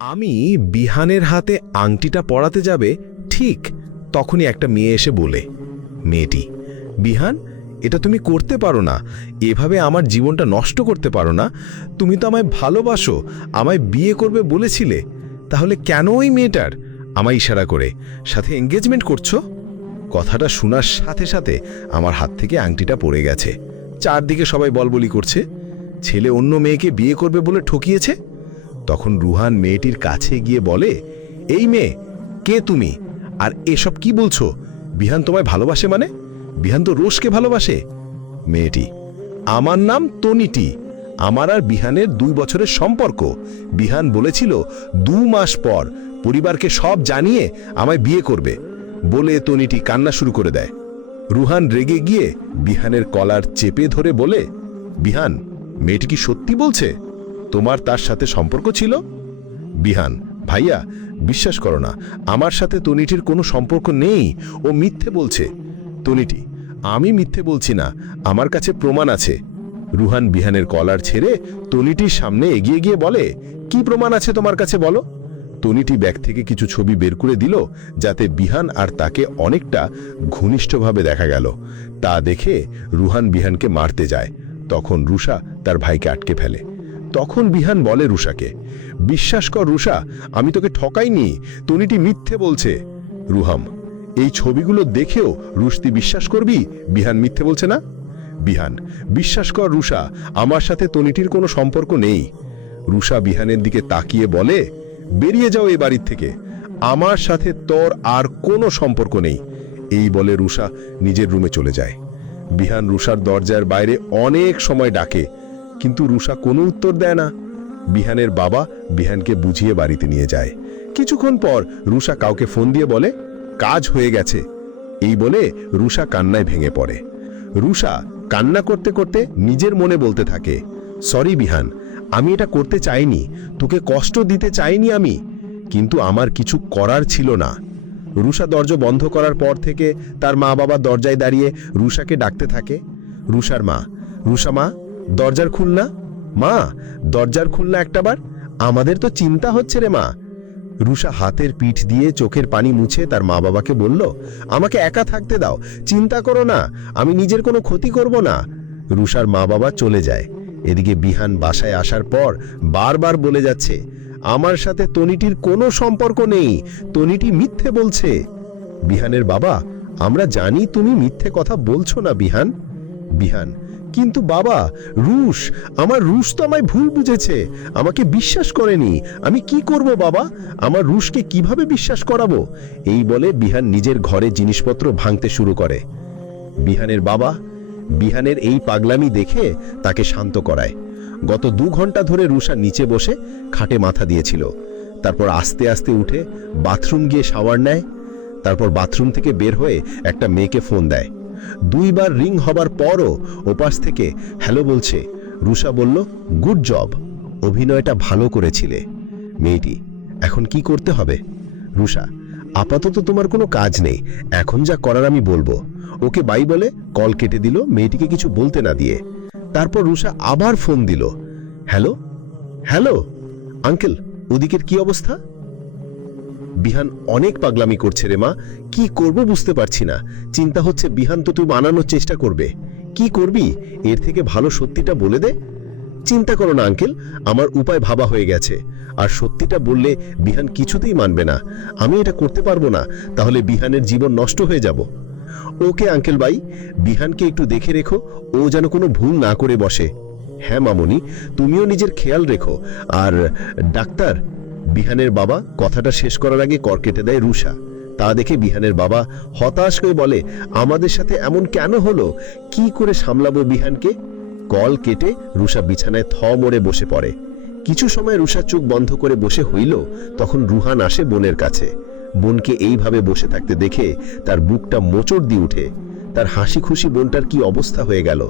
আমি বিহানের হাতে আংটিটা পরাতে যাবে ঠিক তখনই একটা মেয়ে এসে বলে, মেয়েটি, বিহান, এটা তুমি করতে পারো না, এভাবে আমার জীবনটা নষ্ট করতে পারো না। তুমি তো আমায় ভালোবাসো, আমায় বিয়ে করবে বলেছিলে, তাহলে কেন ওই মেয়েটার আমায় ইশারা করে সাথে এঙ্গেজমেন্ট করছো? কথাটা শোনার সাথে সাথে আমার হাত থেকে আংটিটা পড়ে গেছে। চারদিকে সবাই বলবলি করছে, ছেলে অন্য মেয়েকে বিয়ে করবে বলে ঠকিয়েছে। তখন রুহান মেয়েটির কাছে গিয়ে বলে, এই মেয়ে, কে তুমি? আর এসব কি বলছো? বিহান তোমায় ভালোবাসে মানে? বিহান তো রোশকে ভালোবাসে। মেয়েটি, আমার নাম তনিটি, আমার আর বিহানের 2 বছরের সম্পর্ক। বিহান বলেছিল 2 মাস পর পরিবারকে সব জানিয়ে আমায় বিয়ে করবে, বলে তনিটি কান্না শুরু করে দেয়। রুহান রেগে গিয়ে বিহানের কলার চেপে ধরে বলে, বিহান, মেয়েটি কি সত্যি বলছে তোমার তার সাথে সম্পর্ক ছিল? বিহান, ভাইয়া, বিশ্বাস করো না, আমার সাথে তনিটির কোনো সম্পর্ক নেই, ও মিথ্যে বলছে। তনিটি, আমি মিথ্যে বলছি না, আমার কাছে প্রমাণ আছে। রুহান বিহানের কলার ছেড়ে তনিটির সামনে এগিয়ে গিয়ে বলে, কি প্রমাণ আছে তোমার কাছে বলো? তনিটি ব্যাগ থেকে কিছু ছবি বের করে দিল, যাতে বিহান আর তাকে অনেকটা ঘনিষ্ঠভাবে দেখা গেল। তা দেখে রুহান বিহানকে মারতে যায়। তখন রুষা তার ভাইকে আটকে ফেলে। তখন বিহান বলে রুষাকে, বিশ্বাস কর রুষা, আমি তোকে ঠকাইনি, তনিটি মিথ্যে বলছে। রুহাম, এই ছবিগুলো দেখেও রুশতি বিশ্বাস করবি বিহান মিথ্যে বলছে না? বিহান, বিশ্বাস কর রুষা, আমার সাথে তনিটির কোনো সম্পর্ক নেই। রুষা বিহানের দিকে তাকিয়ে বলে, বেরিয়ে যাও এই বাড়ির থেকে, আমার সাথে তোর আর কোনো সম্পর্ক নেই। এই বলে রুষা নিজের রুমে চলে যায়। বিহান রুষার দরজার বাইরে অনেক সময় ডাকে, কিন্তু রুষা কোনো উত্তর দেয় না। বিহানের বাবা বিহানকে বুঝিয়ে বাড়িতে নিয়ে যায়। কিছুক্ষণ পর রুষা কাউকে ফোন দিয়ে বলে, কাজ হয়ে গেছে। এই বলে রুষা কান্নায় ভেঙে পড়ে। রুষা কান্না করতে করতে নিজের মনে বলতে থাকে, সরি বিহান, আমি এটা করতে চাইনি, তোকে কষ্ট দিতে চাইনি আমি, কিন্তু আমার কিছু করার ছিল না। রুষা দরজা বন্ধ করার পর থেকে তার মা বাবা দরজায় দাঁড়িয়ে রুষাকে ডাকতে থাকে। রুষার মা, রুষা মা, দরজার খুলনা, মা দরজার খুলনা একটাবার, আমাদের তো চিন্তা হচ্ছে রে মা। রুষা হাতের পিঠ দিয়ে চোখের পানি মুছে তার মা বাবাকে বলল, আমাকে একা থাকতে দাও, চিন্তা করো না, আমি নিজের কোনো ক্ষতি করব না। রুষার মা বাবা চলে যায়। এদিকে বিহান বাসায় আসার পর বারবার বলে যাচ্ছে, আমার সাথে তনিটির কোনো সম্পর্ক নেই, তনিটি মিথ্যে বলছে। বিহানের বাবা, আমরা জানি তুমি মিথ্যে কথা বলছো না বিহান। বিহান, কিন্তু বাবা, রুশ, আমার রুশ তো আমায় ভুল বুঝেছে, আমাকে বিশ্বাস করেনি, আমি কি করব বাবা, আমার রুশকে কিভাবে বিশ্বাস করাবো? এই বলে বিহান নিজের ঘরে জিনিসপত্র ভাঙতে শুরু করে। বিহানের বাবা বিহানের এই পাগলামি দেখে তাকে শান্ত করায়। গত 2 ঘন্টা ধরে রুষা নিচে বসে খাটে মাথা দিয়েছিল। তারপর আস্তে আস্তে উঠে বাথরুম গিয়ে শাওয়ার নেয়। তারপর বাথরুম থেকে বের হয়ে একটা মেয়েকে ফোন দেয়। 2 বার রিং হবার পরও ওপাশ থেকে হ্যালো বলছে। রুষা বলল, গুড জব, অভিনয়টা ভালো করেছিলে। মেয়েটি, এখন কি করতে হবে? রুষা, আপাতত তোমার কোনো কাজ নেই, এখন যা করার আমি বলবো। ওকে বাই বলে কল কেটে দিল, মেয়েটিকে কিছু বলতে না দিয়ে। তারপর রুষা আবার ফোন দিল। হ্যালো, হ্যালো আঙ্কেল, ওদিকের কি অবস্থা? বিহান অনেক পাগলামি করছে রে মা, কি করব বুঝতে পারছি না। চিন্তা হচ্ছে বিহান তো তুই বানানোর চেষ্টা করবে। কি করবি? এর থেকে ভালো সত্যিটা বলে দে। চিন্তা করো না আঙ্কেল, আমার উপায় ভাবা হয়ে গেছে। আর সত্যিটা বললে বিহান কিছুতেই মানবে না। আমি এটা করতে পারবো না, তাহলে বিহানের জীবন নষ্ট হয়ে যাব। ওকে আঙ্কেল ভাই, বিহানকে একটু দেখে রেখো, ও যেন কোনো ভুল না করে বসে। হ্যাঁ মামুনি, তুমিও নিজের খেয়াল রেখো। আর ডাক্তার, বিহানের বাবা কথাটা শেষ করার আগে কর কেটে দেয় রুষা। তা দেখে বিহানের বাবা হতাশ হয়ে বলে, আমাদের সাথে এমন কেন হলো, কি করে সামলাবো বিহানকে? কল কেটে রুষা বিছানায় থ মরে বসে পড়ে। কিছু সময় রুষা চোখ বন্ধ করে বসে হইল, তখন রুহান আসে বোনের কাছে। বোনকে এইভাবে বসে থাকতে দেখে তার বুকটা মোচড় দিয়ে উঠে। তার হাসি খুশি বোনটার কি অবস্থা হয়ে গেল।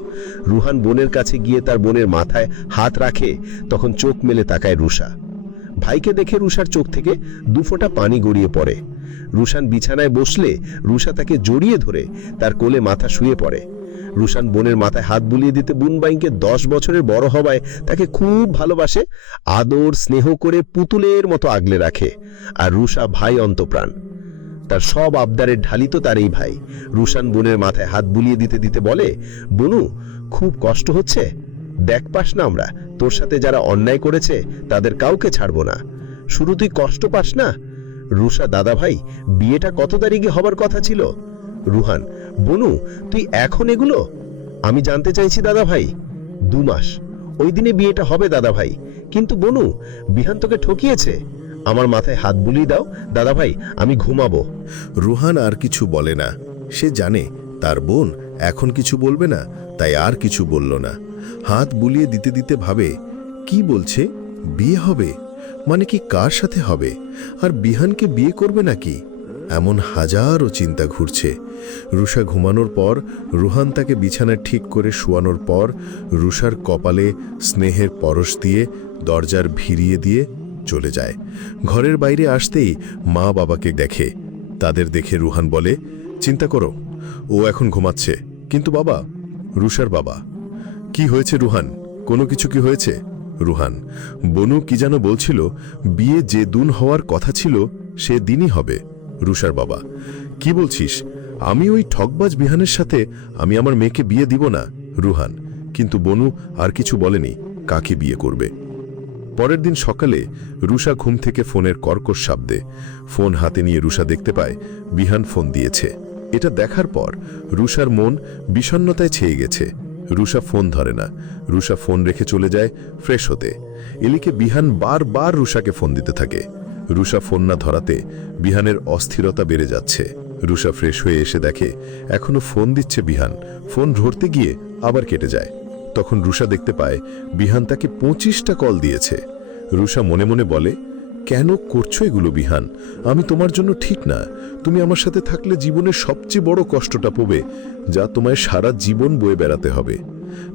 রুহান বোনের কাছে গিয়ে তার বোনের মাথায় হাত রাখে, তখন চোখ মেলে তাকায় রুষা। ভাইকে দেখে রুষার চোখ থেকে 2 ফোঁটা পানি গড়িয়ে পড়ে। রুশান বিছানায় বসলে রুষা তাকে জড়িয়ে ধরে তার কোলে মাথা শুয়ে পড়ে। রুশান বোনের মাথায় হাত বুলিয়ে দিতে বুনবাইকে 10 বছরের বড় হওয়ায় তাকে খুব ভালোবাসে, আদর স্নেহ করে পুতুলের মতো আগলে রাখে। আর রুশা ভাই অন্তপ্রাণ, তার সব আবদারের ঢালি তো তার এই ভাই। রুশান বোনের মাথায় হাত বুলিয়ে দিতে দিতে বলে, বনু খুব কষ্ট হচ্ছে, দেখ পাস না আমরা তোর সাথে যারা অন্যায় করেছে তাদের কাউকে ছাড়বো না, শুরু তুই কষ্ট পাস না। রুশা, দাদা ভাই বিয়েটা কত তারিখে হবার কথা ছিল? রুহান, বনু তুই এখন এগুলো? আমি জানতে চাইছি দাদা ভাই। 2 মাস, ওই দিনে বিয়েটা হবে দাদা ভাই। কিন্তু বনু, বিহান তোকে ঠকিয়েছে। আমার মাথায় হাত বুলিয়ে দাও দাদা ভাই, আমি ঘুমাবো। রুহান আর কিছু বলে না। সে জানে তার বোন এখন কিছু বলবে না, তাই আর কিছু বলল না। হাত বুলিয়ে দিতে দিতে ভাবে, কি বলছে? বিয়ে হবে মানে কি? কার সাথে হবে? আর বিহানকে বিয়ে করবে নাকি? এমন হাজারো চিন্তা ঘুরছে। রুষা ঘুমানোর পর রুহান তাকে বিছানায় ঠিক করে শোয়ানোর পর রুষার কপালে স্নেহের পরশ দিয়ে দরজার ভিড়িয়ে দিয়ে চলে যায়। ঘরের বাইরে আসতেই মা বাবাকে দেখে। তাদের দেখে রুহান বলে, চিন্তা করো, ও এখন ঘুমাচ্ছে। কিন্তু বাবা, রুষার বাবা, কি হয়েছে রুহান? কোনো কিছু কি হয়েছে? রুহান, বনু কি যেন বলছিল, বিয়ে যে দিন হওয়ার কথা ছিল সে দিনই হবে। রুষার বাবা, কি বলছিস? আমি ওই ঠকবাজ বিহানের সাথে আমি আমার মেয়েকে বিয়ে দিব না। রুহান, কিন্তু বনু আর কিছু বলেনি কাকে বিয়ে করবে। পরের দিন সকালে রুষা ঘুম থেকে ফোনের কর্কশ শব্দে ফোন হাতে নিয়ে রুষা দেখতে পায় বিহান ফোন দিয়েছে। এটা দেখার পর রুষার মন বিষণ্ণতায় ছেয়ে গেছে। রুষা ফোন ধরে না। রুষা ফোন রেখে চলে যায় ফ্রেশ হতে। এলিকে বিহান বারবার রুষাকে ফোন দিতে থাকে। রুষা ফোন না ধরাতে বিহানের অস্থিরতা বেড়ে যাচ্ছে। রুষা ফ্রেশ হয়ে এসে দেখে এখনো ফোন দিচ্ছে বিহান। ফোন ধরতে গিয়ে আবার কেটে যায়। তখন রুষা দেখতে পায় বিহান তাকে 25টা কল দিয়েছে। রুষা মনে মনে বলে, কেন করছো এগুলো বিহান? আমি তোমার জন্য ঠিক না। তুমি আমার সাথে থাকলে জীবনের সবচেয়ে বড় কষ্টটা পাবে, যা তোমায় সারা জীবন বয়ে বেড়াতে হবে।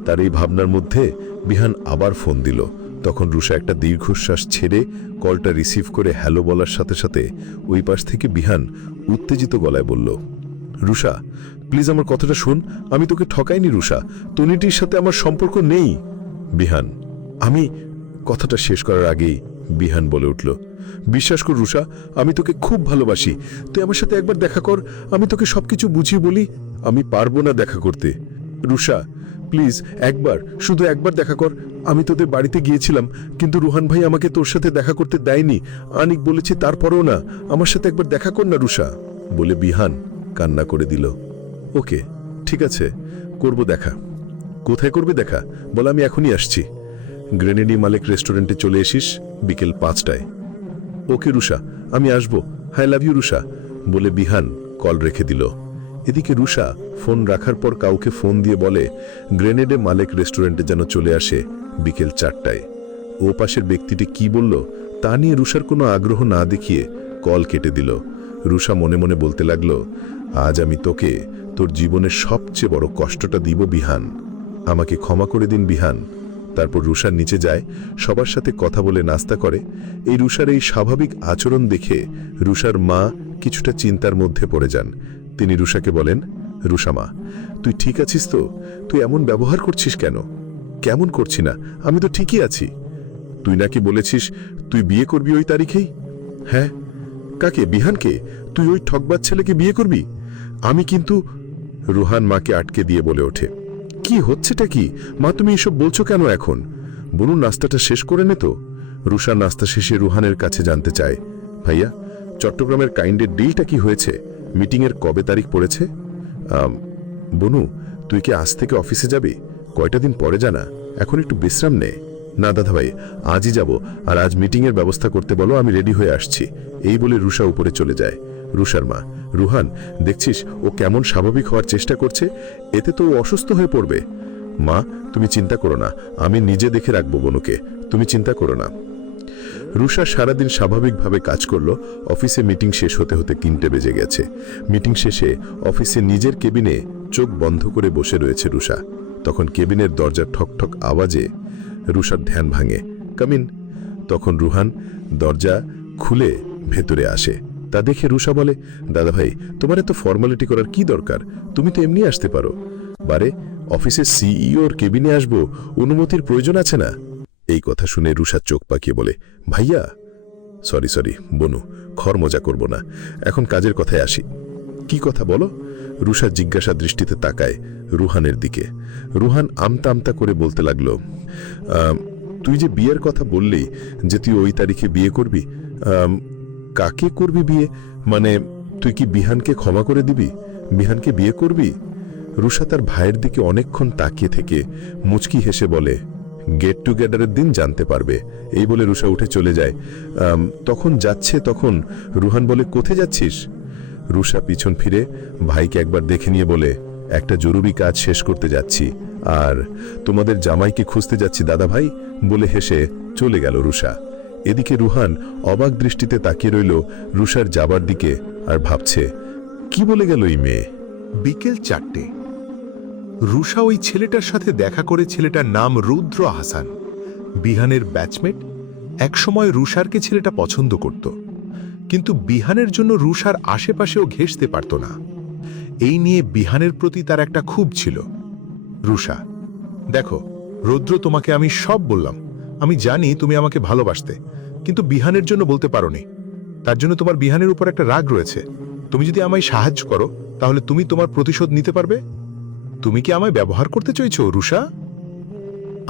তার এই ভাবনার মধ্যে বিহান আবার ফোন দিল। তখন রুষা একটা দীর্ঘশ্বাস ছেড়ে কলটা রিসিভ করে হ্যালো বলার সাথে সাথে ওই পাশ থেকে বিহান উত্তেজিত গলায় বলল, রুষা প্লিজ আমার কথাটা শোন, আমি তোকে ঠকাইনি রুষা, তনিটির সাথে আমার সম্পর্ক নেই। বিহান, আমি কথাটা শেষ করার আগেই বিহান বলে উঠল, বিশ্বাস কর রুষা, আমি তোকে খুব ভালোবাসি। তুই আমার সাথে একবার দেখা কর, আমি তোকে সবকিছু বুঝিয়ে বলি। আমি পারবো না দেখা করতে। রুষা প্লিজ একবার, শুধু একবার দেখা কর। আমি তোদের বাড়িতে গিয়েছিলাম, কিন্তু রুহান ভাই আমাকে তোর সাথে দেখা করতে দেয়নি। আনিক বলেছি, তারপরেও না, আমার সাথে একবার দেখা কর না রুষা, বলে বিহান কান্না করে দিল। ওকে ঠিক আছে, করব দেখা। কোথায় করবে দেখা? বলে আমি এখনই আসছি। গ্রেনেডি মালিক রেস্টুরেন্টে চলে এসিস বিকেল 5টায়। ওকে রুষা, আমি আসবো। আই লাভ ইউ রুষা, বলে বিহান কল রেখে দিল। এদিকে রুষা ফোন রাখার পর কাউকে ফোন দিয়ে বলে গ্রেনেডে মালিক রেস্টুরেন্টে যেন চলে আসে বিকেল 4টায়। ও পাশের ব্যক্তিটি কি বলল তা নিয়ে রুষার কোনো আগ্রহ না দেখিয়ে কল কেটে দিল। রুষা মনে মনে বলতে লাগলো, আজ আমি তোকে তোর জীবনের সবচেয়ে বড় কষ্টটা দিব বিহান, আমাকে ক্ষমা করে দিন বিহান। তারপর রুষার নিচে যায়, সবার সাথে কথা বলে নাস্তা করে। এই রুষার এই স্বাভাবিক আচরণ দেখে রুষার মা কিছুটা চিন্তার মধ্যে পড়ে যান। তিনি রুষাকে বলেন, রুষা মা, তুই ঠিক আছিস তো? তুই এমন ব্যবহার করছিস কেন? কেমন করছি না, আমি তো ঠিকই আছি। তুই নাকি বলেছিস তুই বিয়ে করবি ওই তারিখেই? হ্যাঁ। কাকে? বিহানকে? তুই ওই ঠকবাজ ছেলেকে বিয়ে করবি? আমি কিন্তু। রুহান মাকে আটকে দিয়ে বলে ওঠে, কি হচ্ছেটা কি মা, তুমি এসব বলছো কেন এখন? বলুন নাস্তাটা শেষ করে নে তো। রুষা নাস্তা শেষে রুহানের কাছে জানতে চায়, ভাইয়া চট্টগ্রামের কাইন্ডের ডিলটা কি হয়েছে? মিটিংয়ের কবে তারিখ পড়েছে? বনু তুই কি আজ থেকে অফিসে যাবি? কয়টা দিন পরে জানা, এখন একটু বিশ্রাম নে। না দাদা ভাই, আজই যাব, আর আজ মিটিংয়ের ব্যবস্থা করতে বলো, আমি রেডি হয়ে আসছি। এই বলে রুষা উপরে চলে যায়। রুষার মা, রুহান দেখছিস ও কেমন স্বাভাবিক হওয়ার চেষ্টা করছে, এতে তো ও অসুস্থ হয়ে পড়বে। মা তুমি চিন্তা করো না, আমি নিজে দেখে রাখবো বনুকে, তুমি চিন্তা করো না। রুষা সারাদিন স্বাভাবিকভাবে কাজ করল। অফিসে মিটিং শেষ হতে হতে 3টে বেজে গেছে। মিটিং শেষে অফিসে নিজের কেবিনে চোখ বন্ধ করে বসে রয়েছে রুষা। তখন কেবিনের দরজার ঠকঠক আওয়াজে রুষার ধ্যান ভাঙে। কামিন। তখন রুহান দরজা খুলে ভেতরে আসে। তা দেখে রুষা বলে, দাদা ভাই তোমার এত ফর্মালিটি করার কি দরকার? তুমি তো এমনি আসতে পারো। বাবারে, অফিসের সিইওর কেবিনে আসবো, অনুমতির প্রয়োজন আছে না? এই কথা শুনে রুষা চোখ পাকিয়ে বলে, ভাইয়া, সরি বনু, মজা করব না, এখন কাজের কথায় আসি। কি কথা বলো? রুষা জিজ্ঞাসা দৃষ্টিতে তাকায় রুহানের দিকে। রুহান আমতা আমতা করে বলতে লাগলো, তুই যে বিয়ের কথা বললি যে তুই ওই তারিখে বিয়ে করবি, কাকে করবি বিয়ে? মানে তুই কি বিহানকে ক্ষমা করে দিবি? বিহানকে বিয়ে করবি? রুষা তার ভাইয়ের দিকে অনেকক্ষণ তাকিয়ে থেকে মুচকি হেসে বলে, গেট টুগেদারের দিন জানতে পারবে। এই বলে রুষা উঠে চলে যায়। তখন রুহান বলে, কোথায় যাচ্ছিস? রুষা পিছন ফিরে ভাইকে একবার দেখে নিয়ে বলে, একটা জরুরি কাজ শেষ করতে যাচ্ছি, আর তোমাদের জামাইকে খুঁজতে যাচ্ছি দাদা ভাই, বলে হেসে চলে গেল রুষা। এদিকে রুহান অবাক দৃষ্টিতে তাকিয়ে রইল রুষার যাবার দিকে আর ভাবছে, কি বলে গেল এই মেয়ে? বিকেল 4টে। রুষা ওই ছেলেটার সাথে দেখা করে। ছেলেটার নাম রুদ্র হাসান, বিহানের ব্যাচমেট। একসময় রুষারকে ছেলেটা পছন্দ করত, কিন্তু বিহানের জন্য রুষার আশেপাশেও ঘেঁষতে পারত না। এই নিয়ে বিহানের প্রতি তার একটা ক্ষোভ ছিল। রুষা, দেখো, রুদ্র, তোমাকে আমি সব বললাম। আমি জানি তুমি আমাকে ভালোবাসতে, কিন্তু বিহানের জন্য বলতে পারোনি। তার জন্য তোমার বিহানের উপর একটা রাগ রয়েছে। তুমি যদি আমায় সাহায্য করো, তাহলে তুমি তোমার প্রতিশোধ নিতে পারবে। তুমি কি আমায় ব্যবহার করতে চাইছো রুষা?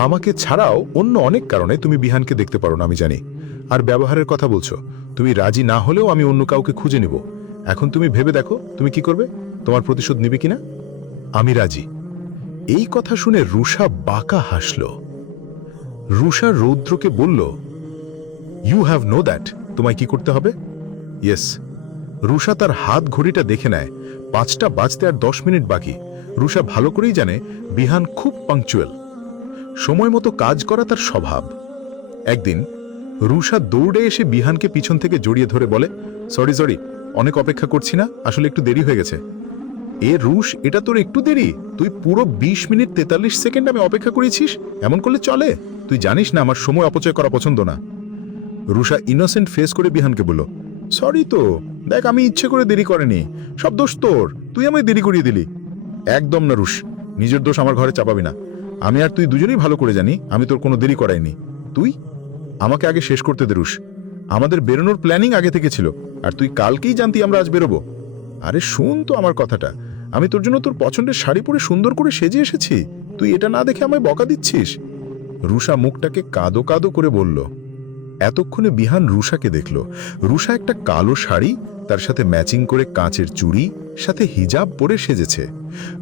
আমাকে ছাড়াও অন্য অনেক কারণে তুমি বিহানকে দেখতে পারো না, আমি জানি। আর ব্যবহারের কথা বলছো। তুমি রাজি না হলেও আমি অন্য কাউকে খুঁজে নিব। এখন তুমি ভেবে দেখো তুমি কি করবে, তোমার প্রতিশোধ নিবে কিনা। আমি রাজি। এই কথা শুনে রুষা বাঁকা হাসল। রুষা রৌদ্রকে বলল, ইউ হ্যাভ নো দ্যাট, তোমায় কি করতে হবে? ইয়েস। রুষা তার হাত ঘড়িটা দেখে নেয়। 5টা বাজতে আর 10 মিনিট বাকি। রুষা ভালো করেই জানে বিহান খুব পাংচুয়াল, সময় মতো কাজ করা তার স্বভাব। একদিন রুষা দৌড়ে এসে বিহানকে পিছন থেকে জড়িয়ে ধরে বলে, সরি, অনেক অপেক্ষা করছি না, আসলে একটু দেরি হয়ে গেছে। রুশ, এটা তোর একটু দেরি? তুই পুরো 20 মিনিট 43 সেকেন্ড আমি অপেক্ষা করেছিস? এমন করলে চলে? তুই জানিস না আমার সময় অপচয় করা পছন্দ না। রুষা ইনোসেন্ট ফেস করে বিহানকে বলল, সরি তো, দেখ, আমি ইচ্ছে করে দেরি করেনি, সব দোষ তোর, তুই আমায় দেরি করিয়ে দিলি। একদম না রুশ, নিজের দোষ আমার ঘরে চাপাবি না। আমি আর তুই দুজনেই ভালো করে জানি আমি তোর কোনো দেরি করাইনি। তুই আমাকে আগে শেষ করতে দে রুশ। আমাদের বেরোনোর প্ল্যানিং আগে থেকে ছিল, আর তুই কালকেই জানতি আমরা আজ বেরোবো। আরে শুন তো আমার কথাটা, আমি তোর জন্য তোর পছন্দের শাড়ি পরে সুন্দর করে সেজে এসেছি, তুই এটা না দেখে আমায় বকা দিচ্ছিস। রুষা মুখটাকে কাদো কাদো করে বলল। এতক্ষণে বিহান রুষাকে দেখল। রুষা একটা কালো শাড়ি, তার সাথে ম্যাচিং করে কাঁচের চুড়ি, সাথে হিজাব পরে সেজেছে।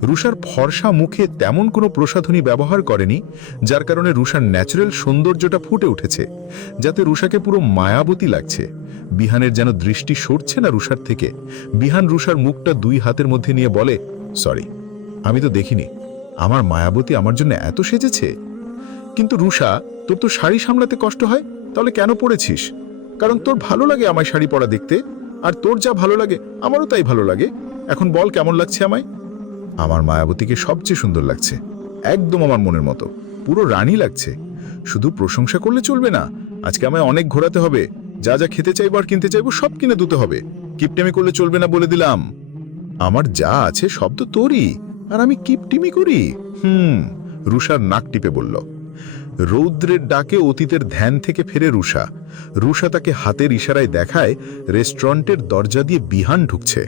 রুষার ফর্সা মুখে তেমন কোনো প্রসাধনী ব্যবহার করেনি, যার কারণে রুষার ন্যাচারাল সৌন্দর্যটা ফুটে উঠেছে, যাতে রুষাকে পুরো মায়াবতী লাগছে। বিহানের যেন দৃষ্টি সরছে না রুষার থেকে। বিহান রুষার মুখটা 2 হাতের মধ্যে নিয়ে বলে, সরি, আমি তো দেখিনি আমার মায়াবতী আমার জন্য এত সেজেছে। কিন্তু রুষা, তোর তো শাড়ি সামলাতে কষ্ট হয়, তাহলে কেন পরেছিস? কারণ তোর ভালো লাগে আমায় শাড়ি পরা দেখতে, আর তোর যা ভালো লাগে আমারও তাই ভালো লাগে। এখন বল, কেমন লাগছে আমায়? আমার মায়াবতীকে সবচেয়ে সুন্দর লাগছে, একদম আমার মনের মতো, পুরো রানী লাগছে। শুধু প্রশংসা করলে চলবে না, আজকে আমায় অনেক ঘোরাতে হবে, যা যা খেতে চাইবো আর কিনতে চাইবো সব কিনে দিতে হবে। কিপটেমি করলে চলবে না বলে দিলাম। আমার যা আছে সব তো তোরই, আর আমি কিপটিমি করি? রুষার নাক টিপে বলল। রৌদ্রের ডাকে অতীতের ধ্যান থেকে ফেরে রুষা। রুষা তাকে হাতের ইশারায় দেখায় রেস্টুরেন্টের দরজা দিয়ে বিহান ঢুকছে।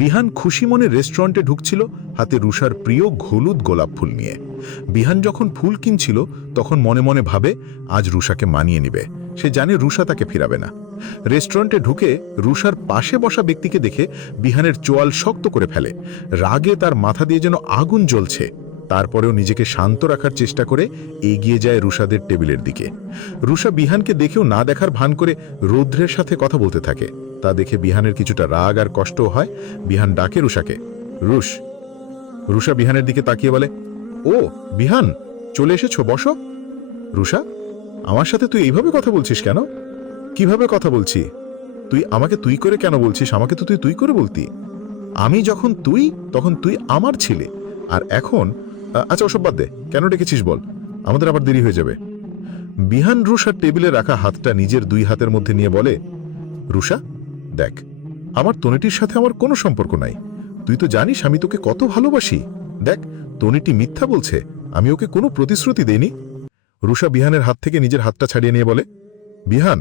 বিহান খুশি মনে রেস্টুরেন্টে ঢুকছিল, হাতে রুষার প্রিয় হলুদ গোলাপ ফুল নিয়ে। বিহান যখন ফুল কিনছিল তখন মনে মনে ভাবে আজ রুষাকে মানিয়ে নিবে। সে জানে রুষা তাকে ফিরাবে না। রেস্টুরেন্টে ঢুকে রুষার পাশে বসা ব্যক্তিকে দেখে বিহানের চোয়াল শক্ত করে ফেলে। রাগে তার মাথা দিয়ে যেন আগুন জ্বলছে। তারপরেও নিজেকে শান্ত রাখার চেষ্টা করে এগিয়ে যায় রুষাদের টেবিলের দিকে। রুষা বিহানকে দেখেও না দেখার ভান করে রৌদ্রের সাথে কথা বলতে থাকে। তা দেখে বিহানের কিছুটা রাগ আর কষ্টও হয়। বিহান ডাকে রুষাকে, রুষ। রুষা বিহানের দিকে তাকিয়ে বলে, ও বিহান, চলে এসেছো, বসো। রুষা, আমার সাথে তুই এইভাবে কথা বলছিস কেন? কিভাবে কথা বলছি? তুই আমাকে তুই করে কেন বলছিস? আমাকে তো তুই করে বলতি। আমি যখন তুই, তখন তুই আমার ছিলে, আর এখন আচ্ছা ওসব বাদ দে, কেন ডেকেছিস বল, আমাদের আবার দেরি হয়ে যাবে। বিহান রুষার টেবিলে রাখা হাতটা নিজের 2 হাতের মধ্যে নিয়ে বলে, রুষা দেখ, আমার তনুটির সাথে আমার কোনো সম্পর্ক নাই। তুই তো জানিস আমি তোকে কত ভালোবাসি। দেখ, তনিটি মিথ্যা বলছে, আমি ওকে কোনো প্রতিশ্রুতি দেইনি। রুষা বিহানের হাত থেকে নিজের হাতটা ছাড়িয়ে নিয়ে বলে, বিহান,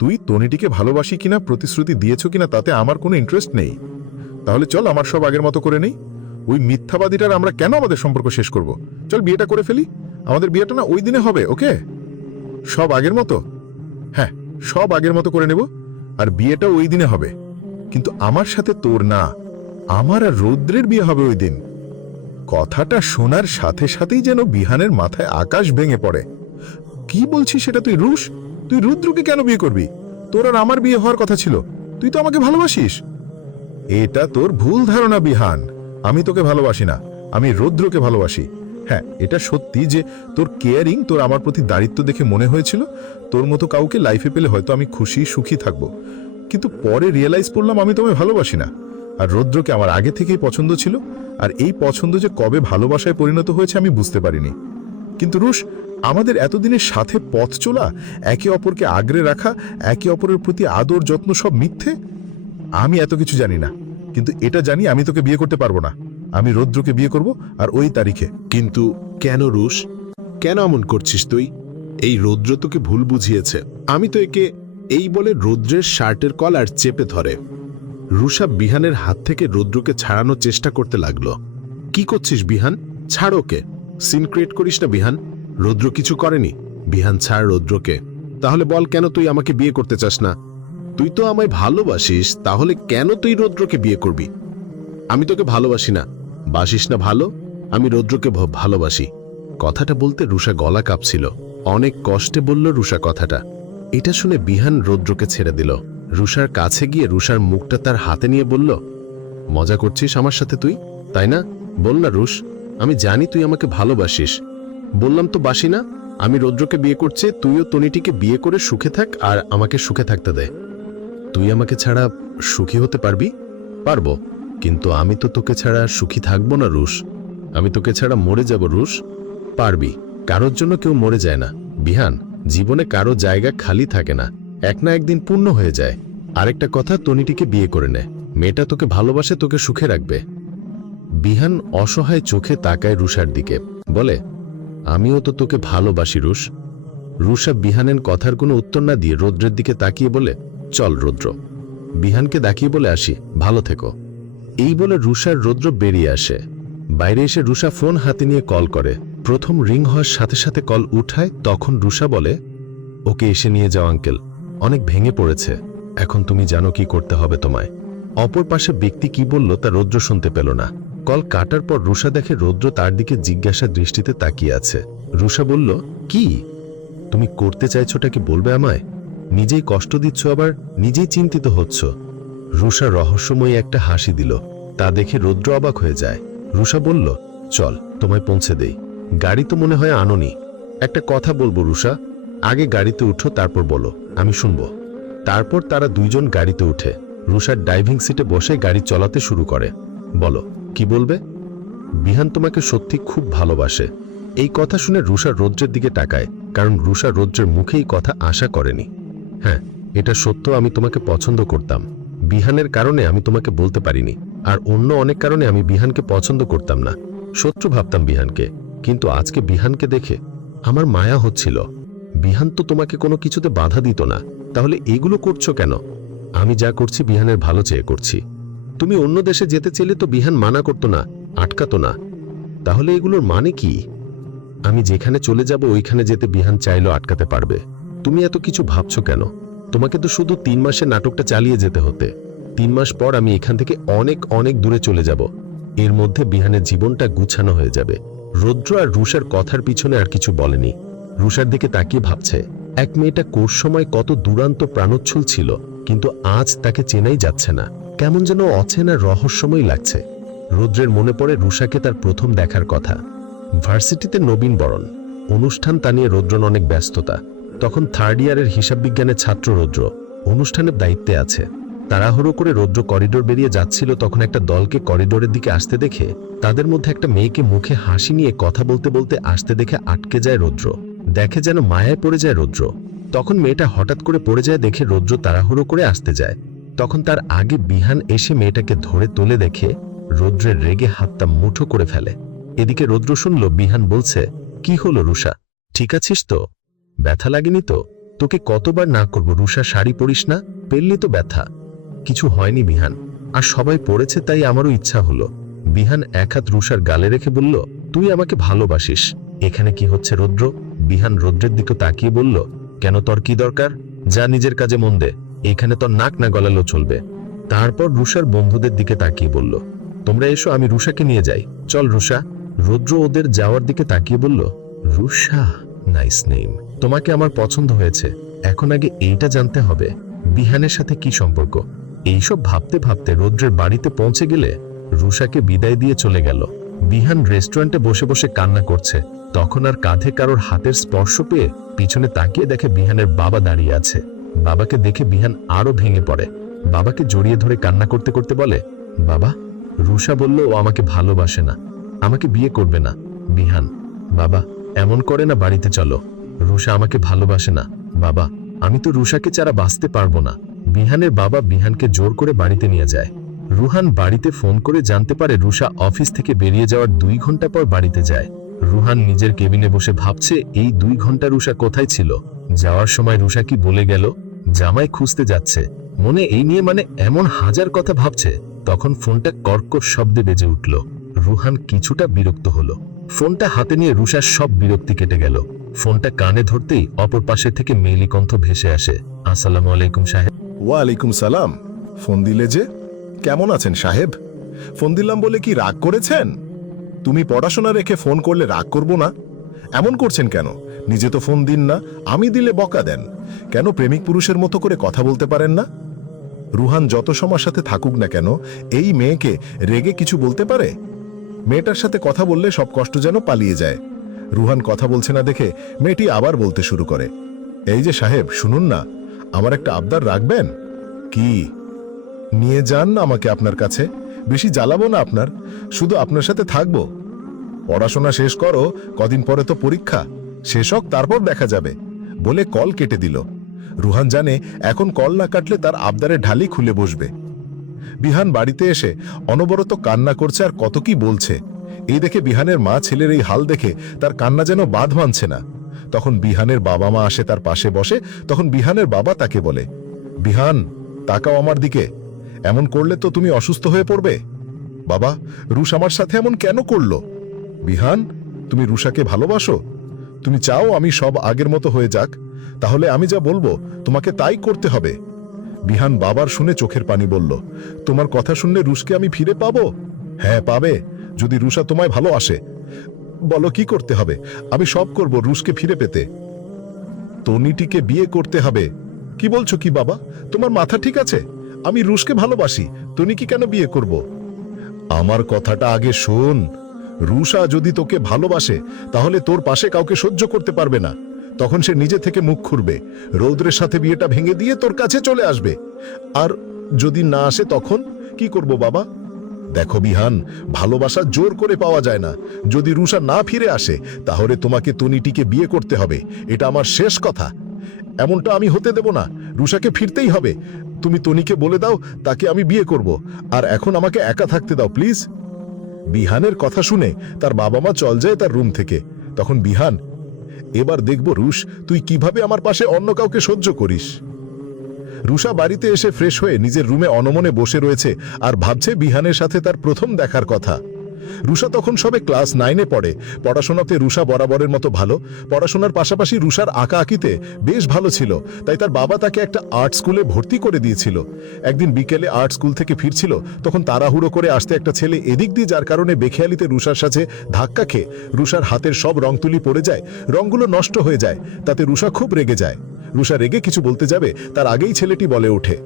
তুই তনিটিকে ভালোবাসি কিনা, প্রতিশ্রুতি দিয়েছ কিনা, তাতে আমার কোনো ইন্টারেস্ট নেই। তাহলে চল আমার সব আগের মতো করে নেই। ওই মিথ্যাবাদীটার আমরা কেন আমাদের সম্পর্ক শেষ করব? চল বিয়েটা করে ফেলি। আমাদের বিয়েটা না ওই দিনে হবে, ওকে? সব আগের মতো? হ্যাঁ, সব আগের মতো করে নেব, আর বিয়েটা ওই দিনে হবে। কিন্তু আমার সাথে তোর না, আমার আর রৌদ্রের বিয়ে হবে ওই দিন। কথাটা শোনার সাথে সাথেই যেন বিহানের মাথায় আকাশ ভেঙে পড়ে। কি বলছিস সেটা তুই? রুশ, তুই রুদ্রকে কেন বিয়ে করবি? তোর আর আমার বিয়ে হওয়ার কথা ছিল। তুই তো আমাকে ভালোবাসিস। এটা তোর ভুল ধারণা বিহান। আমি তোকে ভালোবাসি না, আমি রৌদ্রকে ভালোবাসি। হ্যাঁ, এটা সত্যি যে তোর কেয়ারিং, তোর আমার প্রতি দায়িত্ব দেখে মনে হয়েছিল তোর মতো কাউকে লাইফে পেলে হয়তো আমি খুশি সুখী থাকবো। কিন্তু পরে রিয়েলাইজ করলাম আমি তোমায় ভালোবাসি না। আর রৌদ্রকে আমার আগে থেকেই পছন্দ ছিল, আর এই পছন্দ যে কবে ভালোবাসায় পরিণত হয়েছে আমি বুঝতে পারিনি। কিন্তু রুশ, আমাদের এতদিনের সাথে পথ চলা, একে অপরকে আগলে রাখা, একে অপরের প্রতি আদর যত্ন সব মিথ্যে। আমি এত কিছু জানি না, কিন্তু এটা জানি আমি তোকে বিয়ে করতে পারবো না। আমি রৌদ্রকে বিয়ে করব, আর ওই তারিখে। কিন্তু কেন রুশ? কেন এমন করছিস তুই? এই রৌদ্র তোকে ভুল বুঝিয়েছে। আমি তো একে এই বলে রৌদ্রের শার্টের কলার চেপে ধরে রুষা বিহানের হাত থেকে রৌদ্রকে ছাড়ানোর চেষ্টা করতে লাগলো। কি করছিস বিহান? ছাড় ওকে। সিন ক্রিয়েট করিস না বিহান। রৌদ্র কিছু করেনি। বিহান, ছাড় রৌদ্রকে। তাহলে বল, কেন তুই আমাকে বিয়ে করতে চাস না? তুই তো আমায় ভালোবাসিস, তাহলে কেন তুই রৌদ্রকে বিয়ে করবি? আমি তোকে ভালোবাসি না। বাসিস না ভালো? আমি রৌদ্রকে ভালোবাসি। কথাটা বলতে রুষা গলা কাঁপছিল। অনেক কষ্টে বলল রুষা কথাটা। এটা শুনে বিহান রৌদ্রকে ছেড়ে দিল। রুষার কাছে গিয়ে রুষার মুখটা তার হাতে নিয়ে বলল, মজা করছিস আমার সাথে তুই, তাই না? বল না রুশ, আমি জানি তুই আমাকে ভালোবাসিস। বললাম তো বাসি না। আমি রৌদ্রকে বিয়ে করছি, তুইও তনিটিকে বিয়ে করে সুখে থাক, আর আমাকে সুখে থাকতে দে। তুই আমাকে ছাড়া সুখী হতে পারবি? পারবো, কিন্তু আমি তো তোকে ছাড়া সুখী থাকবো না রুশ। আমি তোকে ছাড়া মরে যাব রুশ। পারবি। কারোর জন্য কেউ মরে যায় না বিহান। জীবনে কারো জায়গা খালি থাকে না, এক না একদিন পূর্ণ হয়ে যায়। আরেকটা কথা, তনিটিকে বিয়ে করে নে। মেয়েটা তোকে ভালোবাসে, তোকে সুখে রাখবে। বিহান অসহায় চোখে তাকায় রুষার দিকে, বলে, আমিও তো তোকে ভালোবাসি রুশ। রুষা বিহানের কথার কোনো উত্তর না দিয়ে রৌদ্রের দিকে তাকিয়ে বলে, চল রৌদ্র। বিহানকে দেখিয়ে বলে আসি, ভালো থেকো। এই বলে রুষার রৌদ্র বেরিয়ে আসে। বাইরে এসে রুষা ফোন হাতে নিয়ে কল করে। প্রথম রিং হওয়ার সাথে সাথে কল উঠায়। তখন রুষা বলে, ওকে এসে নিয়ে যাও আঙ্কেল, অনেক ভেঙে পড়েছে। এখন তুমি জানো কি করতে হবে তোমায়। অপর পাশে ব্যক্তি কি বলল তা রৌদ্র শুনতে পেল না। কল কাটার পর রুষা দেখে রৌদ্র তার দিকে জিজ্ঞাসা দৃষ্টিতে তাকিয়ে আছে। রুষা বলল, কি তুমি করতে চাইছোটা কি বলবে আমায়? নিজেই কষ্ট দিচ্ছ, আবার নিজেই চিন্তিত হচ্ছ। রুষা রহস্যময়ী একটা হাসি দিল। তা দেখে রৌদ্র অবাক হয়ে যায়। রুষা বলল, চল তোমায় পৌঁছে দেই। গাড়ি তো মনে হয় আনোনি। একটা কথা বলবো রুষা, আগে গাড়িতে উঠো, তারপর বলো, আমি শুনবো। তারপর তারা দুইজন গাড়িতে উঠে রুষার ড্রাইভিং সিটে বসে গাড়ি চালাতে শুরু করে। বলো, কি বলবে? বিহান তোমাকে সত্যি খুব ভালোবাসে। এই কথা শুনে রুষা রৌদ্রের দিকে তাকায়, কারণ রুষা রৌদ্রের মুখে এই কথা আশা করেনি। হ্যাঁ, এটা সত্য, আমি তোমাকে পছন্দ করতাম। বিহানের কারণে আমি তোমাকে বলতে পারিনি, আর অন্য অনেক কারণে আমি বিহানকে পছন্দ করতাম না, শত্রু ভাবতাম বিহানকে। কিন্তু আজকে বিহানকে দেখে আমার মায়া হচ্ছিল। বিহান তো তোমাকে কোনো কিছুতে বাধা দিত না, তাহলে এগুলো করছো কেন? আমি যা করছি বিহানের ভালো চেয়ে করছি। তুমি অন্য দেশে যেতে চাইলে তো বিহান মানা করতো না, আটকাতো না। তাহলে এগুলোর মানে কি? আমি যেখানে চলে যাব ওইখানে যেতে বিহান চাইলেও আটকাতে পারবে। তুমি এত কিছু ভাবছো কেন? তোমাকে তো শুধু 3 মাসের নাটকটা চালিয়ে যেতে হতে। 3 মাস পর আমি এখান থেকে অনেক অনেক দূরে চলে যাব। এর মধ্যে বিহানের জীবনটা গুছানো হয়ে যাবে। রৌদ্র আর রুষার কথার পিছনে আর কিছু বলেনি। রুষার দিকে তাকিয়ে ভাবছে, এক মেয়েটা কোর সময় কত দুরান্ত প্রাণোচ্ছল ছিল, কিন্তু আজ তাকে চেনাই যাচ্ছে না। কেমন যেন অচেনা রহস্যময় লাগছে। রৌদ্রের মনে পড়ে রুষাকে তার প্রথম দেখার কথা। ভার্সিটিতে নবীন বরণ অনুষ্ঠান, তা নিয়ে রৌদ্রন অনেক ব্যস্ততা। তখন 3rd ইয়ারের হিসাব বিজ্ঞানের ছাত্র রৌদ্র অনুষ্ঠানের দায়িত্বে আছে। তাড়াহুড়ো করে রৌদ্র করিডোর বেরিয়ে যাচ্ছিল, তখন একটা দলকে করিডোরের দিকে আসতে দেখে তাদের মধ্যে একটা মেয়েকে মুখে হাসি নিয়ে কথা বলতে বলতে আসতে দেখে আটকে যায় রৌদ্র। দেখে যেন মায়ায় পড়ে যায় রৌদ্র। তখন মেয়েটা হঠাৎ করে পড়ে যায় দেখে রৌদ্র তাড়াহুড়ো করে আসতে যায়। তখন তার আগে বিহান এসে মেয়েটাকে ধরে তুলে দেখে রৌদ্রের রেগে হাতটা মুঠো করে ফেলে। এদিকে রৌদ্র শুনল বিহান বলছে, কি হলো রুষা, ঠিক আছিস তো? ব্যথা লাগেনি তো? তোকে কতবার না করব রুষা, শাড়ি পরিস না, পেললি তো ব্যথা। কিছু হয়নি বিহান, আর সবাই পড়েছে তাই আমারও ইচ্ছা হলো। বিহান এক হাত রুষার গালে রেখে বলল, তুই আমাকে ভালোবাসিস। এখানে কি হচ্ছে রৌদ্র? বিহান রৌদ্রের দিকে তাকিয়ে বলল, কেন, তোর কি দরকার? যা নিজের কাজে মন দে, এখানে তোর নাক না গলালো চলবে। তারপর রুষার বন্ধুদের দিকে তাকিয়ে বলল, তোমরা এসো, আমি রুষাকে নিয়ে যাই। চল রুষা। রৌদ্র ওদের যাওয়ার দিকে তাকিয়ে বলল, রুষা, নাইস নেম, তোমাকে আমার পছন্দ হয়েছে। এখন আগে এইটা জানতে হবে, বিহানের সাথে কি সম্পর্ক। এইসব ভাবতে ভাবতে রৌদ্রের বাড়িতে পৌঁছে গেলে রুষাকে বিদায় দিয়ে চলে গেল। বিহান রেস্টুরেন্টে বসে বসে কান্না করছে। তখন আর কাঁধে কারোর হাতের স্পর্শ পেয়ে পিছনে তাকিয়ে দেখে বিহানের বাবা দাঁড়িয়ে আছে। বাবাকে দেখে বিহান আরো ভেঙে পড়ে। বাবাকে জড়িয়ে ধরে কান্না করতে করতে বলে, বাবা, রুষা বলল ও আমাকে ভালোবাসে না, আমাকে বিয়ে করবে না। বিহান, বাবা এমন করে না, বাড়িতে চলো। রুষা আমাকে ভালোবাসে না বাবা, আমি তো রুষাকে ছাড়া বাঁচতে পারবো না। বিহানের বাবা বিহানকে জোর করে বাড়িতে নিয়ে যায়। রুহান বাড়িতে ফোন করে জানতে পারে রুষা অফিস থেকে বেরিয়ে যাওয়ার 2 ঘন্টা পর বাড়িতে যায়। রুহান নিজের কেবিনে বসে ভাবছে এই 2 ঘন্টা রুষা কোথায় ছিল। যাওয়ার সময় রুষা কি বলে গেল, জামাই খুঁজতে যাচ্ছে, মনে এই নিয়ে এমন হাজার কথা ভাবছে। তখন ফোনটা কর্কশ শব্দে বেজে উঠল। রুহান কিছুটা বিরক্ত হলো। ফোনটা হাতে নিয়ে রুষার সব বিরক্তি কেটে গেল। ফোনটা কানে ধরতেই অপর পাশে থেকে মেয়েলি কণ্ঠ ভেসে আসে, আসসালামু আলাইকুম সাহেব। ওয়ালাইকুম সালাম। ফোন দিলে যে? কেমন আছেন সাহেব? ফোন দিলাম বলে কি রাগ করেছেন? তুমি পড়াশোনা রেখে ফোন করলে রাগ করব না? এমন করছেন কেন? নিজে তো ফোন দিন না, আমি দিলে বকা দেন কেন? প্রেমিক পুরুষের মতো করে কথা বলতে পারেন না? রুহান যত সময়ের সাথে থাকুক না কেন, এই মেয়েকে রেগে কিছু বলতে পারে? মেয়েটার সাথে কথা বললে সব কষ্ট যেন পালিয়ে যায়। রুহান কথা বলছে না দেখে মেয়েটি আবার বলতে শুরু করে, এই যে সাহেব, শুনুন না, আমার একটা আবদার রাখবেন? কি? নিয়ে যান না আমাকে আপনার কাছে, বেশি জ্বালাবো না আপনার, শুধু আপনার সাথে থাকবো। পড়াশোনা শেষ করো, কদিন পরে তো পরীক্ষা, শেষ হোক তারপর দেখা যাবে। বলে কল কেটে দিল। রুহান জানে এখন কল না কাটলে তার আবদারে ঢালি খুলে বসবে। বিহান বাড়িতে এসে অনবরত কান্না করছে আর কত কি বলছে। এই দেখে বিহানের মা ছেলের এই হাল দেখে তার কান্না যেন বাঁধ মানছে না। তখন বিহানের বাবা মা আসে তার পাশে বসে। তখন বিহানের বাবা তাকে বলে, বিহান, তাকাও আমার দিকে, এমন করলে তো তুমি অসুস্থ হয়ে পড়বে। বাবা, রুষ আমার সাথে এমন কেন করলো? বিহান, তুমি রুষাকে ভালোবাসো? তুমি চাও আমি সব আগের মতো হয়ে যাক? তাহলে আমি যা বলবো তোমাকে তাই করতে হবে। বিহান বাবার শুনে চোখের পানি বলল, তোমার কথা শুনলে রুষকে আমি ফিরে পাবো? হ্যাঁ পাবে, যদি রুষা তোমায় ভালোবাসে। বলো কি করতে হবে? আমি সব করব রুষকে ফিরে পেতে। তনিটিকে বিয়ে করতে হবে। কি বলছো কি বাবা? তোমার মাথা ঠিক আছে? আমি রুষকে ভালোবাসি, তনিকে কেন বিয়ে করব? আমার কথাটা আগে শোন। রুষা যদি তোকে ভালোবাসে তাহলে তোর পাশে কাউকে সহ্য করতে পারবে না। তখন সে নিজে থেকে মুখ খুলবে, রৌদ্রের সাথে বিয়েটা ভেঙে দিয়ে তোর কাছে চলে আসবে। আর যদি না আসে তখন কি করব বাবা? দেখো বিহান, ভালোবাসা জোর করে পাওয়া যায় না। যদি রুষা না ফিরে আসে তাহলে তোমাকে তনিটিকে বিয়ে করতে হবে, এটা আমার শেষ কথা। এমনটা আমি হতে দেব না, রুষাকে ফিরতেই হবে। তুমি তনিকে বলে দাও তাকে আমি বিয়ে করব, আর এখন আমাকে একা থাকতে দাও প্লিজ। বিহানের কথা শুনে তার বাবা মা চল যায় তার রুম থেকে। তখন বিহান, এবার দেখব রুষ তুই কিভাবে আমার পাশে অন্য কাউকে সহ্য করিস। রুষা বাড়িতে এসে ফ্রেশ হয়ে নিজের রুমে অনমনে বসে রয়েছে আর ভাবছে বিহানের সাথে তার প্রথম দেখার কথা। রুষা তখন সবে ক্লাস 9-এ পড়ে। পড়াশোনাতে রুষা বরাবরের মতো ভালো। পড়াশোনার পাশাপাশি রুষার আঁকা আঁকিতে বেশ ভালো ছিল, তাই তার বাবা তাকে একটা আর্ট স্কুলে ভর্তি করে দিয়েছিল। একদিন বিকেলে আর্ট স্কুল থেকে ফিরছিল, তখন তাড়াহুড়ো করে আসতে একটা ছেলে এদিক দিয়ে যার কারণে বেখেয়ালিতে রুষার সাথে ধাক্কা খেয়ে রুষার হাতের সব রং তুলি পড়ে যায়, রংগুলো নষ্ট হয়ে যায়। তাতে রুষা খুব রেগে যায়। রুষা রেগে কিছু বলতে যাবে তার আগেই ছেলেটি বলে ওঠে,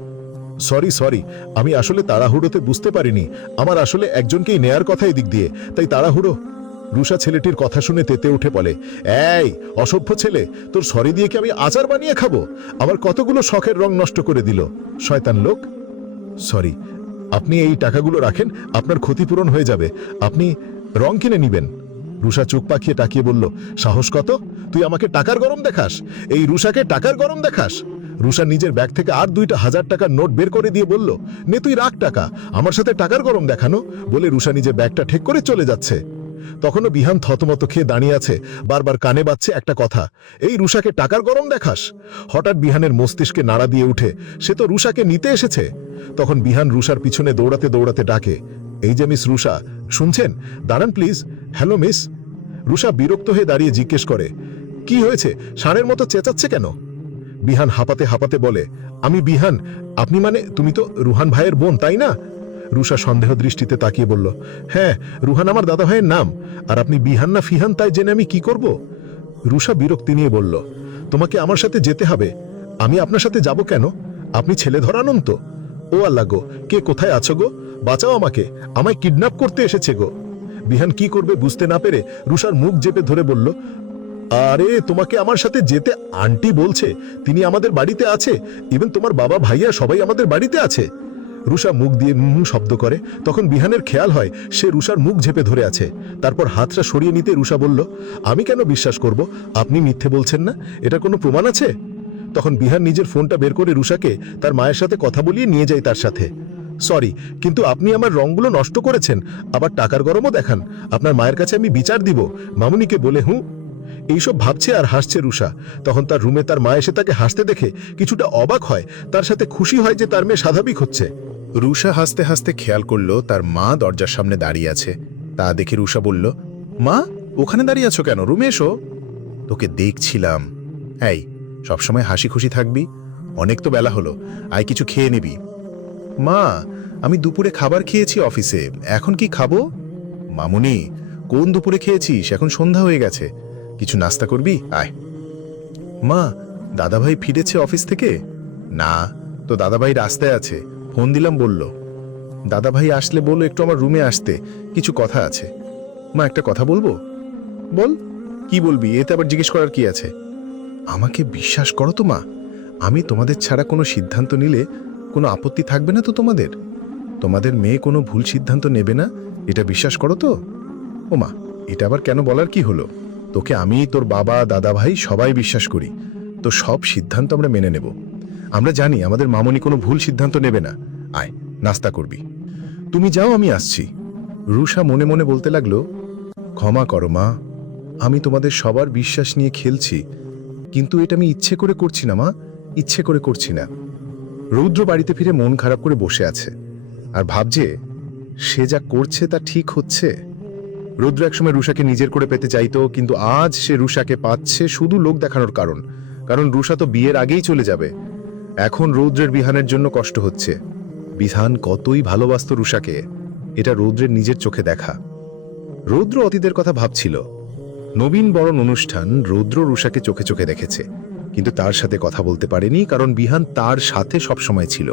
সরি, আমি আসলে তাড়াহুড়োতে বুঝতে পারিনি, আমার আসলে একজনকেই নেয়ার কথা এদিক দিয়ে, তাই তাড়াহুড়ো। রুষা ছেলেটির কথা শুনে তেতে উঠে বলে, এই অসভ্য ছেলে, তোর সরি দিয়ে কি আমি আচার বানিয়ে খাবো? আমার কতগুলো শখের রং নষ্ট করে দিল, শয়তান লোক। সরি, আপনি এই টাকাগুলো রাখেন, আপনার ক্ষতিপূরণ হয়ে যাবে, আপনি রং কিনে নিবেন। রুষা চোখ পাকিয়ে তাকিয়ে বলল, সাহস কত? তুই আমাকে টাকার গরম দেখাস? এই রুষাকে টাকার গরম দেখাস? রুষা নিজের ব্যাগ থেকে আর 2টা 1000 টাকার নোট বের করে দিয়ে বলল, নে তুই রাখ টাকা, আমার সাথে টাকার গরম দেখানো? বলে রুষা নিজের ব্যাগটা ঠিক করে চলে যাচ্ছে। তখনও বিহান থতমত খেয়ে দাঁড়িয়ে আছে, বারবার কানে বাজছে একটা কথা, এই রুষাকে টাকার গরম দেখাস। হঠাৎ বিহানের মস্তিষ্কে নাড়া দিয়ে উঠে, সে তো রুষাকে নিতে এসেছে। তখন বিহান রুষার পিছনে দৌড়াতে দৌড়াতে ডাকে, এই যে মিস রুষা, শুনছেন? দাঁড়ান প্লিজ। Hello miss. রুষা বিরক্ত হয়ে দাঁড়িয়ে জিজ্ঞেস করে, কি হয়েছে? ষাঁড়ের মতো চেঁচাচ্ছে কেন? বিহান হাঁপাতে হাঁপাতে বলে, আমি বিহান। আপনি মানে তুমি তো রুহান ভাইয়ের বোন, তাই না? রুষা সন্দেহ দৃষ্টিতে তাকিয়ে বলল, হ্যাঁ, রুহান আমার দাদা ভাইয়ের নাম। আর আপনি বিহান না ফিহান তাই জেনে আমি কি করব? রুষা বিরক্তি নিয়ে বলল, তোমাকে আমার সাথে যেতে হবে। আমি আপনার সাথে যাব কেন? আপনি ছেলে ধরা নন তো? ও আল্লাহ গো, কে কোথায় আছো গো? বাঁচাও আমাকে, আমায় কিডন্যাপ করতে এসেছে গো। বিহান কি করবে বুঝতে না পেরে রুষার মুখ চেপে ধরে বলল, আরে তোমাকে আমার সাথে যেতে আন্টি বলছে, তিনি আমাদের বাড়িতে আছে, ইভেন তোমার বাবা ভাইয়া সবাই আমাদের বাড়িতে আছে। রুষা মুখ দিয়ে শব্দ করে। তখন বিহানের খেয়াল হয় সে রুষার মুখ ঝেপে ধরে আছে। তারপর হাতটা সরিয়ে নিতে রুষা বলল, আমি কেন বিশ্বাস করব? আপনি মিথ্যে বলছেন না, এটা কোনো প্রমাণ আছে? তখন বিহান নিজের ফোনটা বের করে রুষাকে তার মায়ের সাথে কথা বলিয়ে নিয়ে যায় তার সাথে। সরি, কিন্তু আপনি আমার রংগুলো নষ্ট করেছেন, আবার টাকার গরমও দেখান। আপনার মায়ের কাছে আমি বিচার দিব, মামুনিকে বলে। এইসব ভাবছে আর হাসছে রুষা। তখন তার রুমে তার মা এসে তাকে হাসতে দেখে কিছুটা অবাক হয়, তার সাথে খুশি হয় যে তার মেয়ে স্বাভাবিক হচ্ছে। রুষা হাসতে হাসতে খেয়াল করল তার মা দরজার সামনে দাঁড়িয়ে আছে। তা দেখে রুষা বলল, মা, ওখানে দাঁড়িয়ে আছো কেন? রুমে এসো। তোকে দেখছিলাম। এই, সবসময় হাসি খুশি থাকবি। অনেক তো বেলা হলো, আয় কিছু খেয়ে নিবি। মা, আমি দুপুরে খাবার খেয়েছি অফিসে, এখন কি খাবো? মামুনি, কোন দুপুরে খেয়েছিস? এখন সন্ধ্যা হয়ে গেছে, কিছু নাস্তা করবি? আয়। মা, দাদাভাই ফিরেছে অফিস থেকে? না, তো দাদাভাই রাস্তায় আছে, ফোন দিলাম বলল। দাদাভাই আসলে বললো একটু আমার রুমে আসতে, কিছু কথা আছে। মা, একটা কথা বলবো? বল। কি বলবি? এতে আবার জিজ্ঞেস করার কি আছে? আমাকে বিশ্বাস করো তো মা, আমি তোমাদের ছাড়া কোনো সিদ্ধান্ত নিলে কোনো আপত্তি থাকবে না তো তোমাদের? তোমাদের মেয়ে কোনো ভুল সিদ্ধান্ত নেবে না, এটা বিশ্বাস করো তো? ও মা, এটা আবার কেন বলার কি হলো? তোকে আমি, তোর বাবা, দাদা ভাই সবাই বিশ্বাস করি, তো সব সিদ্ধান্ত আমরা মেনে নেব। আমরা জানি আমাদের মামনি কোনো ভুল সিদ্ধান্ত নেবে না। আয়, নাস্তা করবি। তুমি যাও, আমি আসছি। রুষা মনে মনে বলতে লাগলো, ক্ষমা করো মা, আমি তোমাদের সবার বিশ্বাস নিয়ে খেলছি, কিন্তু এটা আমি ইচ্ছে করে করছি না মা, ইচ্ছে করে করছি না। রৌদ্র বাড়িতে ফিরে মন খারাপ করে বসে আছে আর ভাবছে সে যা করছে তা ঠিক হচ্ছে। রৌদ্র একসময় রুষাকে নিজের করে পেতে চাইতো, কিন্তু আজ সে রুষাকে পাচ্ছে শুধু লোক দেখানোর কারণ রুষা তো বিয়ের আগেই চলে যাবে। এখন রৌদ্রের বিহানের জন্য কষ্ট হচ্ছে। বিহান কতই ভালোবাসত রুষাকে, এটা রৌদ্রের নিজের চোখে দেখা। রৌদ্র অতীতের কথা ভাবছিল। নবীন বরণ অনুষ্ঠান রৌদ্র রুষাকে চোখে চোখে দেখেছে, কিন্তু তার সাথে কথা বলতে পারেনি, কারণ বিহান তার সাথে সবসময় ছিল।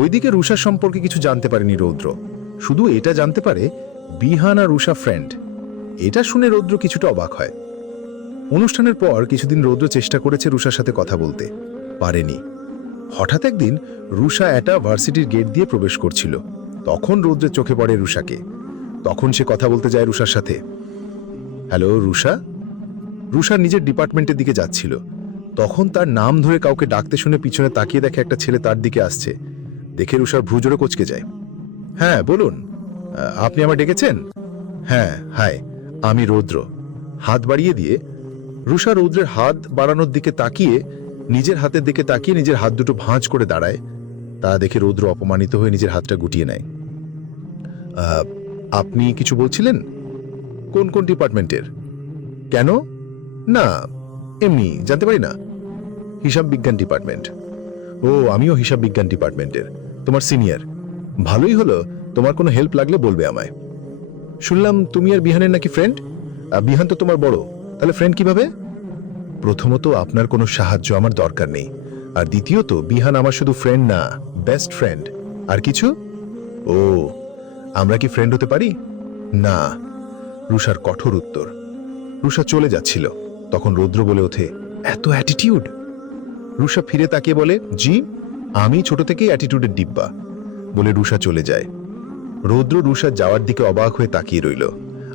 ওইদিকে রুষার সম্পর্কে কিছু জানতে পারেনি রৌদ্র, শুধু এটা জানতে পারে বিহান আর রুষা ফ্রেন্ড। এটা শুনে রৌদ্র কিছুটা অবাক হয়। অনুষ্ঠানের পর কিছুদিন রৌদ্র চেষ্টা করেছে রুষার সাথে কথা বলতে, পারেনি। হঠাৎ একদিন রুষা একটা ভার্সিটির গেট দিয়ে প্রবেশ করছিল, তখন রৌদ্রের চোখে পড়ে রুষাকে। তখন সে কথা বলতে যায় রুষার সাথে। হ্যালো রুষা। রুষা নিজের ডিপার্টমেন্টের দিকে যাচ্ছিল, তখন তার নাম ধরে কাউকে ডাকতে শুনে পিছনে তাকিয়ে দেখে একটা ছেলে তার দিকে আসছে। দেখে রুষার ভ্রু জোরে কোঁচকে যায়। হ্যাঁ বলুন, আপনি আমায় ডেকেছেন? হ্যাঁ, হাই, আমি রৌদ্র। হাত বাড়িয়ে দিয়ে রুষা রৌদ্রের হাত বাড়ানোর দিকে তাকিয়ে নিজের হাতের দিকে তাকিয়ে নিজের হাত দুটো ভাঁজ করে দাঁড়ায়। তা দেখে রৌদ্র অপমানিত হয়ে নিজের হাতটা গুটিয়ে নেয়। আপনি কিছু বলছিলেন? কোন কোন ডিপার্টমেন্টের? কেন? না, এমনি জানতে পারি না। হিসাব বিজ্ঞান ডিপার্টমেন্ট। ও, আমিও হিসাব বিজ্ঞান ডিপার্টমেন্টের, তোমার সিনিয়র। ভালোই হলো, তোমার কোনো হেল্প লাগলে বলবে আমায়। শুনলাম তুমি আর বিহানের নাকি ফ্রেন্ড? বিহান তো তোমার বড়, তাহলে ফ্রেন্ড কিভাবে? প্রথমত, আপনার কোনো সাহায্য আমার দরকার নেই, আর দ্বিতীয়ত বিহান আমার শুধু ফ্রেন্ড না, বেস্ট ফ্রেন্ড। আর কিছু? ও, আমরা কি ফ্রেন্ড হতে পারি? না। রুষার কঠোর উত্তর। রুষা চলে যাচ্ছিল, তখন রৌদ্র বলে ওঠে, এত অ্যাটিটিউড? রুষা ফিরে তাকিয়ে বলে, জি, আমি ছোট থেকেই অ্যাটিটিউডের ডিব্বা, বলে রুষা চলে যায়। রৌদ্র রুষা যাওয়ার দিকে অবাক হয়ে তাকিয়ে রইল,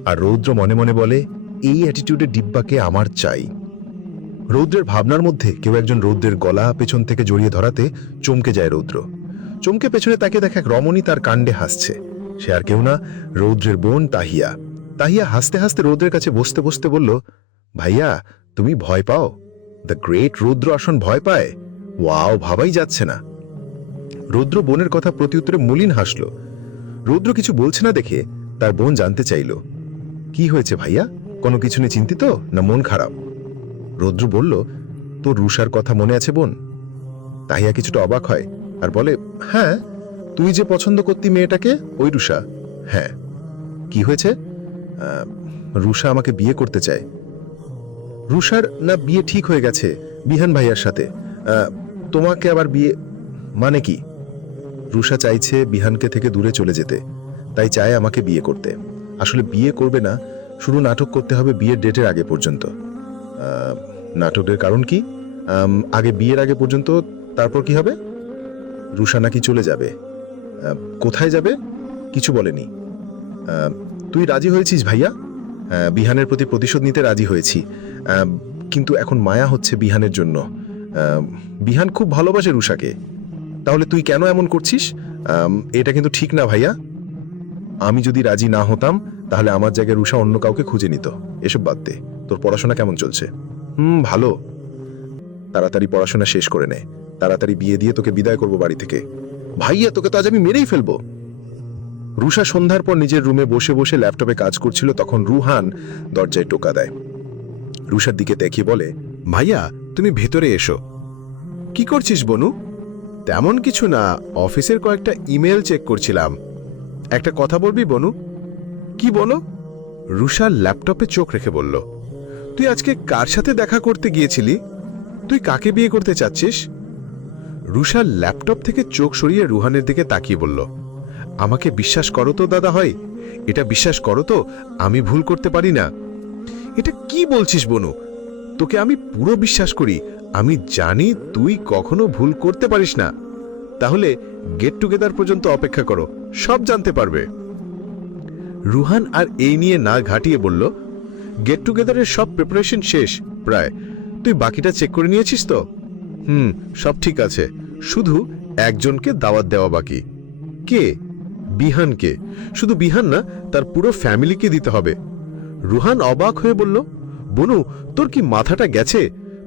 আর রৌদ্র মনে মনে বলে, এই অ্যাটিটিউডের ডিব্বাকে আমার চাই। রৌদ্রের ভাবনার মধ্যে কেউ একজন রৌদ্রের গলা পেছন থেকে জড়িয়ে ধরাতে চমকে যায় রৌদ্র। চমকে পেছনে তাকিয়ে দেখে এক রমণী তার কাণ্ডে হাসছে। সে আর কেউ না, রৌদ্রের বোন তাহিয়া। তাহিয়া হাসতে হাসতে রৌদ্রের কাছে বসতে বসতে বলল, ভাইয়া তুমি ভয় পাও? দ্য গ্রেট রুদ্র আসন ভয় পায়? ওয়াও, ভাবাই যাচ্ছে না। রুদ্র বোনের কথা প্রত্যুত্তরে মলিন হাসল। রুদ্র কিছু বলছে না দেখে তার বোন জানতে চাইল, কি হয়েছে ভাইয়া? কোনো কিছু নিয়ে চিন্তিত না মন খারাপ? রুদ্র বলল, তোর রুষার কথা মনে আছে বোন? তাহিয়া কিছুটা অবাক হয় আর বলে, হ্যাঁ, তুই যে পছন্দ করতি মেয়েটাকে, ওই রুষা। হ্যাঁ, কি হয়েছে? রুষা আমাকে বিয়ে করতে চায়। রুষার না বিয়ে ঠিক হয়ে গেছে বিহান ভাইয়ার সাথে, তোমাকে আবার বিয়ে মানে কি? রুষা চাইছে বিহানকে থেকে দূরে চলে যেতে, তাই চায় আমাকে বিয়ে করতে। আসলে বিয়ে করবে না, শুধু নাটক করতে হবে বিয়ের ডেটের আগে পর্যন্ত। নাটকের কারণ কি? আগে বিয়ের আগে পর্যন্ত, তারপর কি হবে? রুষা নাকি চলে যাবে। কোথায় যাবে কিছু বলেনি। তুই রাজি হয়েছিস ভাইয়া? বিহানের প্রতি প্রতিশোধ নিতে রাজি হয়েছি, কিন্তু এখন মায়া হচ্ছে বিহানের জন্য। বিহান খুব ভালোবাসে রুষাকে। তাহলে তুই কেন এমন করছিস? এটা কিন্তু ঠিক না ভাইয়া। আমি যদি রাজি না হতাম তাহলে আমার জায়গায় রুষা অন্য কাউকে খুঁজে নিত। এসব বাদ দে। তোর পড়াশোনা কেমন চলছে? ভালো। তাড়াতাড়ি পড়াশোনা শেষ করে নে, তাড়াতাড়ি বিয়ে দিয়ে তোকে বিদায় করবো বাড়ি থেকে। ভাইয়া, তোকে তো আজ আমি মেরেই ফেলবো। রুষা সন্ধ্যার পর নিজের রুমে বসে বসে ল্যাপটপে কাজ করছিল, তখন রুহান দরজায় টোকা দেয়। রুষার দিকে তাকিয়ে বলে, ভাইয়া তুমি ভেতরে এসো। কি করছিস বনু? তেমন কিছু না, অফিসের কয়েকটা ইমেল চেক করছিলাম। একটা কথা বলবি বনু? কি বলো? রুষা ল্যাপটপে চোখ রেখে বলল, তুই আজকে কার সাথে দেখা করতে গিয়েছিলি? তুই কাকে বিয়ে করতে চাচ্ছিস? রুষা ল্যাপটপ থেকে চোখ সরিয়ে রুহানের দিকে তাকিয়ে বলল, আমাকে বিশ্বাস করো তো দাদা হয়, এটা বিশ্বাস করো তো আমি ভুল করতে পারি না। এটা কি বলছিস বনু? তোকে আমি পুরো বিশ্বাস করি। আমি জানি তুই কখনো ভুল করতে পারিস না। তাহলে গেট টুগেদার পর্যন্ত অপেক্ষা করো, সব জানতে পারবে। রুহান আর এই নিয়ে না ঘাটিয়ে বলল, গেট টুগেদারের সব প্রিপারেশন শেষ প্রায়। তুই বাকিটা চেক করে নিয়েছিস তো? সব ঠিক আছে, শুধু একজনকে দাওয়াত দেওয়া বাকি। কে? বিহানকে। শুধু বিহান না, তার পুরো ফ্যামিলিকে দিতে হবে। রুহান অবাক হয়ে বলল, বনু তোর কি মাথাটা গেছে?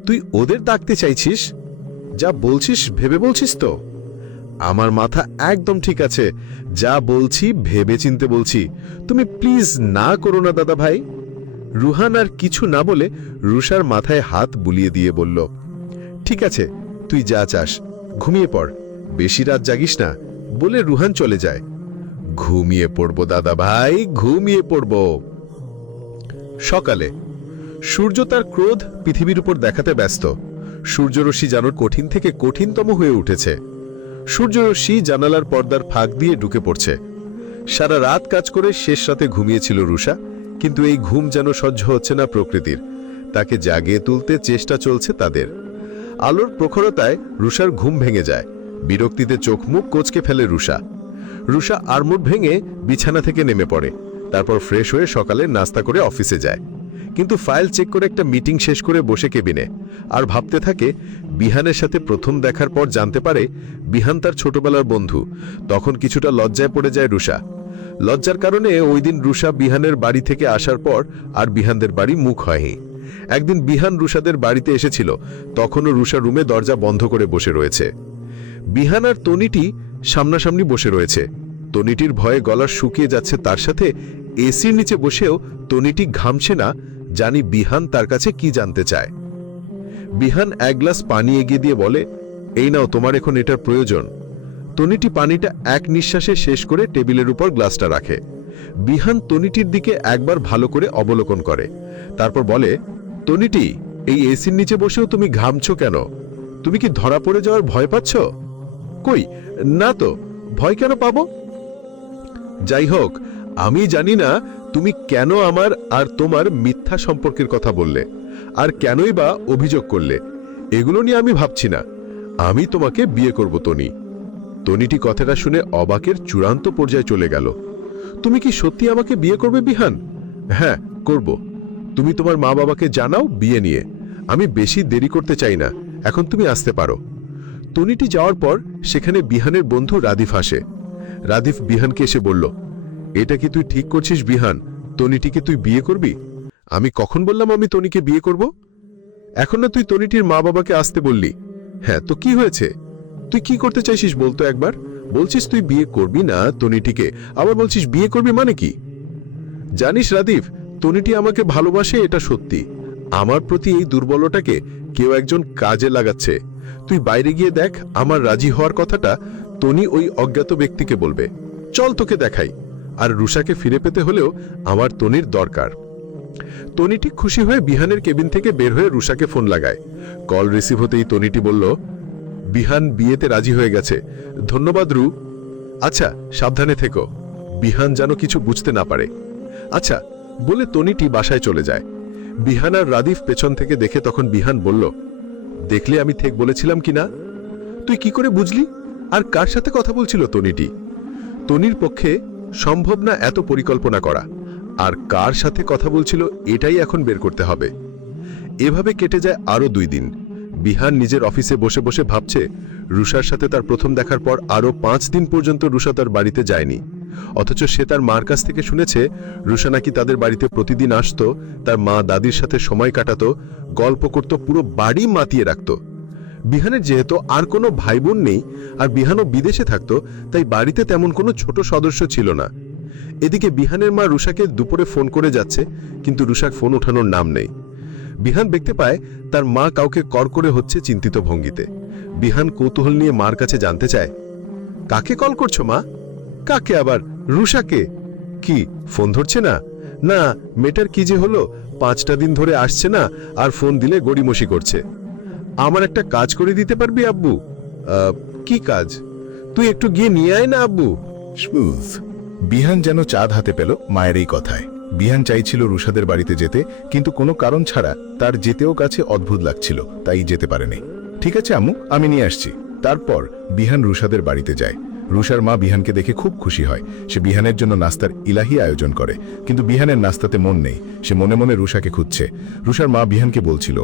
তুই ওদের ডাকতে চাইছিস? যা বলছিস ভেবে বলছিস তো? আমার মাথা একদম ঠিক আছে, যা বলছি ভেবে চিনতে বলছি। তুমি প্লিজ না করো না দাদা ভাই। রুহান আর কিছু না বলে রুষার মাথায় হাত বুলিয়ে দিয়ে বলল, ঠিক আছে, তুই যা চাস, ঘুমিয়ে পড়, বেশি রাত জাগিস না। বলে রুহান চলে যায়। ঘুমিয়ে পড়ব দাদা ভাই, ঘুমিয়ে পড়ব। সকালে সূর্য তার ক্রোধ পৃথিবীর উপর দেখাতে ব্যস্ত। সূর্যরশ্মি যেন কঠিন থেকে কঠিনতম হয়ে উঠেছে। সূর্যরশ্মি জানালার পর্দার ফাঁক দিয়ে ঢুকে পড়ছে। সারা রাত কাজ করে শেষ রাতে ঘুমিয়েছিল রুষা, কিন্তু এই ঘুম যেন সহ্য হচ্ছে না প্রকৃতির। তাকে জাগিয়ে তুলতে চেষ্টা চলছে তাদের। আলোর প্রখরতায় রুষার ঘুম ভেঙে যায়। বিরক্তিতে চোখ মুখ কোঁচকে ফেলে রুষা। রুষা আড়মুড় ভেঙে বিছানা থেকে নেমে পড়ে। তারপর ফ্রেশ হয়ে সকালে নাস্তা করে অফিসে যায়। কিন্তু ফাইল চেক করে একটা মিটিং শেষ করে বসে কেবিনে আর ভাবতে থাকে, বিহানের সাথে প্রথম দেখার পর জানতে পারে বিহান তার ছোটবেলার বন্ধু। তখন কিছুটা লজ্জায় পড়ে যায় রুষা। লজ্জার কারণে ওই দিন রুষা বিহানের বাড়ি থেকে আসার পর আর বিহানদের বাড়ি মুখ হয়নি। একদিন বিহান রুষাদের বাড়িতে এসেছিল, তখনও রুষা রুমে দরজা বন্ধ করে বসে রয়েছে। বিহান আর তনিটি সামনাসামনি বসে রয়েছে। তনিটির ভয়ে গলা শুকিয়ে যাচ্ছে, তার সাথে এসির নিচে বসেও তনিটি ঘামছে না। জানি বিহান তার কাছে কি জানতে চায়। বিহান এক গ্লাস পানি এগিয়ে দিয়ে বলে, এই নাও, তোমার এখন এটার প্রয়োজন। তনিটি পানিটা এক নিঃশ্বাসে শেষ করে টেবিলের উপর গ্লাসটা রাখে। বিহান তনিটির দিকে একবার ভালো করে অবলোকন করে, তারপর বলে, তনিটি, এই এসির নিচে বসেও তুমি ঘামছো কেন? তুমি কি ধরা পড়ে যাওয়ার ভয় পাচ্ছ? কই না তো, ভয় কেন পাবো? যাই হোক, আমি জানি না তুমি কেন আমার আর তোমার মিথ্যা সম্পর্কের কথা বললে, আর কেনই বা অভিযোগ করলে। এগুলো নিয়ে আমি ভাবছি না। আমি তোমাকে বিয়ে করব তনি। তনিটি কথাটা শুনে অবাকের চূড়ান্ত পর্যায়ে চলে গেল। তুমি কি সত্যি আমাকে বিয়ে করবে বিহান? হ্যাঁ, করব। তুমি তোমার মা বাবাকে জানাও বিয়ে নিয়ে। আমি বেশি দেরি করতে চাই না, এখন তুমি আসতে পারো। তনিটি যাওয়ার পর সেখানে বিহানের বন্ধু রাদিফ আসে। রাদিফ বিহানকে এসে বলল, এটা কি তুই ঠিক করছিস বিহান? তনিটিকে তুই বিয়ে করবি? আমি কখন বললাম আমি তনিকে বিয়ে করব? এখন না তুই তনিটির মা বাবাকে আসতে বললি। হ্যাঁ, তো কি হয়েছে? তুই কি করতে চাইছিস বলতো একবার? বলছিস তুই বিয়ে করবি না তনিটিকে, আবার বলছিস বিয়ে করবি মানে কি? জানিস রাদীপ, তনিটি আমাকে ভালোবাসে, এটা সত্যি। আমার প্রতি এই দুর্বলতাকে কেউ একজন কাজে লাগাচ্ছে। তুই বাইরে গিয়ে দেখ, আমার রাজি হওয়ার কথাটা তনি ওই অজ্ঞাত ব্যক্তিকে বলবে। চল তোকে দেখাই। আর রুষাকে ফিরে পেতে হলেও আমার তনির দরকার। তনিটি খুশি হয়ে বিহানের কেবিন থেকে বের হয়ে রুষাকে ফোন লাগায়। কল রিসিভ হতেই তনিটি বলল, বিহান বিয়েতে রাজি হয়ে গেছে। ধন্যবাদ রু। আচ্ছা, সাবধানে থেকো, বিহান যেন কিছু বুঝতে না পারে। আচ্ছা বলে তনিটি বাসায় চলে যায়। বিহান আর রাদীপ পেছন থেকে দেখে তখন বিহান বলল, দেখলে আমি ঠিক বলেছিলাম কিনা? তুই কি করে বুঝলি? আর কার সাথে কথা বলছিল তনিটি? তনির পক্ষে সম্ভব না এত পরিকল্পনা করা, আর কার সাথে কথা বলছিল এটাই এখন বের করতে হবে। এভাবে কেটে যায় আরো 2 দিন। বিহান নিজের অফিসে বসে বসে ভাবছে, রুষার সাথে তার প্রথম দেখার পর আরো 5 দিন পর্যন্ত রুষা তার বাড়িতে যায়নি। অথচ সে তার মার কাছ থেকে শুনেছে রুষা নাকি তাদের বাড়িতে প্রতিদিন আসতো, তার মা দাদির সাথে সময় কাটাতো, গল্প করত, পুরো বাড়ি মাতিয়ে রাখত। বিহানের যেহেতু আর কোনো ভাই বোন নেই, আর বিহানও বিদেশে থাকতো, তাই বাড়িতে তেমন কোনো ছোট সদস্য ছিল না। এদিকে বিহানের মা রুষাকে দুপুরে ফোন করে যাচ্ছে, কিন্তু রুষার ফোন ওঠানোর নাম নেই। বিহান দেখতে পায় তার মা কাউকে কল করে হচ্ছে চিন্তিত ভঙ্গিতে। বিহান কৌতূহল নিয়ে মার কাছে জানতে চায়, কাকে কল করছো মা? কাকে আবার? রুষাকে। কি ফোন ধরছে না? না, মেয়েটার কি যে হলো, 5টা দিন ধরে আসছে না, আর ফোন দিলে গড়িমসি করছে। আমার একটা কাজ করে দিতে পারবি আব্বু? কি কাজ? তুই একটু গিয়ে নিয়ে আয় না আব্বু। স্মুথ। বিহান যেন চাঁদ হাতে পেল মায়ের এই কথায়। বিহান চাইছিল রুষাদের বাড়িতে যেতে, কিন্তু কোনো কারণ ছাড়া তার যেতেও কাছে অদ্ভুত লাগছিল, তাই যেতে পারেনি। ঠিক আছে আম্মু, আমি নিয়ে আসছি। তারপর বিহান রুষাদের বাড়িতে যায়। রুষার মা বিহানকে দেখে খুব খুশি হয়। সে বিহানের জন্য নাস্তার ইলাহি আয়োজন করে, কিন্তু বিহানের নাস্তাতে মন নেই। সে মনে মনে রুষাকে খুঁজছে। রুষার মা বিহানকে বলছিল,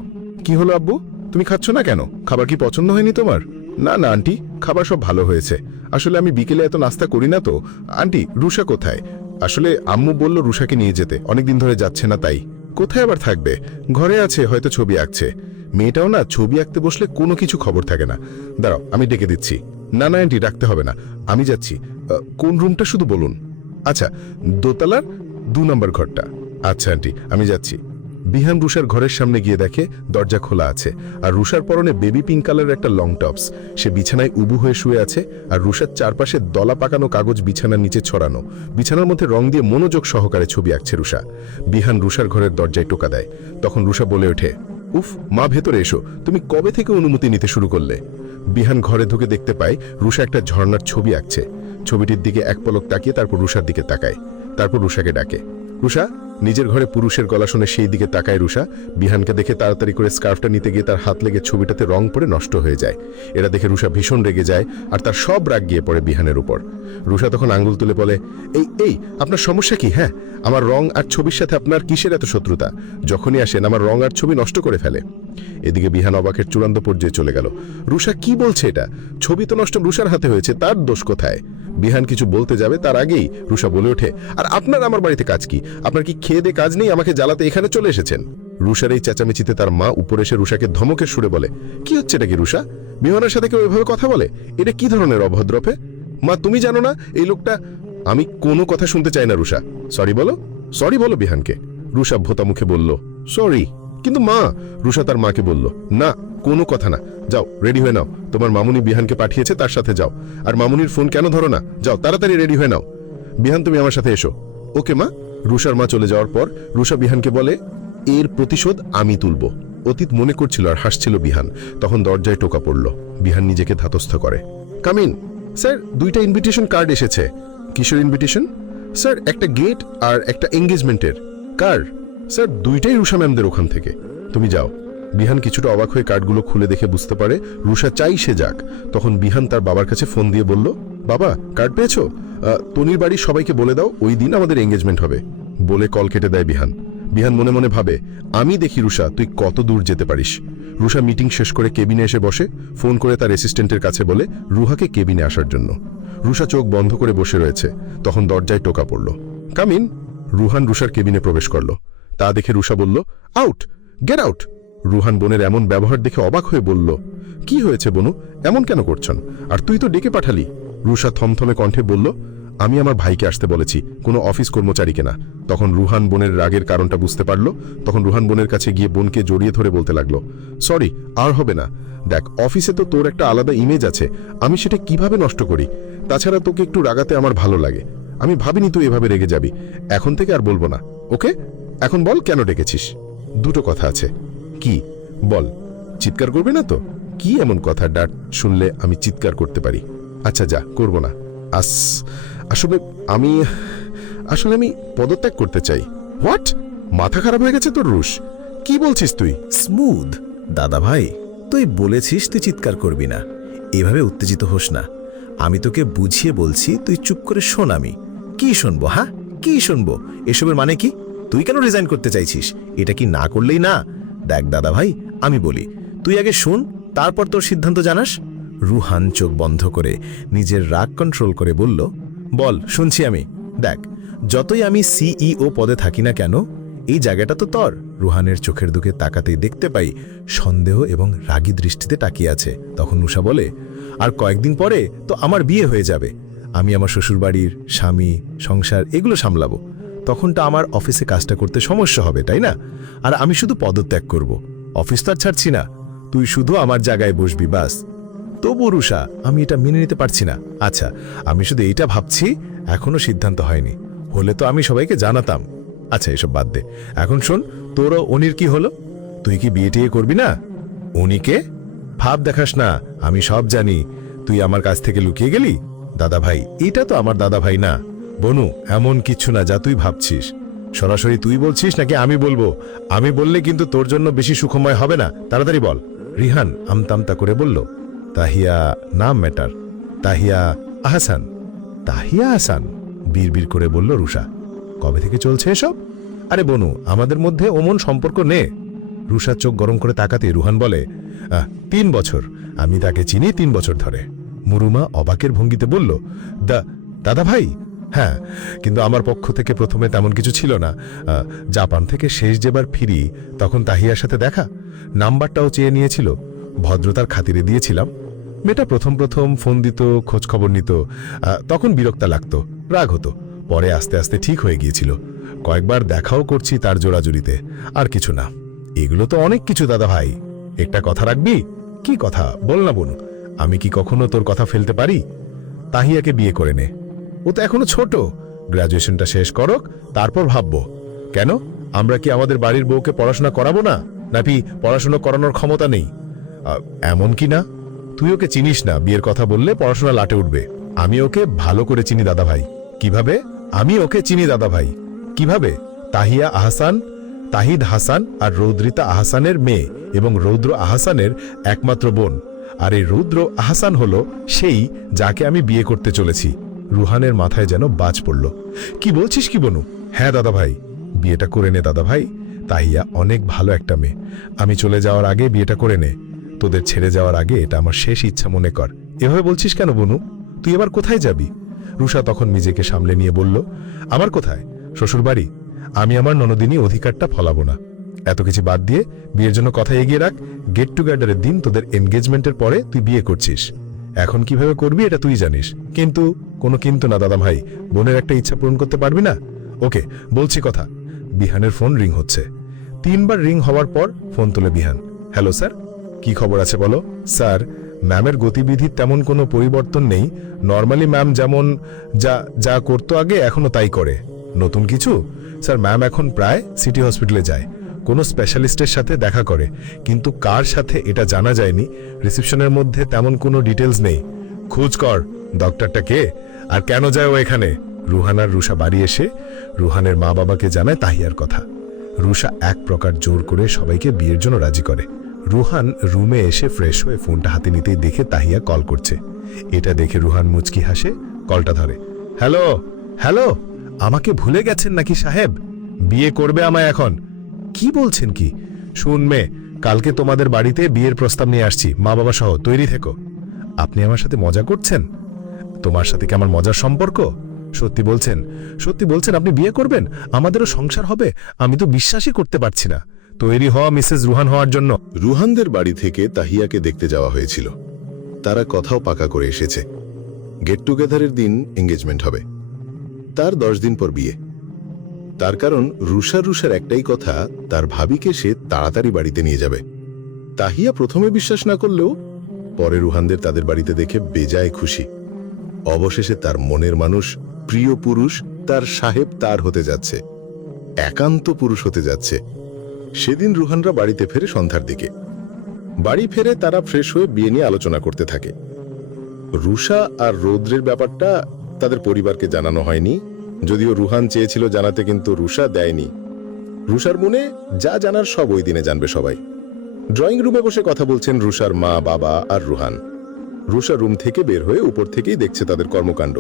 কি হলো আব্বু, তুমি খাচ্ছ না কেন? খাবার কি পছন্দ হয়নি তোমার? না না আন্টি, খাবার সব ভালো হয়েছে। আসলে আমি বিকেলে এত নাস্তা করি না তো। আন্টি, রুষা কোথায়? আসলে আম্মু বলল রুষাকে নিয়ে যেতে, অনেকদিন ধরে যাচ্ছে না তাই। কোথায় আবার থাকবে? ঘরে আছে, হয়তো ছবি আঁকছে। মেয়েটাও না, ছবি আঁকতে বসলে কোনো কিছু খবর থাকে না। দাঁড়াও, আমি ডেকে দিচ্ছি। না না আন্টি, রাখতে হবে না, আমি যাচ্ছি। কোন রুমটা শুধু বলুন। আচ্ছা, দোতলার 2 নম্বর ঘরটা। আচ্ছা আন্টি, আমি যাচ্ছি। বিহান রুষার ঘরের সামনে গিয়ে দেখে দরজা খোলা আছে, আর রুষার পরনে বেবি পিঙ্ক কালারের একটা লং টপস। সে বিছানায় উবু হয়ে শুয়ে আছে, আর রুষার চারপাশে দলা পাকানো কাগজ বিছানার নিচে ছড়ানো। বিছানার মধ্যে রং দিয়ে মনোযোগ সহকারে ছবি আঁকছে রুষা। বিহান রুষার ঘরের দরজায় টোকা দেয়। তখন রুষা বলে ওঠে, উফ মা, ভেতরে এসো। তুমি কবে থেকে অনুমতি নিতে শুরু করলে? বিহান ঘরে ঢুকে দেখতে পায় রুষা একটা ঝর্ণার ছবি আঁকছে। ছবিটির দিকে এক পলক তাকিয়ে তারপর রুষার দিকে তাকায়। তারপর রুষাকে ডাকে, রুষা। নিজের ঘরে পুরুষের গলা শুনে সেই দিকে তাকায় রুষা। বিহানকে দেখে তাড়াতাড়ি করে স্কার্ফটা নিতে গিয়ে তার হাত লেগে ছবিটাতে রং পড়ে নষ্ট হয়ে যায়। এটা দেখে রুষা ভীষণ রেগে যায়, আর তার সব রাগ গিয়ে পড়ে বিহানের উপর। রুষা তখন আঙ্গুল তুলে বলে, এই আপনার সমস্যা কি? হ্যাঁ, আমার রং আর ছবির সাথে আপনার কিসের এত শত্রুতা? যখনই আসেন আমার রং আর ছবি নষ্ট করে ফেলে। এদিকে বিহান অবাকের চূড়ান্ত পর্যায়ে চলে গেল। রুষা কি বলছে এটা? ছবি তো নষ্ট রুষার হাতে হয়েছে, তার দোষ কোথায়? বিহান কিছু বলতে যাবে তার আগেই রুষা বলে ওঠে, আর আপনার আমার বাড়িতে কাজ কি? আপনার কি খেয়ে দিয়ে কাজ নেই? আমাকে জ্বালাতে এখানে চলে এসেছেন। রুষার এই চেঁচামেচিতে তার মা উপরে এসে রুষাকে ধমকের সুরে বলে, কি হচ্ছে এটা কি রুষা? বিহানের সাথে কেউ এভাবে কথা বলে? এটা কি ধরনের অভদ্রপে? মা, তুমি জানো না এই লোকটা? আমি কোনো কথা শুনতে চাই না রুষা। সরি বলো, সরি বলো বিহানকে। রুষা ভোতা মুখে বলল, সরি। কিন্তু মা, রুষা তার মাকে বলল, না, কোনো কথা না। যাও, রেডি হয়ে নাও। তোমার মামুনি বিহানকে পাঠিয়েছে, তার সাথে যাও। আর মামুনির ফোন কেন ধরো না? যাও, তাড়াতাড়ি রেডি হয়ে নাও। বিহান, তুমি আমার সাথে এসো। ওকে মা। রুষার মা চলে যাওয়ার পর রুষা বিহানকে বলে, এর প্রতিশোধ আমি তুলব। অতীত মনে করছিল আর হাসছিল বিহান। তখন দরজায় টোকা পড়ল। বিহান নিজেকে ধাতস্থ করে, কামিন। স্যার, 2টা ইনভিটেশন কার্ড এসেছে। কিসের ইনভিটেশন? স্যার, একটা গেট আর একটা এঙ্গেজমেন্টের। কার? স্যার, 2টাই রুষা ম্যামদের ওখান থেকে। তুমি যাও। বিহান কিছুটা অবাক হয়ে কার্ডগুলো খুলে দেখে বুঝতে পারে রুষা চাই সে যাক। তখন বিহান তার বাবার কাছে ফোন দিয়ে বলল, বাবা, কার্ড পেয়েছো? তনির বাড়ির সবাইকে বলে দাও ওই দিন আমাদের এঙ্গেজমেন্ট হবে। বলে কল কেটে দেয় বিহান। বিহান মনে মনে ভাবে, আমি দেখি রুষা তুই কত দূর যেতে পারিস। রুষা মিটিং শেষ করে কেবিনে এসে বসে। ফোন করে তার অ্যাসিস্ট্যান্টের কাছে বলে রুহাকে কেবিনে আসার জন্য। রুষা চোখ বন্ধ করে বসে রয়েছে। তখন দরজায় টোকা পড়ল। কামিন। রুহান রুষার কেবিনে প্রবেশ করল। তা দেখে রুষা বলল, আউট, গেট আউট। রুহান বোনের এমন ব্যবহার দেখে অবাক হয়ে বলল, কি হয়েছে বনু, এমন কেন করছেন? আর তুই তো ডেকে পাঠালি। রুষা থমথমে কণ্ঠে বলল, আমি আমার ভাইকে আসতে বলেছি, কোনো অফিস কর্মচারীকে না। তখন রুহান বোনের রাগের কারণটা বুঝতে পারল। তখন রুহান বোনের কাছে গিয়ে বোনকে জড়িয়ে ধরে বলতে লাগলো, সরি, আর হবে না। দেখ, অফিসে তো তোর একটা আলাদা ইমেজ আছে, আমি সেটা কিভাবে নষ্ট করি? তাছাড়া তোকে একটু রাগাতে আমার ভালো লাগে। আমি ভাবিনি তুই এভাবে রেগে যাবি। এখন থেকে আর বলবো না, ওকে? এখন বল, কেন ডেকেছিস? দুটো কথা আছে। কি বল? চিৎকার করবে না তো? কি এমন কথা ডাট শুনলে আমি চিৎকার করতে পারি? আচ্ছা যা, করব না। আসলে আমি পদত্যাগ করতে চাই। হোয়াট? মাথা খারাপ হয়ে গেছে তোর রুশ? কি বলছিস তুই? স্মুথ দাদা ভাই, তুই বলেছিস তুই চিৎকার করবি না, এভাবে উত্তেজিত হোস না। আমি তোকে বুঝিয়ে বলছি, তুই চুপ করে শোন। আমি কি শুনবো? হ্যাঁ, কি শুনবো? এসবের মানে কি? তুই কেন রিজাইন করতে চাইছিস? এটা কি না করলেই না? দেখ দাদা ভাই, আমি বলি, তুই আগে শুন, তারপর তোর সিদ্ধান্ত জানাস। রুহান চোখ বন্ধ করে নিজের রাগ কন্ট্রোল করে বলল, বল, শুনছি আমি। দেখ, যতই আমি সিইও পদে থাকি না কেন, এই জায়গাটা তো তোর। রুহানের চোখের দিকে তাকাতেই দেখতে পাই সন্দেহ এবং রাগী দৃষ্টিতে তাকিয়ে আছে। তখন রুষা বলে, আর কয়েকদিন পরে তো আমার বিয়ে হয়ে যাবে। আমি আমার শ্বশুরবাড়ির স্বামী, সংসার এগুলো সামলাবো। তখনটা আমার অফিসে কাজটা করতে সমস্যা হবে, তাই না? আর আমি শুধু পদত্যাগ করব, অফিস তো আর ছাড়ছি না। তুই শুধু আমার জায়গায় বসবি, বাস। তবু রুষা, আমি এটা মেনে নিতে পারছি না। আচ্ছা, আমি শুধু এইটা ভাবছি, এখনো সিদ্ধান্ত হয়নি। হলে তো আমি সবাইকে জানাতাম। আচ্ছা, এসব বাদ দে। এখন শোন, তোরও অনির কি হলো? তুই কি বিয়ে টিয়ে করবি না? উনিকে ভাব দেখাস না, আমি সব জানি। তুই আমার কাছ থেকে লুকিয়ে গেলি। দাদা ভাই, এটা তো আমার দাদা ভাই না। বনু, এমন কিছু না যা তুই ভাবছিস। সরাসরি তুই বলছিস নাকি আমি বলবো? আমি বললে কিন্তু তোর জন্য বেশি সুখময় হবে না। তাড়াতাড়ি বল। রিহান আমতামতা করে বলল, তাহিয়া নাম ম্যাটার। তাহিয়া আহসান। তাহিয়া আহসান, বিড়বিড় করে বলল রুষা। কবে থেকে চলছে এসব? আরে বনু, আমাদের মধ্যে অমন সম্পর্ক নেই। রুষার চোখ গরম করে তাকাতে রুহান বলে, 3 বছর। আমি তাকে চিনি 3 বছর ধরে। মুরুমা অবাকের ভঙ্গিতে বলল, দাদা ভাই, হ্যাঁ, কিন্তু আমার পক্ষ থেকে প্রথমে তেমন কিছু ছিল না। জাপান থেকে শেষ যেবার ফিরি, তখন তাহিয়ার সাথে দেখা। নাম্বারটাও চেয়ে নিয়েছিল, ভদ্রতার খাতিরে দিয়েছিলাম। মেয়েটা প্রথম ফোন দিত, খোঁজ খবর নিত। তখন বিরক্ত লাগতো, রাগ হতো। পরে আস্তে আস্তে ঠিক হয়ে গিয়েছিল। কয়েকবার দেখাও করছি তার জোড়াজুড়িতে, আর কিছু না। এগুলো তো অনেক কিছু দাদা ভাই। একটা কথা রাখবি? কি কথা? বল না বনু। আমি কি কখনো তোর কথা ফেলতে পারি? তাহিয়াকে বিয়ে করে নে। ও তো এখনো ছোট, গ্রাজুয়েশনটা শেষ করুক, তারপর ভাববো। কেন, আমরা কি আমাদের বাড়ির বউকে পড়াশোনা করাবো না? নাকি পড়াশোনা করানোর ক্ষমতা নেই? এমন কি না? তুই ওকে চিনিস না, বিয়ের কথা বললে পড়াশোনা লাটে উঠবে। আমি ওকে ভালো করে চিনি দাদা ভাই। কিভাবে? আমি ওকে চিনি দাদা ভাই। কিভাবে? তাহিয়া আহসান, তাহিদ হাসান আর রৌদ্রিতা আহসানের মেয়ে এবং রৌদ্র আহসানের একমাত্র বোন। আর এই রৌদ্র আহসান হলো সেই যাকে আমি বিয়ে করতে চলেছি। রুহানের মাথায় যেন বাজ পড়ল। কি বলছিস কি বনু? হ্যাঁ দাদা ভাই, বিয়েটা করে নে দাদা ভাই। তাহিয়া অনেক ভালো একটা মেয়ে। আমি চলে যাওয়ার আগে বিয়েটা করে নে। তোদের ছেড়ে যাওয়ার আগে এটা আমার শেষ ইচ্ছা মনে কর। এভাবে বলছিস কেন বনু? তুই এবার কোথায় যাবি? রুষা তখন নিজেকে সামলে নিয়ে বলল, আমার কোথায়? শ্বশুরবাড়ি। আমি আমার ননদিনী অধিকারটা ফলাবো না। এত কিছু বাদ দিয়ে বিয়ের জন্য কথা এগিয়ে রাখ। গেট টুগেদারের দিন তোদের এনগেজমেন্টের পরে তুই বিয়ে করছিস। এখন কিভাবে করবি এটা তুই জানিস। কিন্তু কোনো কিন্তু না দাদা ভাই, বোনের একটা ইচ্ছা পূরণ করতে পারবি না? ওকে, বলছি কথা। বিহানের ফোন রিং হচ্ছে। 3 বার রিং হওয়ার পর ফোন তুলে বিহান। হ্যালো স্যার, কি খবর আছে বলো? স্যার, ম্যামের গতিবিধির তেমন কোনো পরিবর্তন নেই। নর্মালি ম্যাম যেমন যা করতো আগে এখনো তাই করে। নতুন কিছু? স্যার, ম্যাম এখন প্রায় সিটি হসপিটালে যায়, কোনো স্পেশালিস্টের সাথে দেখা করে, কিন্তু কার সাথে এটা জানা যায়নি। রিসেপশনের মধ্যে তেমন কোনো ডিটেলস নেই। খোঁজ কর, ডক্টরটা কে আর কেন যায় ও এখানে। রুহান আর রুষা বাড়ি এসে রুহানের মা বাবাকে জানায় তাহিয়ার কথা। রুষা এক প্রকার জোর করে সবাইকে বিয়ের জন্য রাজি করে। রুহান রুমে এসে ফ্রেশ হয়ে ফোনটা হাতে নিতেই দেখে তাহিয়া কল করছে। এটা দেখে রুহান মুচকি হাসে, কলটা ধরে। হ্যালো হ্যালো, আমাকে ভুলে গেছেন নাকি সাহেব? বিয়ে করবে আমায় এখন? কি বলছেন কি? শুন মেয়ে, কালকে তোমাদের বাড়িতে বিয়ের প্রস্তাব নিয়ে আসছি, মা বাবা সহ, তৈরি থেকো। আপনি আমার সাথে মজা করছেন? তোমার সাথে কি আমার মজার সম্পর্ক? সত্যি বলছেন? সত্যি বলছেন আপনি বিয়ে করবেন? আমাদেরও সংসার হবে? আমি তো বিশ্বাসই করতে পারছি না। তৈরি হওয়া মিসেস রুহান হওয়ার জন্য। রুহানদের বাড়ি থেকে তাহিয়াকে দেখতে যাওয়া হয়েছিল। তারা কথাও পাকা করে এসেছে। গেট টুগেদারের দিন এঙ্গেজমেন্ট হবে, তার 10 দিন পর বিয়ে। তার কারণ রুষার একটাই কথা, তার ভাবিকে সে তাড়াতাড়ি বাড়িতে নিয়ে যাবে। তাহিয়া প্রথমে বিশ্বাস না করলেও পরে রুহানদের তাদের বাড়িতে দেখে বেজায় খুশি। অবশেষে তার মনের মানুষ, প্রিয় পুরুষ, তার সাহেব তার হতে যাচ্ছে, একান্ত পুরুষ হতে যাচ্ছে। সেদিন রুহানরা বাড়িতে ফেরে সন্ধ্যার দিকে। বাড়ি ফেরে তারা ফ্রেশ হয়ে বিয়ে নিয়ে আলোচনা করতে থাকে। রুষা আর রৌদ্রের ব্যাপারটা তাদের পরিবারকে জানানো হয়নি, যদিও রুহান চেয়েছিল জানাতে, কিন্তু রুষা দেয়নি। রুষার মনে যা জানার সব ওই দিনে জানবে সবাই। ড্রয়িং রুমে বসে কথা বলছেন রুষার মা, বাবা আর রুহান। রুষা রুম থেকে বের হয়ে উপর থেকেই দেখছে তাদের কর্মকাণ্ড।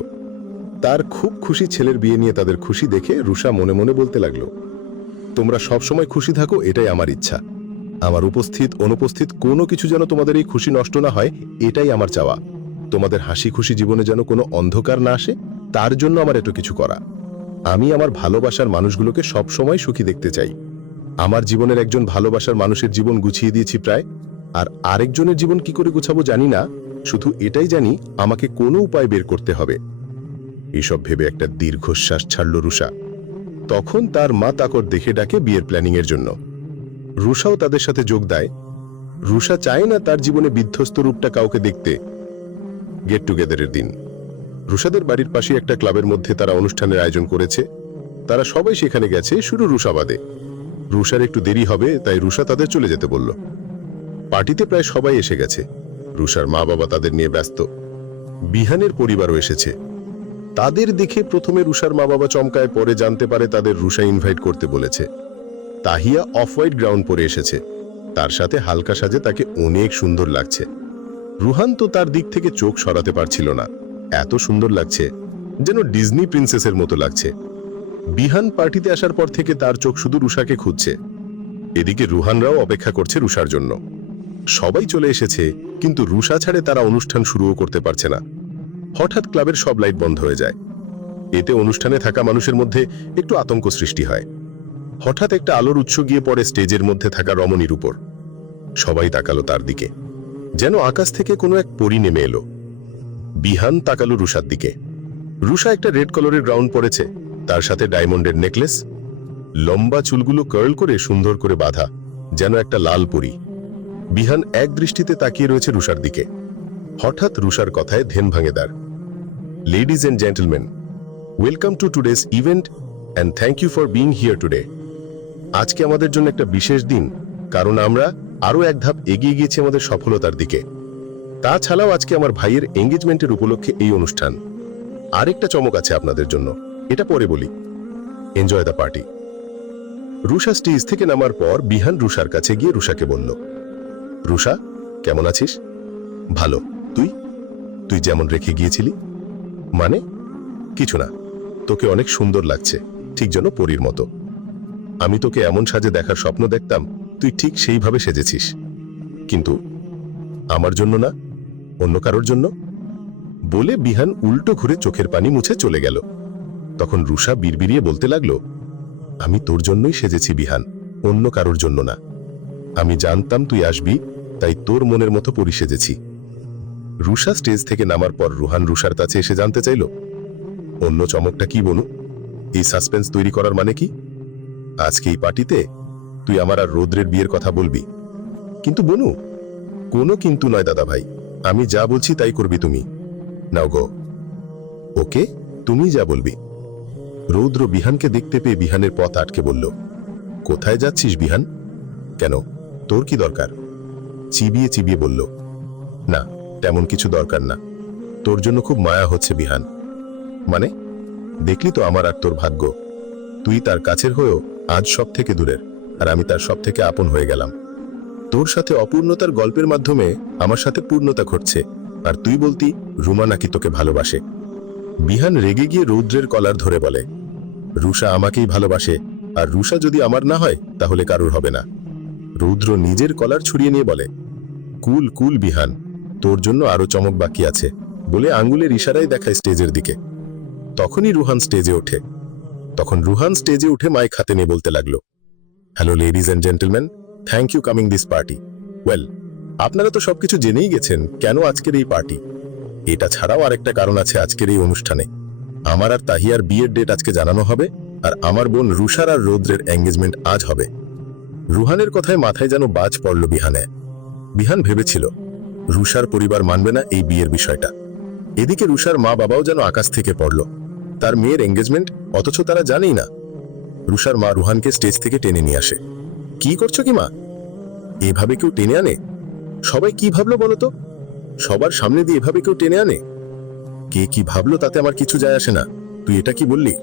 তার খুব খুশি ছেলের বিয়ে নিয়ে তাদের খুশি দেখে রুষা মনে মনে বলতে লাগলো, তোমরা সব সময় খুশি থাকো, এটাই আমার ইচ্ছা। আমার উপস্থিত অনুপস্থিত কোনো কিছু যেন তোমাদের এই খুশি নষ্ট না হয়, এটাই আমার চাওয়া। তোমাদের হাসি খুশি জীবনে যেন কোনো অন্ধকার না আসে, তার জন্য আমার এত কিছু করা। আমি আমার ভালোবাসার মানুষগুলোকে সব সময় সুখী দেখতে চাই। আমার জীবনের একজন ভালোবাসার মানুষের জীবন গুছিয়ে দিয়েছি প্রায়, আর আরেকজনের জীবন কি করে গুছাবো জানি না, শুধু এটাই জানি আমাকে কোনো উপায় বের করতে হবে। এসব ভেবে একটা দীর্ঘশ্বাস ছাড়ল রুষা। তখন তার মা তাকর দেখে ডাকে বিয়ের প্ল্যানিং এর জন্য। রুষাও তাদের সাথে যোগ দেয়। রুষা চায় না তার জীবনে বিধ্বস্ত রূপটা কাউকে দেখতে। গেট টুগেদারের দিন রুষাদের বাড়ির পাশে একটা ক্লাবের মধ্যে তারা অনুষ্ঠানের আয়োজন করেছে। তারা সবাই সেখানে গেছে, শুধু রুষা বাদে। রুষার একটু দেরি হবে, তাই রুষা তাদের চলে যেতে বলল। পার্টিতে প্রায় সবাই এসে গেছে। রুষার মা বাবা তাদের নিয়ে ব্যস্ত। বিহানের পরিবারও এসেছে। তাদের দেখে প্রথমে রুষার মা বাবা চমকায়, পরে জানতে পারে তাদের রুষা ইনভাইট করতে বলেছে। তাহিয়া অফ হোয়াইট গ্রাউন্ড পরে এসেছে, তার সাথে হালকা সাজে তাকে অনেক সুন্দর লাগছে। রুহান তো তার দিক থেকে চোখ সরাতে পারছিল না, এত সুন্দর লাগছে, যেন ডিজনি প্রিন্সেসের মতো লাগছে। বিহান পার্টিতে আসার পর থেকে তার চোখ শুধু রুষাকে খুঁজছে। এদিকে রুহানরাও অপেক্ষা করছে রুষার জন্য। সবাই চলে এসেছে, কিন্তু রুষা ছাড়ে তারা অনুষ্ঠান শুরুও করতে পারছে না। হঠাৎ ক্লাবের সব লাইট বন্ধ হয়ে যায়। এতে অনুষ্ঠানে থাকা মানুষের মধ্যে একটু আতঙ্ক সৃষ্টি হয়। হঠাৎ একটা আলোর উৎস গিয়ে পড়ে স্টেজের মধ্যে থাকা রমণীর উপর। সবাই তাকালো তার দিকে, যেন আকাশ থেকে কোনো এক পরী নেমে এলো। বিহান তাকালো রুষার দিকে। রুষা একটা রেড কালারের গ্রাউন্ড পরেছে, তার সাথে ডায়মন্ডের নেকলেস, লম্বা চুলগুলো কার্ল করে সুন্দর করে বাঁধা, যেন একটা লাল পরী। বিহান এক দৃষ্টিতে তাকিয়ে রয়েছে রুষার দিকে। হঠাৎ রুষার কথায় ধ্যান ভাঙে তার। Ladies and gentleman, welcome to today's event and thank you for being here today. আজকে আমাদের জন্য একটা বিশেষ দিন, কারণ আমরা আরো এক ধাপ এগিয়ে গিয়েছি আমাদের সফলতার দিকে। তাছাড়াও আজকে আমার ভাইয়ের এঙ্গেজমেন্টের উপলক্ষে এই অনুষ্ঠান। আরেকটা চমক আছে আপনাদের জন্য, এটা পরে বলি। Enjoy the party. Rusha stage থেকে নামার পর বিহান রুষার কাছে গিয়ে রুষাকে বলল, রুষা কেমন আছিস? ভালো, তুই? তুই যেমন রেখে গিয়েছিলি। মানে? কিছু না, তোকে অনেক সুন্দর লাগছে, ঠিক যেন পরীর মতো। আমি তোকে এমন সাজে দেখার স্বপ্ন দেখতাম, তুই ঠিক সেইভাবে সেজেছিস। কিন্তু আমার জন্য না, অন্য কারোর জন্য? বলে বিহান উল্টো ঘুরে চোখের পানি মুছে চলে গেল। তখন রুষা বিড়বিড়িয়ে বলতে লাগলো, আমি তোর জন্যই সেজেছি বিহান, অন্য কারোর জন্য না। আমি জানতাম তুই আসবি, তাই তোর মনের মতো পরি সেজেছি। রুষা স্টেজ থেকে নামার পর রুহান রুষার কাছে এসে জানতে চাইল, অন্য চমকটা কি বনু? এই সাসপেন্স তৈরি করার মানে কি? আজকে এই পার্টিতে তুই আমার আর রৌদ্রের বিয়ের কথা বলবি। কিন্তু বনু, কোনো কিন্তু নয় দাদা ভাই, আমি যা বলছি তাই করবি তুমি। নাও গো। ওকে, তুমি যা বলবি। রৌদ্র বিহানকে দেখতে পেয়ে বিহানের পথ আটকে বলল, কোথায় যাচ্ছিস বিহান? কেন, তোর কি দরকার? চিবিয়ে চিবিয়ে বলল, না তেমন কিছু দরকার না, তোর জন্য খুব মায়া হচ্ছে বিহান। মানে? দেখলি তো আমার আর তোর ভাগ্য, তুই তার কাছের হয়েও আজ সব থেকে দূরের, আর আমি তার সব থেকে আপন হয়ে গেলাম। তোর সাথে অপূর্ণতার গল্পের মাধ্যমে আমার সাথে পূর্ণতা ঘটছে, আর তুই বলতি রুমা নাকি তোকে ভালোবাসে। বিহান রেগে গিয়ে রৌদ্রের কলার ধরে বলে, রুষা আমাকেই ভালোবাসে, আর রুষা যদি আমার না হয় তাহলে কারুর হবে না। রৌদ্র নিজের কলার ছুড়িয়ে নিয়ে বলে, কুল কুল বিহান, তোর জন্য আরো চমক বাকি আছে, বলে আঙ্গুলের ইশারায় দেখায় স্টেজের দিকে। তখনই রুহান স্টেজে ওঠে। তখন রুহান স্টেজে উঠে মাইক হাতে নিয়ে বলতে লাগলো, hello ladies and gentleman, thank you coming this party. Well, আপনারা তো সবকিছু জেনেই গেছেন কেন আজকের এই পার্টি। এটা ছাড়াও আরেকটা কারণ আছে আজকের এই অনুষ্ঠানে। আমার আর তাহিয়ার বিয়ের ডেট আজকে জানানো হবে, আর আমার বোন রুষার আর রৌদ্রের এঙ্গেজমেন্ট আজ হবে। রুহানের কথায় মাথায় যেন বাজ পড়ল বিহানে। বিহান ভেবেছিল রুষার পরিবার মানবে না এই বিয়ের বিষয়টা। এদিকে রুষার মা বাবাও যেন আকাশ থেকে পড়ল। তার মেয়ের এঙ্গেজমেন্ট, অথচ তারা জানেই না। রুষার মা রুহানকে স্টেজ থেকে টেনে নিয়ে আসে। কি করছো কি মা? এভাবে কেউ টেনে আনে? সবাই কি ভাবলো বলো তো? সবার সামনে দিয়ে এভাবে কেউ টেনে আনে? কে কি ভাবলো তাতে আমার কিছু যায় আসে না। তুই এটা কি বললি?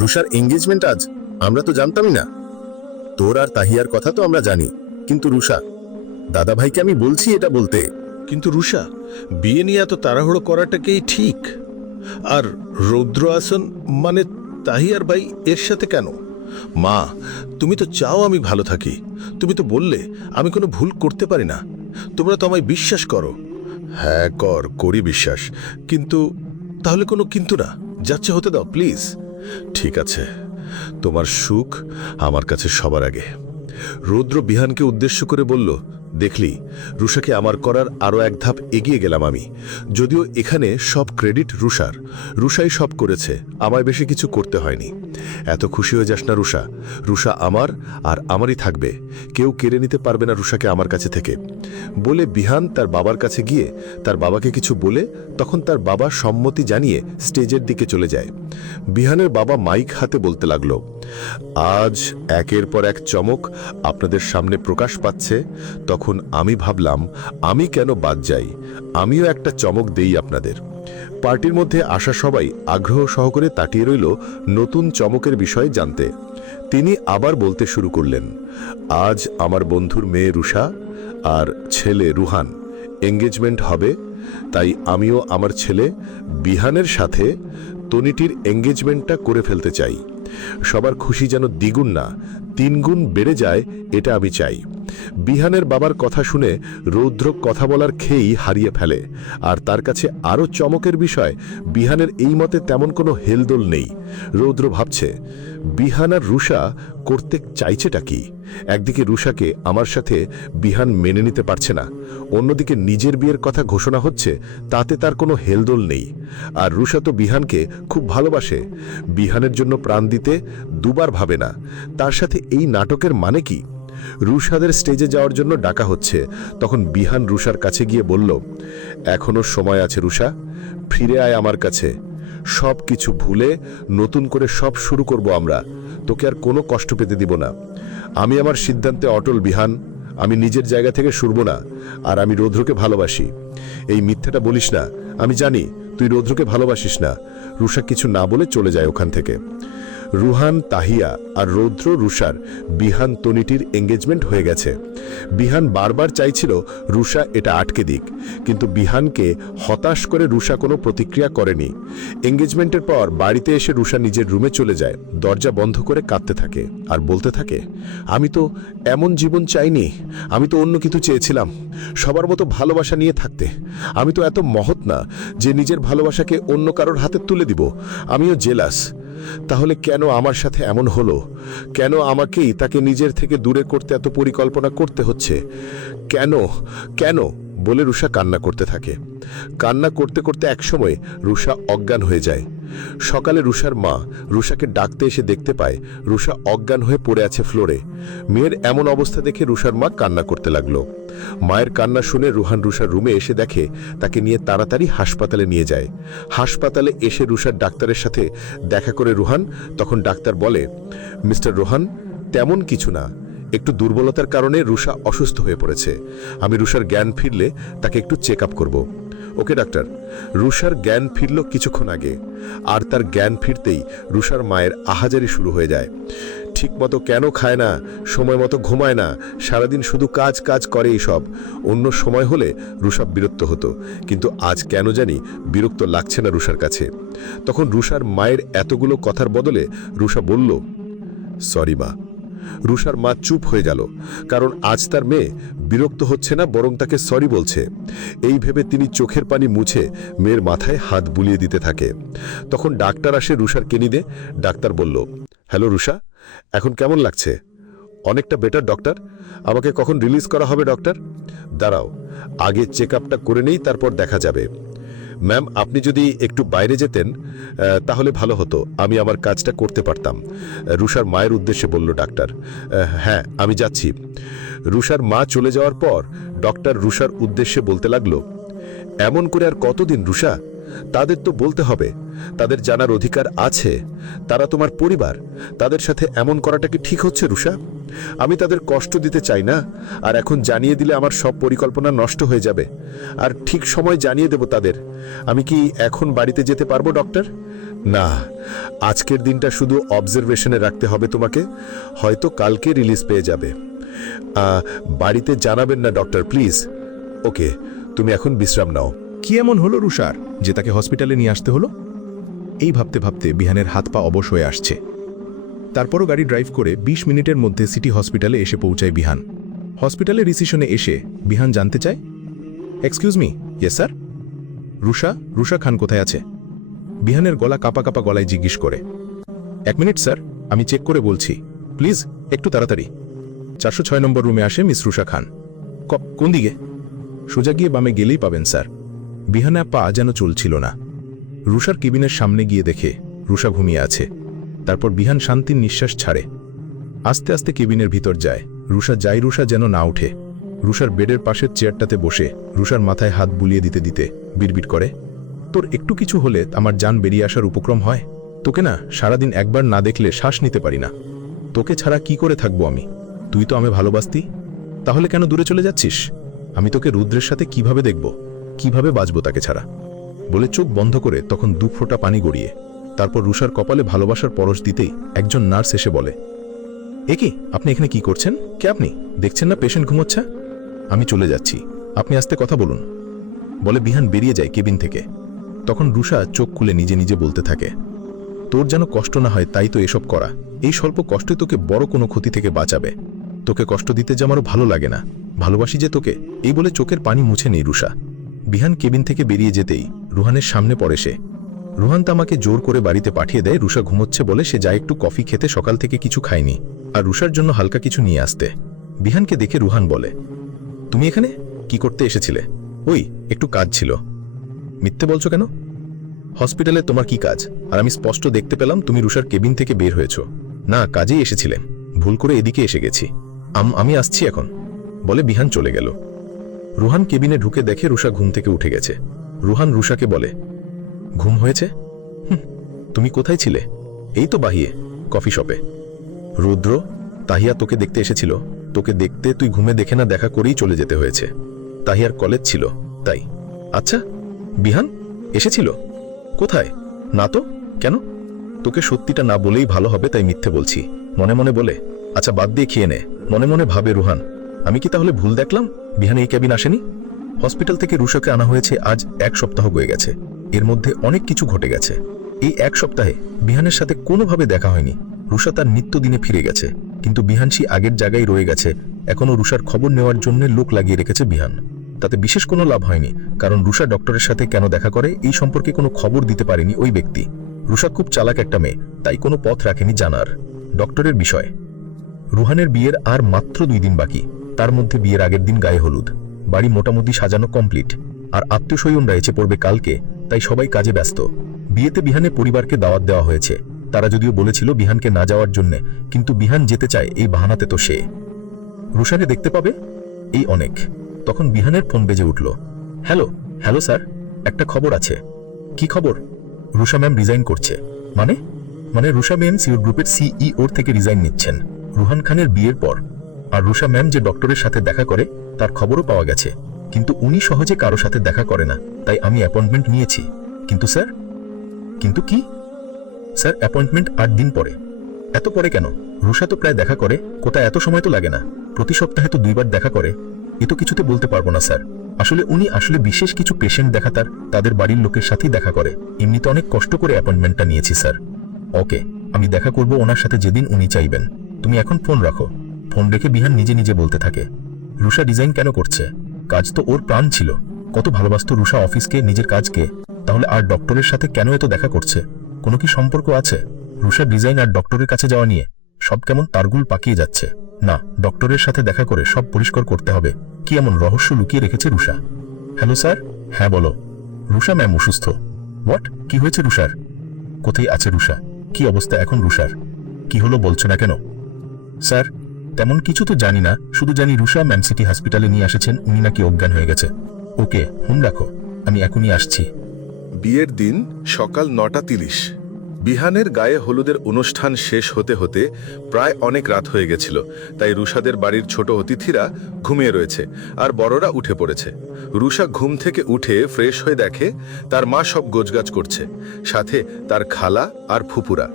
রুষার এঙ্গেজমেন্ট আজ, আমরা তো জানতামই না। তোর আর তাহিয়ার কথা তো আমরা জানি, কিন্তু রুষা, দাদা ভাইকে আমি বলছি এটা বলতে। কিন্তু রুষা, বিয়ে নিয়ে এত তাড়াহুড়ো করাটাকেই ঠিক। আর রৌদ্র আসন মানে তাহিয়ার ভাই এর সাথে কেন? মা, তুমি তো চাও আমি ভালো থাকি। তুমি তো বললে আমি কোনো ভুল করতে পারি না। তোমরা তো আমায় বিশ্বাস করো। হ্যাঁ, করি বিশ্বাস, কিন্তু তাহলে কোনো কিন্তু না, যাচ্ছে হতে দাও প্লিজ। ঠিক আছে, তোমার সুখ আমার কাছে সবার আগে। রৌদ্র বিহানকে উদ্দেশ্য করে বলল, দেখলি, রুষাকে আমার করার আরও এক ধাপ এগিয়ে গেলাম আমি। যদিও এখানে সব ক্রেডিট রুষার, রুষাই সব করেছে, আমায় বেশি কিছু করতে হয়নি। এত খুশি হয়ে যাস না রুষা। রুষা আমার আর আমারই থাকবে, কেউ কেড়ে নিতে পারবে না রুষাকে আমার কাছে থেকে। বলে বিহান তার বাবার কাছে গিয়ে তার বাবাকে কিছু বলে তখন তার বাবা সম্মতি জানিয়ে স্টেজের দিকে চলে যায়। বিহানের বাবা মাইক হাতে বলতে লাগলো, আজ একের পর এক চমক আপনাদের সামনে প্রকাশ পাচ্ছে। তখন আমি ভাবলাম আমি কেন বাদ যাই, আমিও একটা চমক দেই আপনাদের। পার্টির মধ্যে আসা সবাই আগ্রহ সহকারে তাকিয়ে রইল নতুন চমকের বিষয়ে জানতে। তিনি আবার বলতে শুরু করলেন, আজ আমার বন্ধুর মেয়ে রুষা আর ছেলে রুহান এঙ্গেজমেন্ট হবে, তাই আমিও আমার ছেলে বিহানের সাথে তনিটির এঙ্গেজমেন্টটা করে ফেলতে চাই। সবার খুশি যেন দ্বিগুণ না 3 গুণ বেড়ে যায়, এটা আমি চাই। বিহানের বাবার কথা শুনে রৌদ্র কথা বলার খেয়েই হারিয়ে ফেলে। আর তার কাছে আরও চমকের বিষয়, বিহানের এই মতে তেমন কোনো হেলদোল নেই। রৌদ্র ভাবছে, বিহান আর রুষা করতে চাইছেটা কি? একদিকে রুষাকে আমার সাথে বিহান মেনে নিতে পারছে না, অন্যদিকে নিজের বিয়ের কথা ঘোষণা হচ্ছে, তাতে তার কোনো হেলদোল নেই। আর রুষা তো বিহানকে খুব ভালোবাসে, বিহানের জন্য প্রাণ দিতে দুবার ভাবে না। তার সাথে এই নাটকের মানে কি? রুষাদের স্টেজে যাওয়ার জন্য ডাকা হচ্ছে। তখন বিহান রুষার কাছে গিয়ে বলল, এখনো সময় আছে রুষা, ফিরে আয় আমার কাছে। সব কিছু ভুলে নতুন করে সব শুরু করব আমরা, তোকে আর কোনো কষ্ট পেতে দিব না। আমি আমার সিদ্ধান্তে অটল বিহান, আমি নিজের জায়গা থেকে সরব না। আর আমি রৌদ্রকে ভালোবাসি। এই মিথ্যাটা বলিস না, আমি জানি তুই রৌদ্রকে ভালোবাসিস না। রুষা কিছু না বলে চলে যায় ওখান থেকে। রুহান, তাহিয়া আর রৌদ্র রুষার বিহান তনিটির এঙ্গেজমেন্ট হয়ে গেছে। বিহান বারবার চাইছিল রুষা এটা আটকে দিক, কিন্তু বিহানকে হতাশ করে রুষা কোনো প্রতিক্রিয়া করেনি। এঙ্গেজমেন্টের পর বাড়িতে এসে রুষা নিজের রুমে চলে যায়, দরজা বন্ধ করে কাঁদতে থাকে আর বলতে থাকে, আমি তো এমন জীবন চাইনি, আমি তো অন্য কিছু চেয়েছিলাম, সবার মতো ভালোবাসা নিয়ে থাকতে। আমি তো এত মহৎ না যে নিজের ভালোবাসাকে অন্য কারোর হাতে তুলে দিব। আমিও জেলাস। তাহলে কেন আমার সাথে এমন হলো? কেন আমাকেই তাকে নিজের থেকে দূরে করতে এত পরিকল্পনা করতে হচ্ছে? কেন কেন বলে রুষা কান্না করতে থাকে। কান্না করতে করতে একসময় রুষা অজ্ঞান হয়ে যায়। সকালে রুষার মা রুষাকে ডাকতে এসে দেখতে পায় রুষা অজ্ঞান হয়ে পড়ে আছে ফ্লোরে। মেয়ের এমন অবস্থা দেখে রুষার মা কান্না করতে লাগলো। মায়ের কান্না শুনে রুহান রুষার রুমে এসে দেখে, তাকে নিয়ে তাড়াতাড়ি হাসপাতালে নিয়ে যায়। হাসপাতালে এসে রুষার ডাক্তারের সাথে দেখা করে রুহান, তখন ডাক্তার বলে, মিস্টার রোহান, তেমন কিছু না, একটু দুর্বলতার কারণে রুষা অসুস্থ হয়ে পড়েছে। আমি রুষার জ্ঞান ফিরলে তাকে একটু চেক আপ করব। ওকে ডাক্তার। রুষার জ্ঞান ফিরল কিছুক্ষণ আগে, আর তার জ্ঞান ফিরতেই রুষার মায়ের আহাজারি শুরু হয়ে যায়। ঠিকমতো কেন খায় না, সময় মতো ঘুমায় না, সারাদিন শুধু কাজ কাজ করে। এইসব অন্য সময় হলে রুষা বিরক্ত হতো, কিন্তু আজ কেন জানি বিরক্ত লাগছে না রুষার কাছে। তখন রুষার মায়ের এতগুলো কথার বদলে রুষা বলল, সরি মা, রুষার মা চুপ হয়ে গেল, কারণ আজ তার মেয়ে বিরক্ত হচ্ছে না, বরং তাকে সরি বলছে। এই ভেবে তিনি চোখের পানি মুছে মেয়ের মাথায় হাত বুলিয়ে দিতে থাকে। তখন ডাক্তার আসে রুষার কেনিদে। ডাক্তার বলল, হ্যালো রুষা, এখন কেমন লাগছে? অনেকটা বেটার ডক্টর। আমাকে কখন রিলিজ করা হবে ডক্টর? দাঁড়াও, আগে চেক আপটা করে নেই, তারপর দেখা যাবে। ম্যাম, আপনি যদি একটু বাইরে যেতেন তাহলে ভালো হতো, আমি আমার কাজটা করতে পারতাম, রুষার মায়ের উদ্দেশ্যে বলল ডাক্তার। হ্যাঁ, আমি যাচ্ছি। রুষার মা চলে যাওয়ার পর ডক্টর রুষার উদ্দেশ্যে বলতে লাগলো, এমন করে আর কতদিন রুষা? তাদের তো বলতে হবে, তাদের জানার অধিকার আছে, তারা তোমার পরিবার, তাদের সাথে এমন করাটা কি ঠিক হচ্ছে রুষা? আমি তাদের কষ্ট দিতে চাই না, আর এখন জানিয়ে দিলে আমার সব পরিকল্পনা নষ্ট হয়ে যাবে। আর ঠিক সময় জানিয়ে দেব তাদের। আমি কি এখন বাড়িতে যেতে পারবো ডক্টর? না, আজকের দিনটা শুধু অবজারভেশনে রাখতে হবে তোমাকে, হয়তো কালকে রিলিজ পেয়ে যাবে। বাড়িতে জানাবেন না ডক্টর, প্লিজ। ওকে, তুমি এখন বিশ্রাম নাও। কি এমন হলো রুষার যে তাকে হসপিটালে নিয়ে আসতে হলো? এই ভাবতে ভাবতে বিহানের হাত পা অবশ হয়ে আসছে। তারপরও গাড়ি ড্রাইভ করে 20 মিনিটের মধ্যে সিটি হসপিটালে এসে পৌঁছায় বিহান। হসপিটালে রিসিপশনে এসে বিহান জানতে চায়, excuse me, yes sir. Rusha খান কোথায় আছে? বিহানের গলা কাপা কাপা গলায় জিজ্ঞেস করে। 1 মিনিট স্যার, আমি চেক করে বলছি, প্লিজ একটু তাড়াতাড়ি। 406 নম্বর রুমে আসে মিস রুষা খান। কোন দিকে? সোজা গিয়ে বামে গেলেই পাবেন স্যার। বিহানের পা যেন চলছিল না। রুষার কেবিনের সামনে গিয়ে দেখে রুষা ঘুমিয়ে আছে। তারপর বিহান শান্তির নিঃশ্বাস ছাড়ে। আস্তে আস্তে কেবিনের ভিতর যায়। রুষা যেন না ওঠে। রুষার বেডের পাশের চেয়ারটাতে বসে রুষার মাথায় হাত বুলিয়ে দিতে দিতে বিড়বিড় করে, তোর একটু কিছু হলে আমার জান বেরিয়ে আসার উপক্রম হয়। তোকে না সারাদিন একবার না দেখলে শ্বাস নিতে পারি না। তোকে ছাড়া কি করে থাকবো আমি? তুই তো আমি ভালোবাসতি, তাহলে কেন দূরে চলে যাচ্ছিস? আমি তোকে রুদ্রের সাথে কিভাবে দেখব, কিভাবে বাঁচবো তাকে ছাড়া? বলে চোখ বন্ধ করে তখন 2 ফোঁটা পানি গড়িয়ে তারপর রুষার কপালে ভালোবাসার পরশ দিতেই একজন নার্স এসে বলে, এ কি, আপনি এখানে কি করছেন? কে আপনি? দেখছেন না পেশেন্ট ঘুমোচ্ছে? আমি চলে যাচ্ছি, আপনি আস্তে কথা বলুন। বলে বিহান বেরিয়ে যায় কেবিন থেকে। তখন রুষা চোখ খুলে নিজে নিজে বলতে থাকে, তোর যেন কষ্ট না হয় তাই তো এসব করা। এই স্বল্প কষ্টে তোকে বড় কোনো ক্ষতি থেকে বাঁচাবে। তোকে কষ্ট দিতে যে আমারও ভালো লাগে না, ভালোবাসি যে তোকে। এই বলে চোখের পানি মুছে নেই রুষা। বিহান কেবিন থেকে বেরিয়ে যেতেই রুহানের সামনে পড়ে সে। রুহান তামাকে জোর করে বাড়িতে পাঠিয়ে দেয় রুষা ঘুমোচ্ছে বলে। সে যায় একটু কফি খেতে, সকাল থেকে কিছু খায়নি, আর রুষার জন্য হালকা কিছু নিয়ে আসতে। বিহানকে দেখে রুহান বলে, তুমি এখানে কি করতে এসেছিলে? ওই একটু কাজ ছিল। মিথ্যে বলছো কেন? হসপিটালে তোমার কি কাজ? আর আমি স্পষ্ট দেখতে পেলাম তুমি রুষার কেবিন থেকে বের হয়েছ। না, কাজেই এসেছিলে, ভুল করে এদিকে এসে গেছি। আমি আসছি এখন, বলে বিহান চলে গেল। রুহান কেবিনে ঢুকে দেখে রুষা ঘুম থেকে উঠে গেছে। রুহান রুষাকে বলে, ঘুম হয়েছে? তুমি কোথায় ছিলে? এই তো বাহিয়ে, কফি শপে। রুদ্র, তাহিয়া তোকে দেখতে এসেছিল। তোকে দেখতে তুই ঘুমে দেখে না দেখা করেই চলে যেতে হয়েছে। তাহিয়ার কলেজ ছিল তাই। আচ্ছা, বিহান এসেছিল? কোথায়? না তো, কেন? তোকে সত্যিটা না বলেই ভালো হবে তাই মিথ্যে বলছি, মনে মনে বলে। আচ্ছা বাদ দিয়ে খেয়ে নে, মনে মনে ভাবে রুহান। আমি কি তাহলে ভুল দেখলাম? বিহান এই কেবিন আসেনি। হসপিটাল থেকে রুষাকে আনা হয়েছে আজ 1 সপ্তাহ হয়ে গেছে। এর মধ্যে অনেক কিছু ঘটে গেছে। এই 1 সপ্তাহে বিহানের সাথে কোনোভাবে দেখা হয়নি। রুষা তার নিত্যদিনে ফিরে গেছে, কিন্তু বিহানসি আগের জায়গায় রয়ে গেছে। এখনও রুষার খবর নেওয়ার জন্য লোক লাগিয়ে রেখেছে বিহান। তাতে বিশেষ কোনো লাভ হয়নি, কারণ রুষা ডক্টরের সাথে কেন দেখা করে এই সম্পর্কে কোনো খবর দিতে পারেনি ওই ব্যক্তি। রুষা খুব চালাক একটা মেয়ে, তাই কোনো পথ রাখেনি জানার। ডক্টরের বিষয়, রুহানের বিয়ের আর মাত্র 2 দিন বাকি। তার মধ্যে বিয়ের আগের দিন গায়ে হলুদ। বাড়ি মোটামুটি সাজানো কমপ্লিট, আর আত্মীয়স্বজনরা এসে পড়বে কালকে, তাই সবাই কাজে ব্যস্ত। বিয়েতে বিহানের পরিবারকে দাওয়াত দেওয়া হয়েছে। তারা যদিও বলেছিল বিহানকে না যাওয়ার জন্য, কিন্তু বিহান যেতে চায় এই বাহানাতে তো সে। রুষাকে দেখতে পাবে এই অনেক। তখন বিহানের ফোন বেজে উঠল। হ্যালো স্যার, একটা খবর আছে। কি খবর? রুষা ম্যাম রিজাইন করছে। মানে রুষা ম্যাম সিওর গ্রুপের সিইওর থেকে রিজাইন নিচ্ছেন রুহান খানের বিয়ের পর। আর রুষা ম্যাম যে ডক্টরের সাথে দেখা করে তার খবরও পাওয়া গেছে, কিন্তু উনি সহজে কারো সাথে দেখা করে না, তাই আমি অ্যাপয়েন্টমেন্ট নিয়েছি। কিন্তু স্যার? কিন্তু কি? স্যার, অ্যাপয়েন্টমেন্ট 8 দিন পরে। এত পরে কেন? রুষা তো প্রায় দেখা করে, কোথায় এত সময় তো লাগে না। প্রতি সপ্তাহে তো 2 বার দেখা করে। এ তো কিছুতে বলতে পারবো না স্যার। উনি বিশেষ কিছু পেশেন্ট দেখা তাদের বাড়ির লোকের সাথেই দেখা করে। এমনিতে অনেক কষ্ট করে অ্যাপয়েন্টমেন্টটা নিয়েছি স্যার। ওকে, আমি দেখা করব ওনার সাথে যেদিন উনি চাইবেন। তুমি এখন ফোন রাখো। ফোন রেখে বিহান নিজে নিজে বলতে থাকে, রুষা ডিজাইন কেন করছে? কাজ তো ওর প্রাণ ছিল। কত ভালোবাসতো রুষা অফিসকে, নিজের কাজকে। তাহলে আর ডক্টরের সাথে কেন এত দেখা করছে? কোনো কি সম্পর্ক আছে? রুষা ডিজাইন আর ডক্টরের কাছে যাওয়া নিয়ে সব কেমন তারগুল পাকিয়ে যাচ্ছে। না, ডক্টরের সাথে দেখা করে সব পরিষ্কার করতে হবে। কি এমন রহস্য লুকিয়ে রেখেছে রুষা? Hello sir. হ্যাঁ বলো। রুষা ম্যাম অসুস্থ। হোয়াট? কি হয়েছে রুষার? কোথায় আছে রুষা? কি অবস্থা এখন রুষার? কি হলো বলছো না কেন? স্যার, তেমন কিছু তো জানি না, শুধু জানি রুষা ম্যাম সিটি হসপিটালে নিয়ে এসেছেন, উনি নাকি অজ্ঞান হয়ে গেছে। ওকে, ফোন রাখো, আমি এখনই আসছি। বিয়ের দিন সকাল 9:30। বিহানের গায়ে হলুদের অনুষ্ঠান শেষ হতে হতে প্রায় অনেক রাত হয়ে গেছিল, তাই রুষাদের বাড়ির ছোট অতিথিরা ঘুমিয়ে রয়েছে আর বড়রা উঠে পড়েছে। রুষা ঘুম থেকে উঠে ফ্রেশ হয়ে দেখে তার মা সব গোছগাছ করছে, সাথে তার খালা আর ফুপুরা।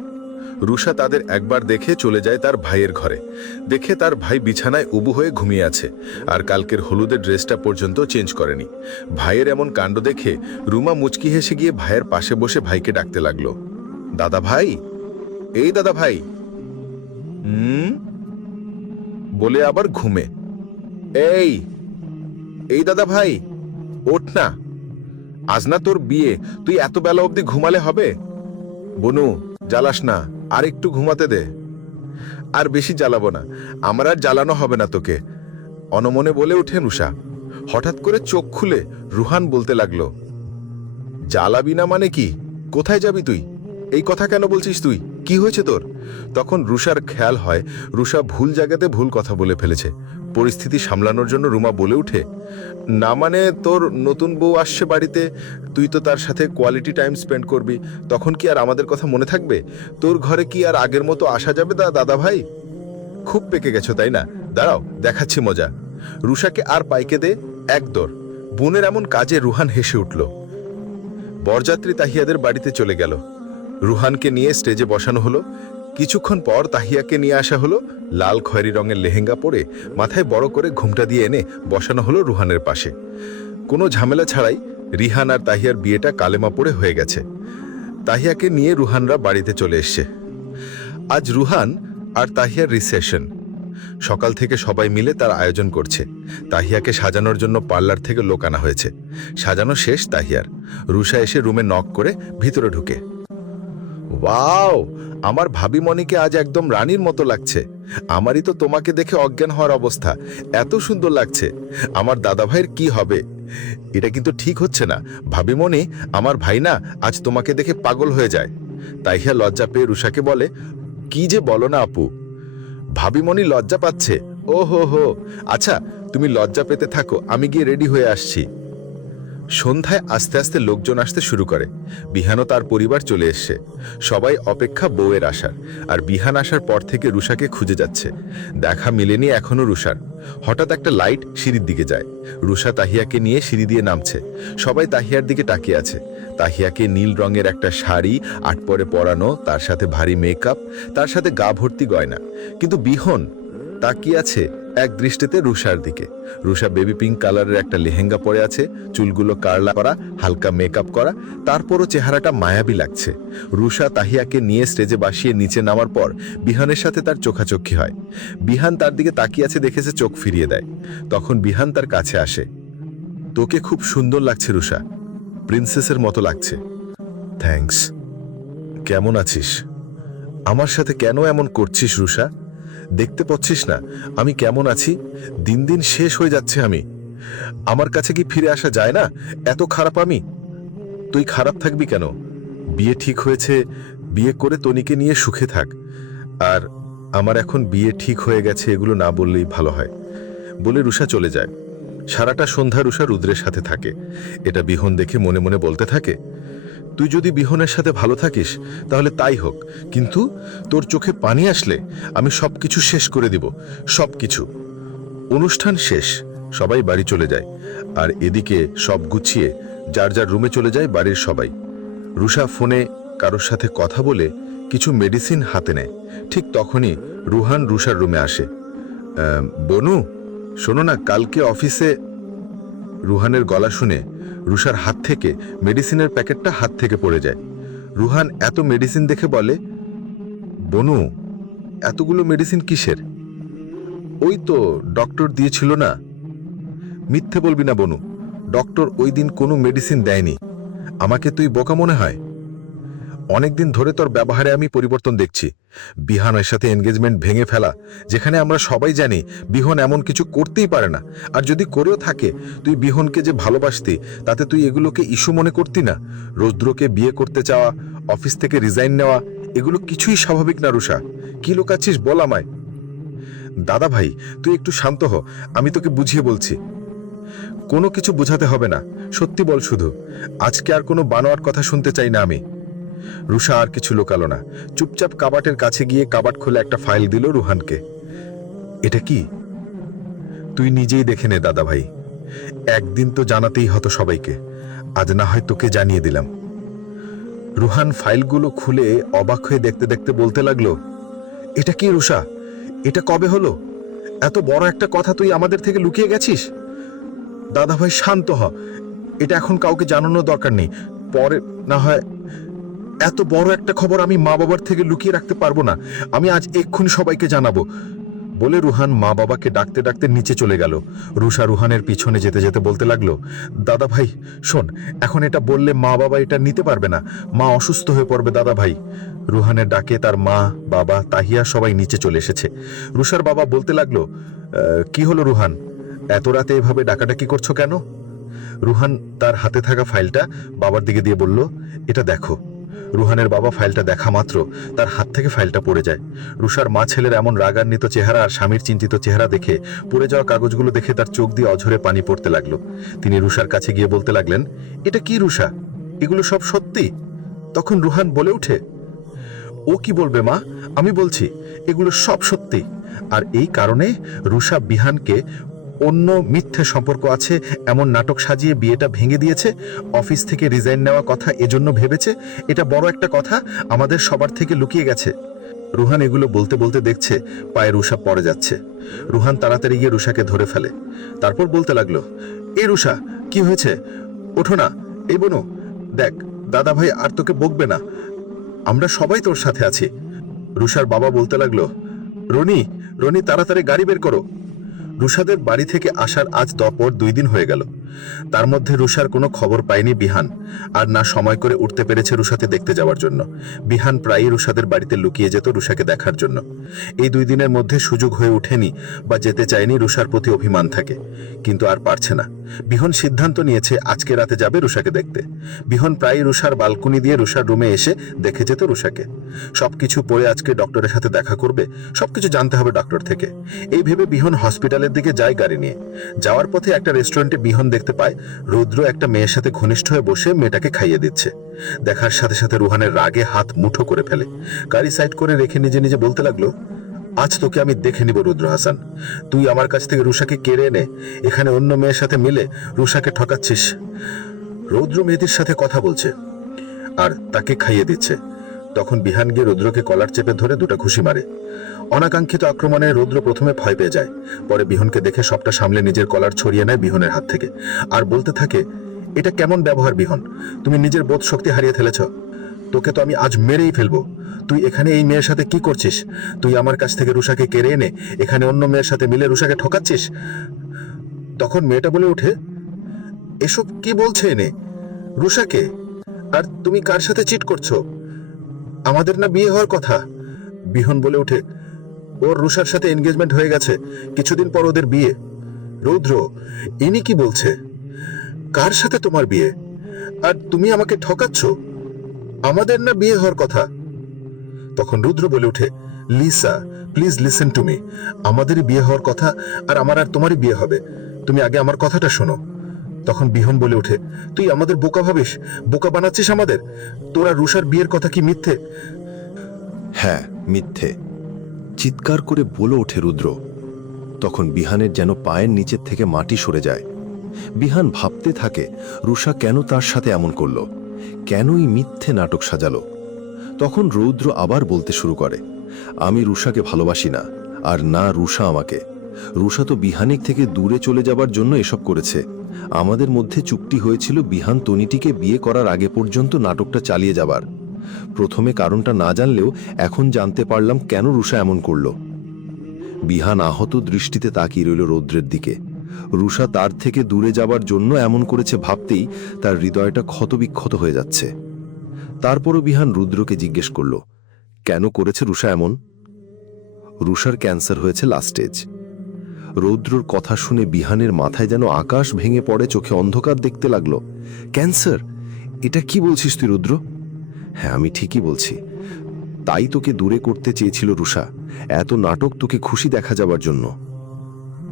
রুষা তাদের একবার দেখে চলে যায় তার ভাইয়ের ঘরে। দেখে তার ভাই বিছানায় উবু হয়ে ঘুমিয়ে আছে, আর কালকের হলুদের ড্রেসটা পর্যন্ত চেঞ্জ করেনি। ভাইয়ের এমন কাণ্ড দেখে রুমা মুচকি হেসে গিয়ে ভাইয়ের পাশে বসে ভাইকে ডাকতে লাগলো, দাদা ভাই, এই দাদা ভাই। বলে আবার ঘুমে। এই দাদা ভাই, ওঠ না, আজ না তোর বিয়ে, তুই এত বেলা অবধি ঘুমালে হবে? বনু, জ্বালাস না, আর একটু ঘুমাতে দে। আর বেশি জ্বালাবো না, আমার আর জ্বালানো হবে না তোকে, অনমনে বলে উঠে রুষা। হঠাৎ করে চোখ খুলে রুহান বলতে লাগলো, জ্বালাবি না মানে কি? কোথায় যাবি তুই? এই কথা কেন বলছিস তুই? কি হয়েছে তোর? তখন রুষার খেয়াল হয় রুষা ভুল জায়গাতে ভুল কথা বলে ফেলেছে। পরিস্থিতি সামলানোর জন্য রুমা বলে উঠে, না মানে তোর নতুন বউ আসছে বাড়িতে, তুই তো তার সাথে কোয়ালিটি টাইম স্পেন্ড করবি, তখন কি আর আমাদের কথা মনে থাকবে? তোর ঘরে কি আর আগের মতো আসা যাবে দাদা ভাই? খুব পেকে গেছো তাই না? দাঁড়াও, দেখাচ্ছি মজা। রুষাকে আর পাইকে দে এক দৌড়। বোনের এমন কাজে রুহান হেসে উঠল। বরযাত্রী তাহিয়াদের বাড়িতে চলে গেল। রুহানকে নিয়ে স্টেজে বসানো হলো। কিছুক্ষণ পর তাহিয়াকে নিয়ে আসা হলো। লাল খয়েরি রঙের লেহেঙ্গা পরে মাথায় বড় করে ঘুমটা দিয়ে এনে বসানো হলো রুহানের পাশে। কোনো ঝামেলা ছাড়াই রিহান আর তাহিয়ার বিয়েটা কালেমা পড়ে হয়ে গেছে। তাহিয়াকে নিয়ে রুহানরা বাড়িতে চলে এসছে। আজ রুহান আর তাহিয়ার রিসেপশন। সকাল থেকে সবাই মিলে তার আয়োজন করছে। তাহিয়াকে সাজানোর জন্য পার্লার থেকে লোক আনা হয়েছে। সাজানো শেষ তাহিয়ার। রুষা এসে রুমে নক করে ভিতরে ঢুকে, ওয়াও, আমার ভাবি মনিকে আজ একদম রানীর মতো লাগছে। আমারই তো তোমাকে দেখে অজ্ঞান হওয়ার অবস্থা, এত সুন্দর লাগছে। আমার দাদা ভাইয়ের কি হবে? এটা কিন্তু ঠিক হচ্ছে না ভাবিমণি, আমার ভাই না আজ তোমাকে দেখে পাগল হয়ে যায়। তাহিয়া লজ্জা পেয়ে রুষাকে বলে, কি যে বলো না আপু, ভাবিমণি লজ্জা পাচ্ছে। ও হো, আচ্ছা তুমি লজ্জা পেতে থাকো, আমি গিয়ে রেডি হয়ে আসছি। সন্ধ্যায় আস্তে আস্তে লোকজন আসতে শুরু করে। বিহানও তার পরিবার চলে এসছে। সবাই অপেক্ষা বউয়ের আসার, আর বিহান আসার পর থেকে রুষাকে খুঁজে যাচ্ছে। দেখা মিলেনি এখনো রুষার। হঠাৎ একটা লাইট সিঁড়ির দিকে যায়। রুষা তাহিয়াকে নিয়ে সিঁড়ি দিয়ে নামছে। সবাই তাহিয়ার দিকে তাকিয়ে আছে। তাহিয়াকে নীল রঙের একটা শাড়ি আটপরে পরানো, তার সাথে ভারী মেকআপ, তার সাথে গা ভর্তি গয়না। কিন্তু বিহন তাকিয়ে আছে এক দৃষ্টিতে রুষার দিকে। রুষা বেবি পিঙ্ক কালারের একটা লেহেঙ্গা পরে আছে, চুলগুলো কার্লা করা, হালকা মেকআপ করা, তারপরও চেহারাটা মায়াবী লাগছে। রুষা তাহিয়াকে নিয়ে স্টেজে বাসিয়ে নিচে নামার পর বিহানের সাথে তার চোখাচোখি হয়। বিহান তার দিকে তাকিয়ে আছে দেখেছে, চোখ ফিরিয়ে দেয়। তখন বিহান তার কাছে আসে। তোকে খুব সুন্দর লাগছে রুষা, প্রিন্সেসের মতো লাগছে। থ্যাঙ্কস। কেমন আছিস? আমার সাথে কেন এমন করছিস রুষা? দেখতে পাচ্ছিস না আমি কেমন আছি? দিন দিন শেষ হয়ে যাচ্ছে আমি। আমার কাছে কি ফিরে আসা যায় না? এত খারাপ আমি? তুই খারাপ থাকবি কেন? বিয়ে ঠিক হয়েছে, বিয়ে করে তনিকে নিয়ে সুখে থাক। আর আমার এখন বিয়ে ঠিক হয়ে গেছে এগুলো না বললেই ভালো হয়। বলে রুষা চলে যায়। সারাটা সন্ধ্যা রুষা রুদ্রের সাথে থাকে। এটা বিহন দেখে মনে মনে বলতে থাকে, তুই যদি বিহনের সাথে ভালো থাকিস তাহলে তাই হোক, কিন্তু তোর চোখে পানি আসলে আমি সবকিছু শেষ করে দিব, সবকিছু। অনুষ্ঠান শেষ, সবাই বাড়ি চলে যায়। আর এদিকে সব গুছিয়ে যার যার রুমে চলে যায় বাড়ির সবাই। রুষা ফোনে কারোর সাথে কথা বলে কিছু মেডিসিন হাতে নেয়। ঠিক তখনই রুহান রুষার রুমে আসে। বনু, শোনো না, কালকে অফিসে। রুহানের গলা শুনে রুষার হাত থেকে মেডিসিনের প্যাকেটটা হাত থেকে পড়ে যায়। রুহান এত মেডিসিন দেখে বলে, বনু, এতগুলো মেডিসিন কিসের? ওই তো ডক্টর দিয়েছিল না। মিথ্যে বলবি না বনু, ডক্টর ওই দিন কোনো মেডিসিন দেয়নি। আমাকে তুই বোকা মনে হয়? অনেকদিন ধরে তোর ব্যবহারে আমি পরিবর্তন দেখছি। বিহানের সাথে এনগেজমেন্ট ভেঙে ফেলা, যেখানে আমরা সবাই জানি বিহন এমন কিছু করতেই পারে না। আর যদি করেও থাকে, তুই বিহনকে যে ভালোবাসতি, তাতে তুই এগুলোকে ইস্যু মনে করতি না। রৌদ্রকে বিয়ে করতে চাওয়া, অফিস থেকে রিজাইন নেওয়া, এগুলো কিছুই স্বাভাবিক না। রুষা, কি লুকাচ্ছিস বল আমায়। দাদা ভাই, তুই একটু শান্ত হ, আমি তোকে বুঝিয়ে বলছি। কোনো কিছু বোঝাতে হবে না, সত্যি বল শুধু। আজকে আর কোনো বানোয়ার কথা শুনতে চাই না আমি। রুষা আর কিছু লুকালো না, চুপচাপ কাবাটের কাছে গিয়ে কাবাট খুলে একটা ফাইল দিল রুহানকে। এটা কি? তুই নিজেই দেখে নে দাদা ভাই, একদিন তো জানাতেই হতো সবাইকে, আজ না হয় তোকে জানিয়ে দিলাম। রুহান ফাইলগুলো খুলে অবাক হয়ে দেখতে দেখতে বলতে লাগলো, এটা কি রুষা? এটা কবে হলো? এত বড় একটা কথা তুই আমাদের থেকে লুকিয়ে গেছিস? দাদা ভাই শান্ত হ, এটা এখন কাউকে জানানোর দরকার নেই, পরে না হয়। এত বড় একটা খবর আমি মা বাবার থেকে লুকিয়ে রাখতে পারবো না, আমি আজ এক্ষুনি সবাইকে জানাবো। বলে রুহান মা বাবাকে ডাকতে ডাকতে নিচে চলে গেল। রুষা রুহানের পিছনে যেতে যেতে বলতে লাগলো, দাদা ভাই শোন, এখন এটা বললে মা বাবা এটা নিতে পারবে না, মা অসুস্থ হয়ে পড়বে দাদা ভাই। রুহানের ডাকে তার মা, বাবা, তাহিয়া সবাই নিচে চলে এসেছে। রুষার বাবা বলতে লাগলো, কি হলো রুহান, এত রাতে এভাবে ডাকাডাকি করছো কেন? রুহান তার হাতে থাকা ফাইলটা বাবার দিকে দিয়ে বলল, এটা দেখো। রুহানের বাবা ফাইলটা দেখা মাত্র তার হাত থেকে ফাইলটা পড়ে যায়। রুষার মা ছেলের এমন রাগান্বিত চেহারা আর স্বামীর চিন্তিত চেহারা দেখে, পড়ে যাওয়া কাগজগুলো দেখে তার চোখ দিয়ে অঝরে পানি পড়তে লাগলো। তিনি রুষার কাছে গিয়ে বলতে লাগলেন, এটা কি রুষা, এগুলো সব সত্যি? তখন রুহান বলে ওঠে, ও কি বলবে মা, আমি বলছি এগুলো সব সত্যি। আর এই কারণে রুষা বিহানকে অন্য মিথ্যে সম্পর্ক আছে এমন নাটক সাজিয়ে বিয়েটা ভেঙে দিয়েছে। অফিস থেকে রিজাইন নেওয়া কথা এজন্য ভেবেছে। এটা বড় একটা কথা আমাদের সবার থেকে লুকিয়ে গেছে। রুহান এগুলো বলতে বলতে দেখছে পায়ে রুষা পড়ে যাচ্ছে। রুহান তাড়াতাড়ি গিয়ে রুষাকে ধরে ফেলে, তারপর বলতে লাগলো, এই রুষা কি হয়েছে, ওঠো না। এই বোনো দেখ, দাদা ভাই আর তোকে বকবে না, আমরা সবাই তোর সাথে আছি। রুষার বাবা বলতে লাগলো, রনি রনি তাড়াতাড়ি গাড়ি বের করো। রুষাদের বাড়ি থেকে আসার আজ পর 2 দিন হয়ে গেল। তার মধ্যে রুষার কোনো খবর পায়নি বিহান, আর না সময় করে উঠতে পেরেছে রুষাকে দেখতে যাওয়ার জন্য। বিহান প্রায়ই রুষাদের বাড়িতে লুকিয়ে যেত রুষাকে দেখার জন্য। এই 2 দিনের মধ্যে সুযোগ হয়ে ওঠেনি বা যেতে চায়নি, রুষার প্রতি অভিমান থাকে, কিন্তু আর পারছে না। বিহন সিদ্ধান্ত নিয়েছে আজকে রাতে যাবে রুষাকে দেখতে। বিহন প্রায়ই রুষার বালকনি দিয়ে রুষার রুমে এসে দেখে যেত রুষাকে। সবকিছু পরে আজকে ডক্টরের সাথে দেখা করবে, সবকিছু জানতে হবে ডক্টর থেকে। এই ভেবে বিহন হসপিটালের দিকে যায় গাড়ি নিয়ে। যাওয়ার পথে একটা রেস্টুরেন্টে বিহন দেখতে পায় রুদ্র একটা মেয়ের সাথে ঘনিষ্ঠ হয়ে বসে মেয়েটাকে খাইয়ে দিচ্ছে। দেখার সাথে সাথে রুহানের রাগে হাত মুঠো করে ফেলে। গাড়ি সাইড করে রেখে নিজে নিজে বলতে লাগলো, আজ তোকে আমি দেখে নিব রুদ্র হাসান। তুই আমার কাছ থেকে রুষাকে কেড়ে এনে এখানে অন্য মেয়ের সাথে মিলে রুষাকে ঠকাচ্ছিস। রৌদ্র মেয়েদের সাথে কথা বলছে আর তাকে খাইয়ে দিচ্ছে। তখন বিহান গিয়ে রুদ্রকে কলার চেপে ধরে 2টা ঘুষি মারে। অনাকাঙ্ক্ষিত আক্রমণে রুদ্র প্রথমে ভয় পেয়ে যায়, পরে বিহনকে দেখে সবটা সামলে নিজের কলার ছড়িয়ে নেয় বিহনের হাত থেকে, আর বলতে থাকে, এটা কেমন ব্যবহার বিহন, তুমি নিজের বোধ শক্তি হারিয়ে ফেলেছ। তোকে তো আমি আজ মেরেই ফেলবো। তুই এখানে এই মেয়ের সাথে কি করছিস? তুই আমার কাছ থেকে রুষাকে কেড়ে এনে এখানে অন্য মেয়ের সাথে মিলে রুষাকে ঠকাচ্ছিস। তখন মেয়েটা বলে ওঠে, এসব কি বলছে এনে? রুষাকে? আর তুমি কার সাথে চিট করছো? আমাদের না বিয়ে হওয়ার কথা? বিহন বলে ওঠে, ওর রুষার সাথে এনগেজমেন্ট হয়ে গেছে, কিছুদিন পর ওদের বিয়ে। রৌদ্র, ইনি কি বলছে? কার সাথে তোমার বিয়ে? আর তুমি আমাকে ঠকাচ্ছ? আমাদের না বিয়ে হওয়ার কথা? তখন রুদ্র বলে ওঠে, Lisa please listen to me, আমাদেরই বিয়ে হওয়ার কথা, আর আমার আর তোমারই বিয়ে হবে, তুমি আগে আমার কথাটা শোনো। তখন বিহন বলে ওঠে, তুই আমাদের বোকা ভাবিস, বোকা বানাচ্ছিস আমাদের? তোরা রুষার বিয়ের কথা কি মিথ্যে? হ্যাঁ মিথ্যে, চিৎকার করে বলে ওঠে রুদ্র। তখন বিহানের যেন পায়ের নিচের থেকে মাটি সরে যায়। বিহান ভাবতে থাকে রুষা কেন তার সাথে এমন করল, কেনই মিথ্যে নাটক সাজালো। তখন রৌদ্র আবার বলতে শুরু করে, আমি রুষাকে ভালোবাসি না, আর না রুষা আমাকে। রুষা তো বিহানের থেকে দূরে চলে যাবার জন্য এসব করেছে। আমাদের মধ্যে চুক্তি হয়েছিল বিহান তনিটিকে বিয়ে করার আগে পর্যন্ত নাটকটা চালিয়ে যাবার। প্রথমে কারণটা না জানলেও এখন জানতে পারলাম কেন রুষা এমন করল। বিহান আহত দৃষ্টিতে তাকিয়ে রইল রৌদ্রের দিকে। রুষা তার থেকে দূরে যাবার জন্য এমন করেছে ভাবতেই তার হৃদয়টা ক্ষতবিক্ষত হয়ে যাচ্ছে। তারপরও বিহান রুদ্রকে জিজ্ঞেস করল, কেন করেছে রুষা এমন? রুষার ক্যান্সার হয়েছে লাস্ট স্টেজ। রৌদ্রর কথা শুনে বিহানের মাথায় যেন আকাশ ভেঙে পড়ে, চোখে অন্ধকার দেখতে লাগলো। ক্যান্সার? এটা কি বলছিস তুই রুদ্র? হ্যাঁ, আমি ঠিকই বলছি। তাই তোকে দূরে করতে চেয়েছিল রুষা, এত নাটক তোকে খুশি দেখা যাবার জন্য।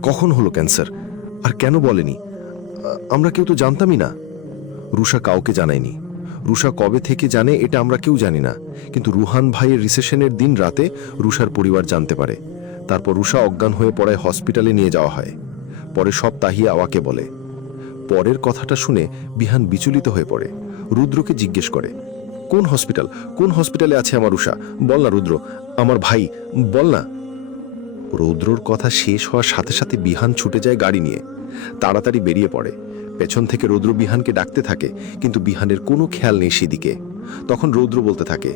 কখন হলো ক্যান্সার, আর কেন বলেনি? আমরা কেউ তো জানতামই না। রুষা কাউকে জানায়নি। রুষা কবে থেকে জানে এটা আমরা কেউ জানি না, কিন্তু রুহান ভাইয়ের রিসেশনের দিন রাতে রুষার পরিবার জানতে পারে। তারপর রুষা অজ্ঞান হয়ে পড়ায় হসপিটালে নিয়ে যাওয়া হয়। পরে সব তাহিয়া আওয়াকে বলে। পরের কথাটা শুনে বিহান বিচলিত হয়ে পড়ে। রুদ্রকে জিজ্ঞেস করে, কোন হসপিটালে আছে আমার রুষা? বল না রুদ্র, আমার ভাই, বল না। রৌদ্রর কথা শেষ হওয়ার সাথে সাথে বিহান ছুটে যায় গাড়ি নিয়ে, তাড়াতাড়ি বেরিয়ে পড়ে। পেছন থেকে রৌদ্র বিহানকে ডাকতে থাকে, কিন্তু বিহানের কোনো খেয়াল নেই সেদিকে। তখন রৌদ্র বলতে থাকে,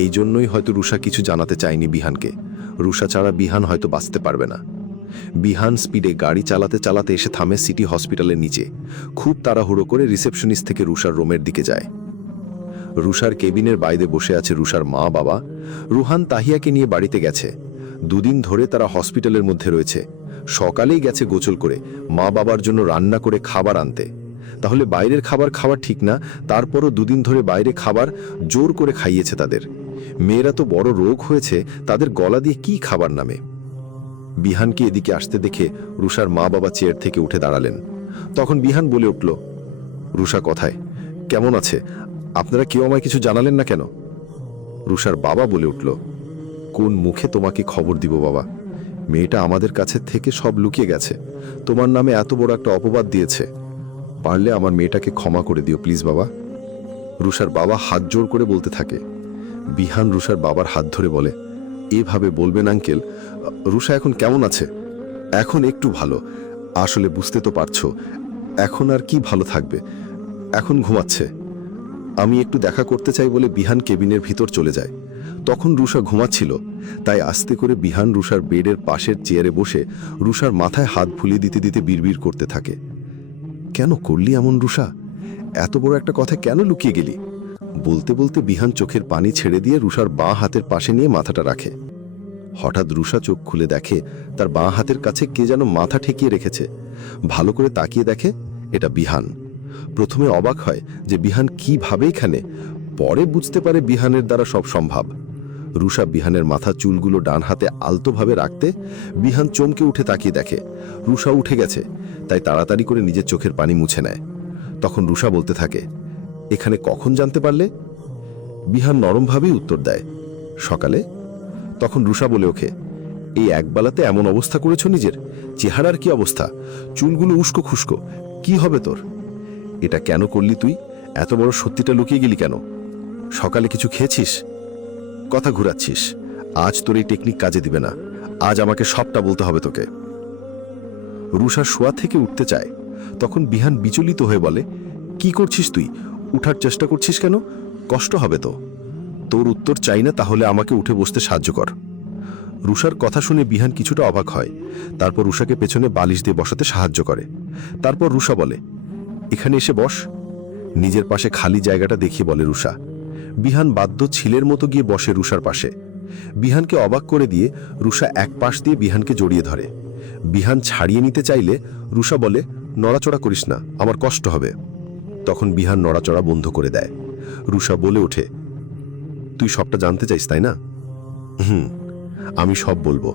এই জন্যই হয়তো রুষা কিছু জানাতে চায়নি বিহানকে। রুষা ছাড়া বিহান হয়তো বাঁচতে পারবে না। বিহান স্পিডে গাড়ি চালাতে চালাতে এসে থামে সিটি হসপিটালের নিচে। খুব তাড়াহুড়ো করে রিসেপশনিস্ট থেকে রুষার রুমের দিকে যায়। রুষার কেবিনের বাইরে বসে আছে রুষার মা বাবা। রুহান তাহিয়াকে নিয়ে বাড়িতে গেছে। দুদিন ধরে তারা হসপিটালের মধ্যে রয়েছে। সকালেই গেছে গোসল করে মা বাবার জন্য রান্না করে খাবার আনতে। তাহলে বাইরের খাবার খাওয়া ঠিক না, তারপরও দুদিন ধরে বাইরে খাবার জোর করে খাইয়েছে তাদের। মেয়েরা তো বড় রোগ হয়েছে, তাদের গলা দিয়ে কি খাবার নামে। বিহানকে এদিকে আসতে দেখে রুষার মা বাবা চেয়ার থেকে উঠে দাঁড়ালেন। তখন বিহান বলে উঠল, রুষা কোথায়, কেমন আছে? আপনারা কেউ আমায় কিছু জানালেন না কেন? রুষার বাবা বলে উঠল, কোন মুখে তোমাকে খবর দিব বাবা? মেয়েটা আমাদের কাছে থেকে সব লুকিয়ে গেছে। তোমার নামে এত বড় একটা অপবাদ দিয়েছে। পারলে আমার মেয়েটাকে ক্ষমা করে দিও প্লিজ বাবা। রুষার বাবা হাত জোর করে বলতে থাকে। বিহান রুষার বাবার হাত ধরে বলে, এভাবে বলবেন আঙ্কেল। রুষা এখন কেমন আছে? এখন একটু ভালো। আসলে বুঝতে তো পারছো, এখন আর কি ভালো থাকবে, এখন ঘুমাচ্ছে। আমি একটু দেখা করতে চাই বলে বিহান কেবিনের ভিতর চলে যায়। তখন রুষা ঘুমাচ্ছিল, তাই আস্তে করে বিহান রুষার বেডের পাশের চেয়ারে বসে রুষার মাথায় হাত ফুলিয়ে দিতে দিতে বিড়বিড় করতে থাকে, কেন করলি এমন রুষা? এত বড় একটা কথা কেন লুকিয়ে গেলি? বলতে বলতে বিহান চোখের পানি ছেড়ে দিয়ে রুষার বাঁ হাতের পাশে নিয়ে মাথাটা রাখে। হঠাৎ রুষা চোখ খুলে দেখে তার বাঁ হাতের কাছে কে যেন মাথা ঠেকিয়ে রেখেছে। ভালো করে তাকিয়ে দেখে এটা বিহান। প্রথমে অবাক হয় যে বিহান কিভাবে এখানে, পরে বুঝতে পারে বিহানের দ্বারা সব সম্ভব। রুষা বিহানের মাথা চুলগুলো ডান হাতে আলতোভাবে রাখতে বিহান চমকে উঠে তাকিয়ে দেখে রুষা উঠে গেছে, তাই তাড়াতাড়ি করে নিজের চোখের পানি মুছে নেয়। তখন রুষা বলতে থাকে, এখানে কখন জানতে পারলে? বিহান নরমভাবেই উত্তর দেয়, সকালে। তখন রুষা বলে ওঠে, এই একবেলাতে এমন অবস্থা করেছ নিজের? চেহারার কি অবস্থা? চুলগুলো উস্কো খুস্কো, কি হবে তোর? এটা কেন করলি তুই? এত বড় সত্যিটা লুকিয়ে গেলি কেন? সকালে কিছু খেয়েছিস? কথা ঘুরাচ্ছিস। আজ তোর এই টেকনিক কাজে দিবে না। আজ আমাকে সবটা বলতে হবে তোকে। রুষা শোয়া থেকে উঠতে চায়। তখন বিহান বিচলিত হয়ে বলে, কি করছিস তুই? উঠার চেষ্টা করছিস কেন? কষ্ট হবে তো। তোর উত্তর চাই না, তাহলে আমাকে উঠে বসতে সাহায্য কর। রুষার কথা শুনে বিহান কিছুটা অবাক হয়। তারপর রুষাকে পেছনে বালিশ দিয়ে বসাতে সাহায্য করে। তারপর রুষা বলে, এখানে এসে বস। নিজের পাশে খালি জায়গাটা দেখিয়ে বলে রুষা। বিহান বাধ্য ছিলের মতো গিয়ে বসে রুষার পাশে। বিহানকে অবাক করে দিয়ে রুষা এক পাশ দিয়ে বিহানকে জড়িয়ে ধরে। বিহান ছাড়িয়ে নিতে চাইলে রুষা বলে, নড়াচড়া করিস না, আমার কষ্ট হবে। তখন বিহান নড়াচড়া বন্ধ করে দেয়। রুষা বলে ওঠে, তুই সবটা জানতে চাইস তাই না? আমি সব বলবো।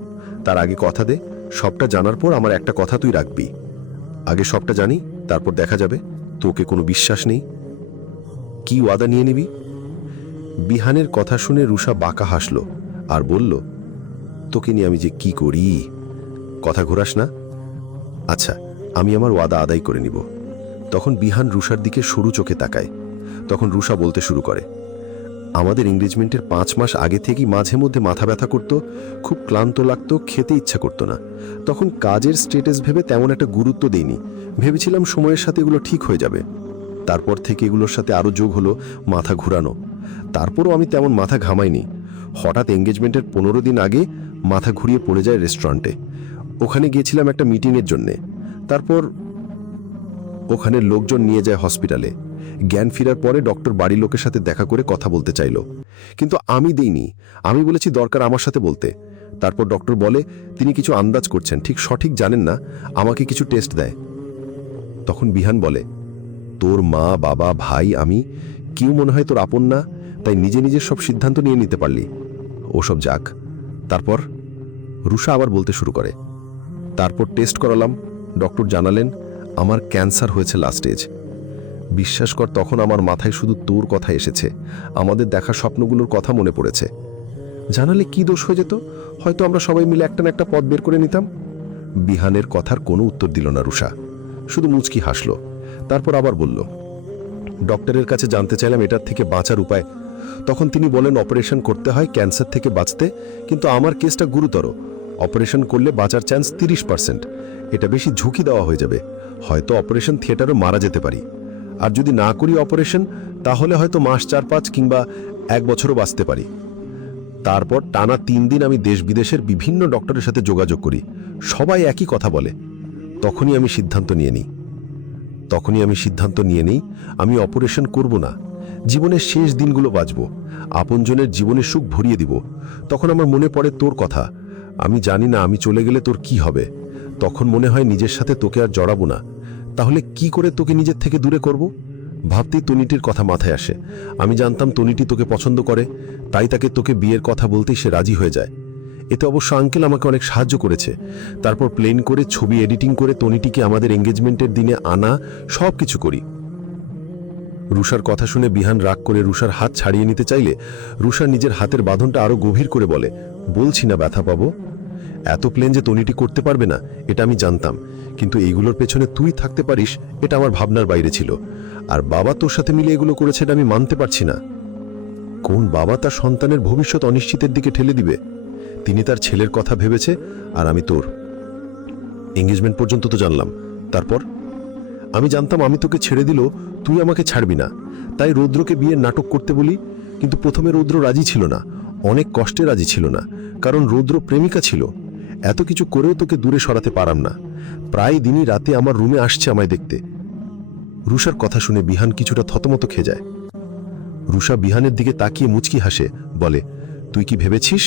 তার আগে কথা দে, সবটা জানার পর আমার একটা কথা তুই রাখবি। আগে সবটা জানি, তারপর দেখা যাবে। তোকে কোনো বিশ্বাস নেই। কি ওয়াদা নিয়ে নিবি? বিহানের কথা শুনে রুষা বাঁকা হাসল আর বলল, তোকে নিয়ে আমি যে কি করি। কথা ঘোরাস না। আচ্ছা, আমি আমার ওয়াদা আদায় করে নিব। তখন বিহান রুষার দিকে সরু চোখে তাকায়। তখন রুষা বলতে শুরু করে, আমাদের এঙ্গেজমেন্টের 5 মাস আগে থেকেই মাঝে মধ্যে মাথা ব্যথা করত, খুব ক্লান্ত লাগতো, খেতে ইচ্ছা করতো না। তখন কাজের স্ট্যাটাস ভেবে তেমন একটা গুরুত্ব দেইনি। ভেবেছিলাম সময়ের সাথে এগুলো ঠিক হয়ে যাবে। তারপর থেকে এগুলোর সাথে আরও যোগ হলো মাথা ঘুরানো। তারপরও আমি তেমন মাথা ঘামাইনি। হঠাৎ এঙ্গেজমেন্টের 15 দিন আগে মাথা ঘুরিয়ে পড়ে যায় রেস্টুরেন্টে। ওখানে গিয়েছিলাম একটা মিটিংয়ের জন্যে। তারপর ওখানে লোকজন নিয়ে যায় হসপিটালে। জ্ঞান ফেরার পরে ডক্টর বাড়ির লোকের সাথে দেখা করে কথা বলতে চাইল, কিন্তু আমি দেইনি। আমি বলেছি দরকার আমার সাথে বলতে। তারপর ডক্টর বলে তিনি কিছু আন্দাজ করছেন, ঠিক সঠিক জানেন না, আমাকে কিছু টেস্ট দেয়। তখন বিহান বলে, তোর মা, বাবা, ভাই, আমি কেউ মনে হয় তোর আপন না, তাই নিজে নিজের সব সিদ্ধান্ত নিয়ে নিতে পারলি। ওসব যাক। তারপর রুষা আবার বলতে শুরু করে, তারপর টেস্ট করালাম। ডক্টর জানালেন আমার ক্যান্সার হয়েছে লাস্ট স্টেজ। বিশ্বাস কর, তখন আমার মাথায় শুধু তোর কথা এসেছে, আমাদের দেখা স্বপ্নগুলোর কথা মনে পড়েছে। জানালে কি দোষ হয়ে যেত, হয়তো আমরা সবাই মিলে একটা না একটা পথ বের করে নিতাম। বিহানের কথার কোনো উত্তর দিল না রুষা, শুধু মুচকি হাসল। তারপর আবার বলল, ডক্টরের কাছে জানতে চাইলাম এটার থেকে বাঁচার উপায়। তখন তিনি বলেন অপারেশন করতে হয় ক্যান্সার থেকে বাঁচতে, কিন্তু আমার কেসটা গুরুতর। অপারেশন করলে বাঁচার চান্স 30%। এটা বেশি ঝুঁকি দেওয়া হয়ে যাবে, হয়তো অপারেশন থিয়েটারও মারা যেতে পারি। আর যদি না করি অপারেশন, তাহলে হয়তো মাস 4-5 কিংবা 1 বছরও বাঁচতে পারি। তারপর টানা 3 দিন আমি দেশ বিদেশের বিভিন্ন ডক্টরের সাথে যোগাযোগ করি, সবাই একই কথা বলে। তখনই আমি সিদ্ধান্ত নিয়ে নিই আমি অপারেশন করব না, জীবনের শেষ দিনগুলো বাঁচব, আপনজনের জীবনের সুখ ভরিয়ে দিব। তখন আমার মনে পড়ে তোর কথা। আমি জানি না আমি চলে গেলে তোর কি হবে। তখন মনে হয় নিজের সাথে তোকে আর জড়াবো না, তাহলে কি করে তোকে নিজের থেকে দূরে করব। ভাবতেই তনিটির কথা মাথায় আসে। আমি জানতাম তনিটি তোকে পছন্দ করে, তাই তাকে তোকে বিয়ের কথা বলতেই সে রাজি হয়ে যায়। এতে অবশ্য আঙ্কেল আমাকে অনেক সাহায্য করেছে। তারপর প্লেন করে ছবি এডিটিং করে তনিটিকে আমাদের এঙ্গেজমেন্টের দিনে আনা, সব কিছু করি। রুষার কথা শুনে বিহান রাগ করে রুষার হাত ছাড়িয়ে নিতে চাইলে রুষা নিজের হাতের বাঁধনটা আরো গভীর করে বলে, বলছি না ব্যথা পাবো। এত প্লেন যে তনিটি করতে পারবে না এটা আমি জানতাম, কিন্তু এইগুলোর পেছনে তুই থাকতে পারিস এটা আমার ভাবনার বাইরে ছিল। আর বাবা তোর সাথে মিলে এগুলো করেছে এটা আমি মানতে পারছি না। কোন বাবা তার সন্তানের ভবিষ্যৎ অনিশ্চিতের দিকে ঠেলে দিবে? তিনি তার ছেলের কথা ভেবেছে, আর আমি তোর। এঙ্গেজমেন্ট পর্যন্ত তো জানলাম, তারপর আমি জানতাম আমি তোকে ছেড়ে দিল তুই আমাকে ছাড়বি না, তাই রৌদ্রকে বিয়ের নাটক করতে বলি। কিন্তু প্রথমে রৌদ্র রাজি ছিল না, অনেক কষ্টে রাজি ছিল না, কারণ রৌদ্র প্রেমিকা ছিল। এত কিছু করেও তোকে দূরে সরাতে পারাম না। প্রায় দিনই রাতে আমার রুমে আসছে আমায় দেখতে। রুষার কথা শুনে বিহান কিছুটা থতমত খেয়ে যায়। রুষা বিহানের দিকে তাকিয়ে মুচকি হাসে, বলে, তুই কি ভেবেছিস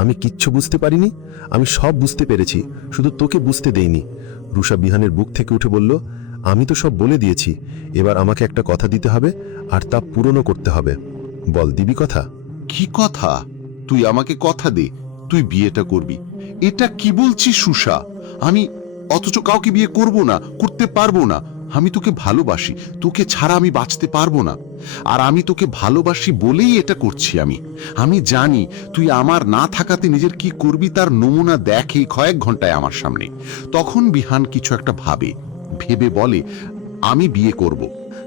আমি কিচ্ছু বুঝতে পারিনি? আমি সব বুঝতে পেরেছি, শুধু তোকে বুঝতে দেইনি। রুষা বিহানের বুক থেকে উঠে বলল, আমি তো সব বলে দিয়েছি, এবার আমাকে একটা কথা দিতে হবে, আর তা পূরণও করতে হবে। বল, দিবি কথা? কি কথা? তুই আমাকে কথা দে তুই বিয়েটা করবি। এটা কি বলছিস সুষা? আমি অথচ কাউকে বিয়ে করব না, করতে পারবো না। আমি তোকে ভালোবাসি, তোকে ছাড়া আমি বাঁচতে পারবো না। আর আমি তোকে ভালোবাসি বলেই এটা করছি। আমি জানি তুই আমার না থাকাতে নিজের কি করবি তার নমুনা দেখ এই কয়েক ঘন্টায় আমার সামনে। তখন বিহান কিছু একটা ভেবে বলে, আমি বিয়ে করব।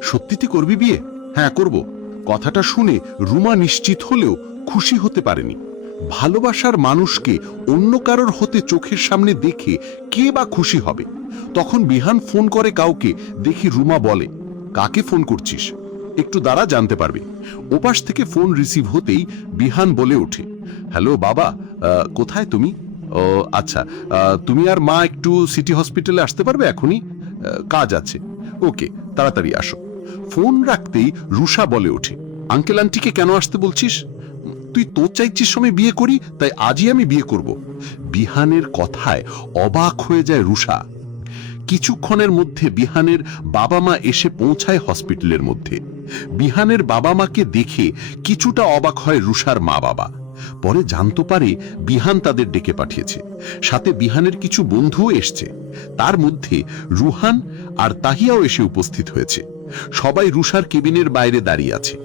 সত্যিতে করবি বিয়ে? হ্যাঁ করব। কথাটা শুনে রুমা নিশ্চিত হলেও খুশি হতে পারেনি। ভালোবাসার মানুষকে অন্য কারোর হতে চোখের সামনে দেখে কে বা খুশি হবে? তখন বিহান ফোন করে কাউকে, দেখি রুমা বলে, কাকে ফোন করছিস? একটু দাঁড়া, জানতে পারবি। ওপাশ থেকে ফোন রিসিভ হতেই বিহান বলে ওঠে, হ্যালো বাবা, কোথায় তুমি? ও আচ্ছা, তুমি আর মা একটু সিটি হসপিটালে আসতে পারবে এখনই? কাজ আছে। ওকে, তাড়াতাড়ি আসো। ফোন রাখতেই রুষা বলে ওঠে, আঙ্কেল আন্টিকে কেন আসতে বলছিস? তুই তোর চাইছিস সময় বিয়ে করি, তাই আজই আমি বিয়ে করব। বিহানের কথায় অবাক হয়ে যায় রুষা। কিছুক্ষণের মধ্যে বিহানের বাবা মা এসে পৌঁছায় হসপিটালের মধ্যে। বিহানের বাবা মাকে দেখে কিছুটা অবাক হয় রুষার মা বাবা। পরে জানতে পারে বিহান তাদের ডেকে পাঠিয়েছে, সাথে বিহানের কিছু বন্ধুও এসছে। তার মধ্যে রুহান আর তাহিয়াও এসে উপস্থিত হয়েছে। সবাই রুষার কেবিনের বাইরে দাঁড়িয়ে আছে।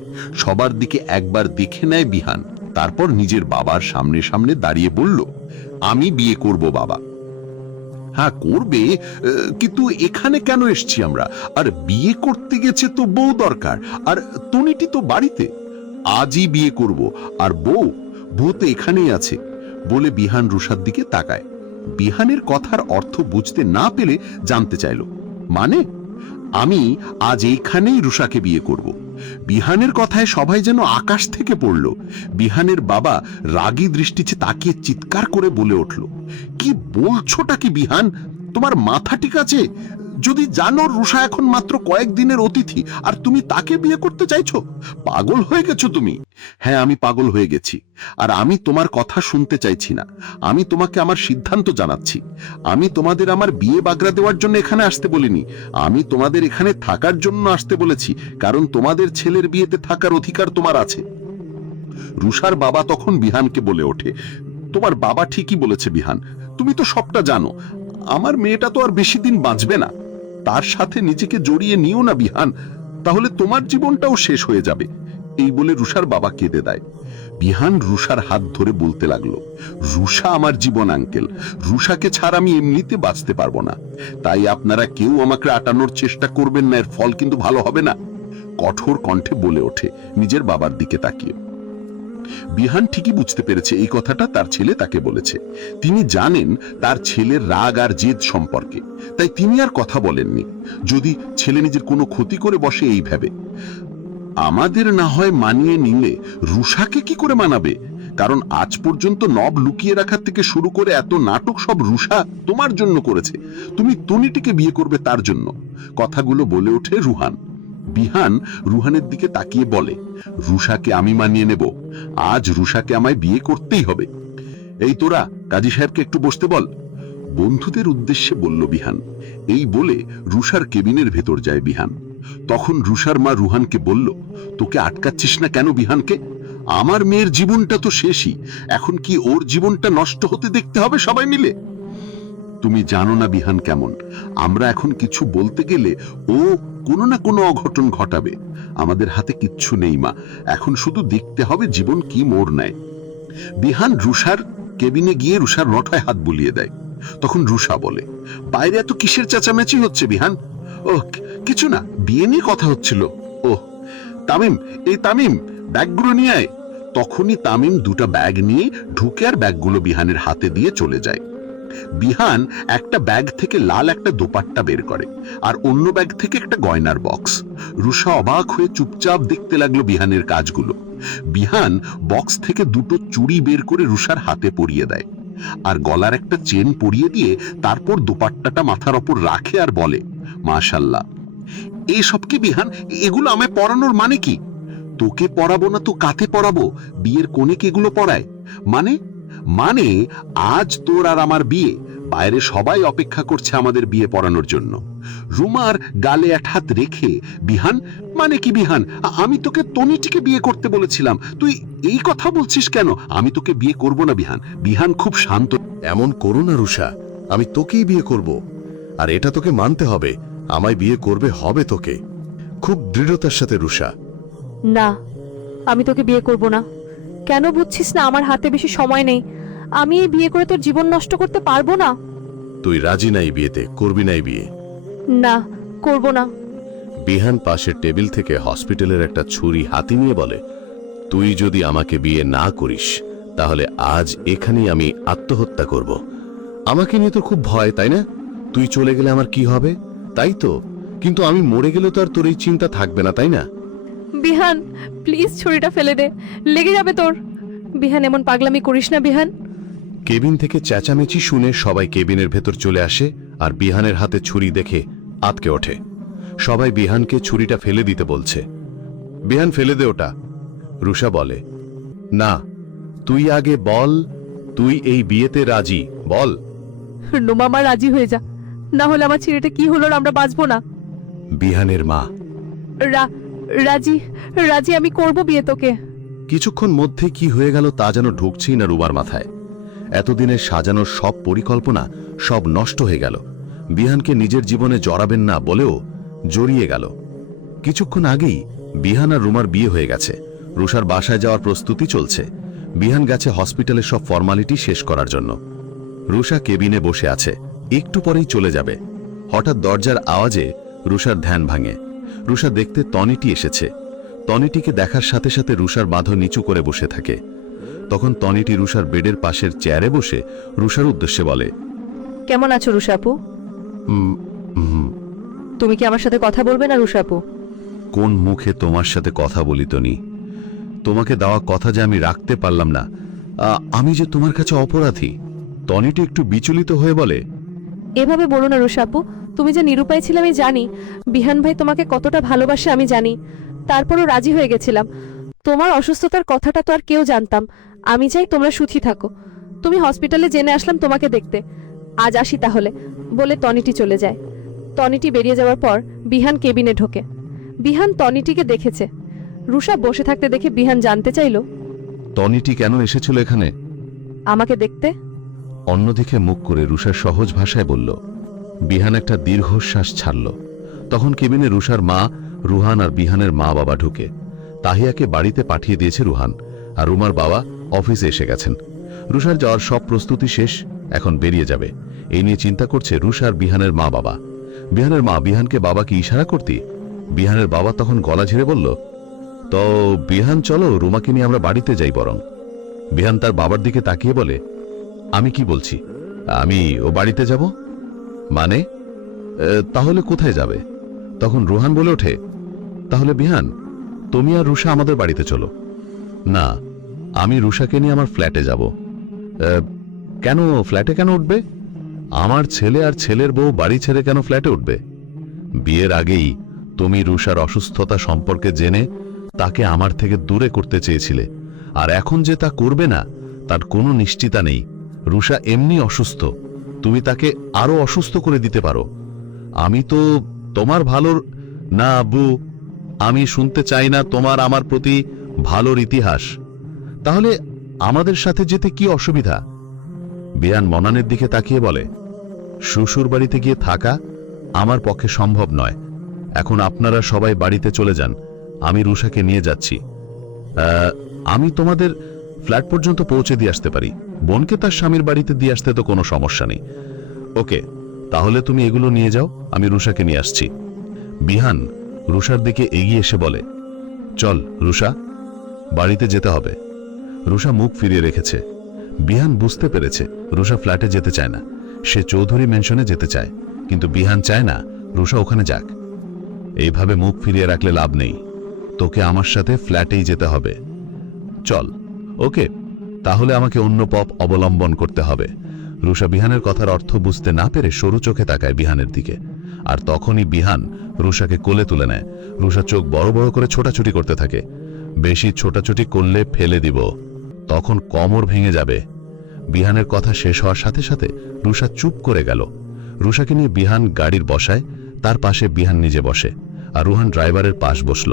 সবার দিকে একবার দেখে নেয় বিহান, তারপর নিজের বাবার সামনে সামনে দাঁড়িয়ে বলল, আমি বিয়ে করব বাবা। হ্যাঁ করবে, কিন্তু এখানে কেন এসছি আমরা? আর বিয়ে করতে গেছে তো বউ দরকার, আর তনিটি তো বাড়িতে। আজই বিয়ে করব, আর বউ তো এখানেই আছে বলে বিহান রুষার দিকে তাকায়। বিহানের কথার অর্থ বুঝতে না পেরে জানতে চাইল, মানে? আমি আজ এইখানেই রুষাকে বিয়ে করব, বিহানের কথায় সবাই যেন আকাশ থেকে পড়ল। বিহানের বাবা রাগী দৃষ্টিতে তাকিয়ে চিৎকার করে বলে উঠল, কি বলছোটা কি বিহান? তোমার মাথা ঠিক আছে? যদি জানো রুষা এখন মাত্র কয়েকদিনের অতিথি আর তুমি তাকে বিয়ে করতে চাইছো? পাগল হয়ে গেছো তুমি। হ্যাঁ, আমি পাগল হয়ে গেছি, আর আমি তোমার কথা শুনতে চাইছি না। আমি তোমাকে আমার সিদ্ধান্ত জানাচ্ছি। আমি তোমাদের আমার বিয়ে বাগড়া দেওয়ার জন্য এখানে আসতে বলিনি, আমি তোমাদের এখানে থাকার জন্য আসতে বলেছি, কারণ তোমাদের ছেলের বিয়েতে থাকার অধিকার তোমার আছে। রুষার বাবা তখন বিহানকে বলে ওঠে, তোমার বাবা ঠিকই বলেছে বিহান, তুমি তো সবটা জানো। আমার মেয়েটা তো আর বেশি দিন বাঁচবে না, তার সাথে নিজেকে জড়িয়ে নিও না বিহান, তাহলে তোমার জীবনটাও শেষ হয়ে যাবে। এই বলে রুষার বাবা কেঁদে দেয়। বিহান রুষার হাত ধরে বলতে লাগলো, রুষা আমার জীবন আঙ্কেল, রুষাকে ছাড়া আমি এমনিতে বাঁচতে পারবো না, তাই আপনারা কেউ আমাকে আটানোর চেষ্টা করবেন না, এর ফল কিন্তু ভালো হবে না। কঠোর কণ্ঠে বলে ওঠে নিজের বাবার দিকে তাকিয়ে। বিহান ঠিকই বুঝতে পেরেছে এই কথাটা তার ছেলে তাকে বলেছে। তিনি জানেন তার ছেলের রাগ আর জেদ সম্পর্কে, তাই তিনি আর কথা বলেননি, যদি ছেলে নিজের কোনো ক্ষতি করে বসে এই ভেবে। আমাদের না হয় মানিয়ে নিলে রুষাকে কি করে মানাবে? কারণ আজ পর্যন্ত নব লুকিয়ে রাখার থেকে শুরু করে এত নাটক সব রুষা তোমার জন্য করেছে, তুমি তনিটিকে বিয়ে করবে তার জন্য। কথাগুলো বলে ওঠে রুহান। বিহান রুহানের দিকে তাকিয়ে বলে, রুষাকে আমি মানিয়ে নেব, আজ রুষাকে আমায় বিয়ে করতেই হবে। এই তোরা কাজী সাহেবকে একটু বসতে বল, বন্ধুদের উদ্দেশ্যে বলল বিহান। এই বলে রুষার কেবিনের ভেতর যায় বিহান। তখন রুষার মা রুহানকে বলল, তোকে আটকাচ্ছিস না কেন বিহানকে? আমার মেয়ের জীবনটা তো শেষই, এখন কি ওর জীবনটা নষ্ট হতে দেখতে হবে সবাই মিলে? তুমি জানো না বিহান কেমন, আমরা এখন কিছু বলতে গেলে ও কোনো না কোনো অঘটন ঘটাবে। আমাদের হাতে কিচ্ছু নেই মা, এখন শুধু দেখতে হবে জীবন কি মোড় নেয়। বিহান রুষার কেবিনে গিয়ে রুষার রটায় হাত বুলিয়ে দেয়। তখন রুষা বলে, বাইরে এত কিসের চেঁচামেচি হচ্ছে বিহান? ও কিছু না, বিয়ে নিয়ে কথা হচ্ছিল। ও তামিম, এই তামিম ব্যাগগুলো নিয়ে আয়। তখনই তামিম দুটো ব্যাগ নিয়ে ঢুকে আর ব্যাগগুলো বিহানের হাতে দিয়ে চলে যায়। বিহান একটা ব্যাগ থেকে লাল একটা দোপাট্টা বের করে, আর অন্য ব্যাগ থেকে একটা গয়নার বক্স। রুষা অবাক হয়ে চুপচাপ দেখতে লাগলো বিহানের কাজগুলো। বিহান বক্স থেকে দুটো চুড়ি বের করে রুষার হাতে পরিয়ে দেয়, আর গলার একটা চেন পরিয়ে দিয়ে তারপর দোপাট্টাটা মাথার ওপর রাখে আর বলে, মাশাআল্লাহ। এইসব কি বিহান? এগুলো আমায় পরানোর মানে কি? তোকে পরাবো না তো কাতে পরাবো? বিয়ের কোণেকে এগুলো পরায় মানে? মানে আজ তোর আর আমার বিয়ে, বাইরে সবাই অপেক্ষা করছে আমাদের বিয়ে পড়ানোর জন্য। রুমার গালে এক হাত রেখে বিহান, মানে কি বিহান? আমি তোকে তনিটিকে বিয়ে করতে বলেছিলাম, তুই এই কথা বলছিস কেন? আমি তোকে বিয়ে করব না বিহান। বিহান খুব শান্ত। এমন করো না রুষা, আমি তোকেই বিয়ে করব, আর এটা তোকে মানতে হবে, আমায় বিয়ে করবে হবে তোকে, খুব দৃঢ়তার সাথে রুষা। না, আমি তোকে বিয়ে করব না। কেন বুঝছিস না আমার হাতে বেশি সময় নেই? আমি এই বিয়ে করে তোর জীবন নষ্ট করতে পারবো না। তুই রাজি নাই বিয়েতে, করবি নাই বিয়ে? না, করব না। বিহান পাশের টেবিল থেকে হসপিটালের একটা ছুরি হাতি নিয়ে বলে, তুই যদি আমাকে বিয়ে না করিস তাহলে আজ এখানেই আমি আত্মহত্যা করব। আমাকে নিয়ে তো খুব ভয়, তাই না? তুই চলে গেলে আমার কি হবে? তাই তো, কিন্তু আমি মরে গেলে তো আর তোর এই চিন্তা থাকবে না, তাই না? বিহান, প্লিজ ছুরিটা ফেলে দে, লেগে যাবে তোর। বিহান, এমন পাগলামি করিস না বিহান। কেবিন থেকে চেঁচামেচি শুনে সবাই কেবিনের ভেতর চলে আসে, আর বিহানের হাতে ছুরি দেখে আতকে ওঠে। সবাই বিহানকে ছুরিটা ফেলে দিতে বলছে। বিহান, ফেলে দে ওটা। রুষা বলে, না, তুই আগে বল, তুই এই বিয়েতে রাজি? বল। নোমা, মা রাজি হয়ে যা, না হলে আমার ছেলেটা কি হলো আমরা বাঁচবো না। বিহানের মা, রাজি, রাজি, আমি করব বিয়ে তোকে। কিছুক্ষণ মধ্যে কি হয়ে গেল তা যেন ঢুকছেই না রুমার মাথায়। এতদিনের সাজানোর সব পরিকল্পনা সব নষ্ট হয়ে গেল। বিহানকে নিজের জীবনে জড়াবেন না বলেও জড়িয়ে গেল। কিছুক্ষণ আগেই বিহান আর রুমার বিয়ে হয়ে গেছে। রুষার বাসায় যাওয়ার প্রস্তুতি চলছে। বিহান গেছে হসপিটালের সব ফর্মালিটি শেষ করার জন্য। রুষা কেবিনে বসে আছে, একটু পরেই চলে যাবে। হঠাৎ দরজার আওয়াজে রুষার ধ্যান ভাঙে। রুষা দেখতে তনিটি এসেছে। তনিটিকে দেখার সাথে সাথে রুষার বাঁধ নিচু করে বসে থাকে। তখন তনিটি রুষার বেডের পাশের চেয়ারে বসে রুষার উদ্দেশ্যে বলে, কেমন আছো রুষাপু? তুমি কি আমার সাথে কথা বলবে না রুষাপু? কোন মুখে তোমার সাথে কথা বলি তনি? তোমাকে দেওয়া কথা যে আমি রাখতে পারলাম না, আমি যে তোমার কাছে অপরাধী। তনিটি একটু বিচলিত হয়ে বলে, এভাবে বলো না রুষাপু, তুমি যে নিরুপায় ছিলে আমি জানি। বিহান ভাই তোমাকে কতটা ভালোবাসে আমি জানি, তারপরও রাজি হয়ে গেছিলাম। তোমার অসুস্থতার কথাটা তো আর কেউ জানতাম। আমি চাই তোমরা সুখী থাকো। তুমি হসপিটালে জেনে আসলাম তোমাকে দেখতে। আজ আসি তাহলে, বলে তনিটি চলে যায়। তনিটি বেরিয়ে যাওয়ার পর বিহান কেবিনে ঢোকে। বিহান তনিটিকে দেখেছে। রুষা বসে থাকতে দেখে বিহান জানতে চাইল, তনিটি কেন এসেছিল এখানে? আমাকে দেখতে? অন্যদিকে মুখ করে রুষার সহজ ভাষায় বলল। বিহান একটা দীর্ঘশ্বাস ছাড়ল। তখন কেবিনে রুষার মা, রুহান আর বিহানের মা বাবা ঢুকে। তাহিয়াকে বাড়িতে পাঠিয়ে দিয়েছে রুহান, আর রুমার বাবা অফিসে এসে গেছেন। রুষার যাওয়ার সব প্রস্তুতি শেষ, এখন বেরিয়ে যাবে। এই নিয়ে চিন্তা করছে রুষার বিহানের মা বাবা। বিহানের মা বিহানকে বাবাকে ইশারা করতে, বিহানের বাবা তখন গলা ঝেড়ে বলল, তো বিহান চলো, রুমাকে নিয়ে আমরা বাড়িতে যাই বরং। বিহান তার বাবার দিকে তাকিয়ে বলে, আমি কি বলছি? আমি ও বাড়িতে যাব মানে? তাহলে কোথায় যাবে? তখন রুহান বলে ওঠে, তাহলে বিহান তুমি আর রুষা আমাদের বাড়িতে চলো। না, আমি রুষাকে নিয়ে আমার ফ্ল্যাটে যাব। কেন ফ্ল্যাটে কেন উঠবে? আমার ছেলে আর ছেলের বউ বাড়ি ছেড়ে কেন ফ্ল্যাটে উঠবে? বিয়ের আগেই তুমি রুষার অসুস্থতা সম্পর্কে জেনে তাকে আমার থেকে দূরে করতে চেয়েছিলে, আর এখন যে তা করবে না তার কোনো নিশ্চিতা নেই। রুষা এমনি অসুস্থ, তুমি তাকে আরো অসুস্থ করে দিতে পারো। আমি তো তোমার ভালোর না আব্বু, আমি শুনতে চাই না তোমার আমার প্রতি ভালোর ইতিহাস। তাহলে আমাদের সাথে যেতে কি অসুবিধা? বিহান মনানের দিকে তাকিয়ে বলে, শ্বশুর বাড়িতে গিয়ে থাকা আমার পক্ষে সম্ভব নয়। এখন আপনারা সবাই বাড়িতে চলে যান, আমি রুষাকে নিয়ে যাচ্ছি। আমি তোমাদের ফ্ল্যাট পর্যন্ত পৌঁছে দিয়ে আসতে পারি, বোনকে তার স্বামীর বাড়িতে দিয়ে আসতে তো কোনো সমস্যা নেই। ওকে, তাহলে তুমি এগুলো নিয়ে যাও, আমি রুষাকে নিয়ে আসছি। বিহান রুষার দিকে এগিয়ে এসে বলে, চল রুষা, বাড়িতে যেতে হবে। রুষা মুখ ফিরিয়ে রেখেছে। বিহান বুঝতে পেরেছে রুষা ফ্ল্যাটে যেতে চায় না, সে চৌধুরী ম্যানশনে যেতে চায়, কিন্তু বিহান চায় না রুষা ওখানে যাক। এইভাবে মুখ ফিরিয়ে রাখলে লাভ নেই, তোকে আমার সাথে ফ্ল্যাটেই যেতে হবে। চল। ওকে, তাহলে আমাকে অন্য পথ অবলম্বন করতে হবে। রুষা বিহানের কথার অর্থ বুঝতে না পেরে সরু চোখে তাকায় বিহানের দিকে, আর তখনই বিহান রুষাকে কোলে তুলে নেয়। রুষা চোখ বড় বড় করে ছোটাছুটি করতে থাকে। বেশি ছোটাছুটি করলে ফেলে দিব, তখন কোমর ভেঙে যাবে। বিহানের কথা শেষ হওয়ার সাথে সাথে রুষা চুপ করে গেল। রুষাকে নিয়ে বিহান গাড়ির বসায়, তার পাশে বিহান নিজে বসে, আর রুহান ড্রাইভারের পাশ বসল।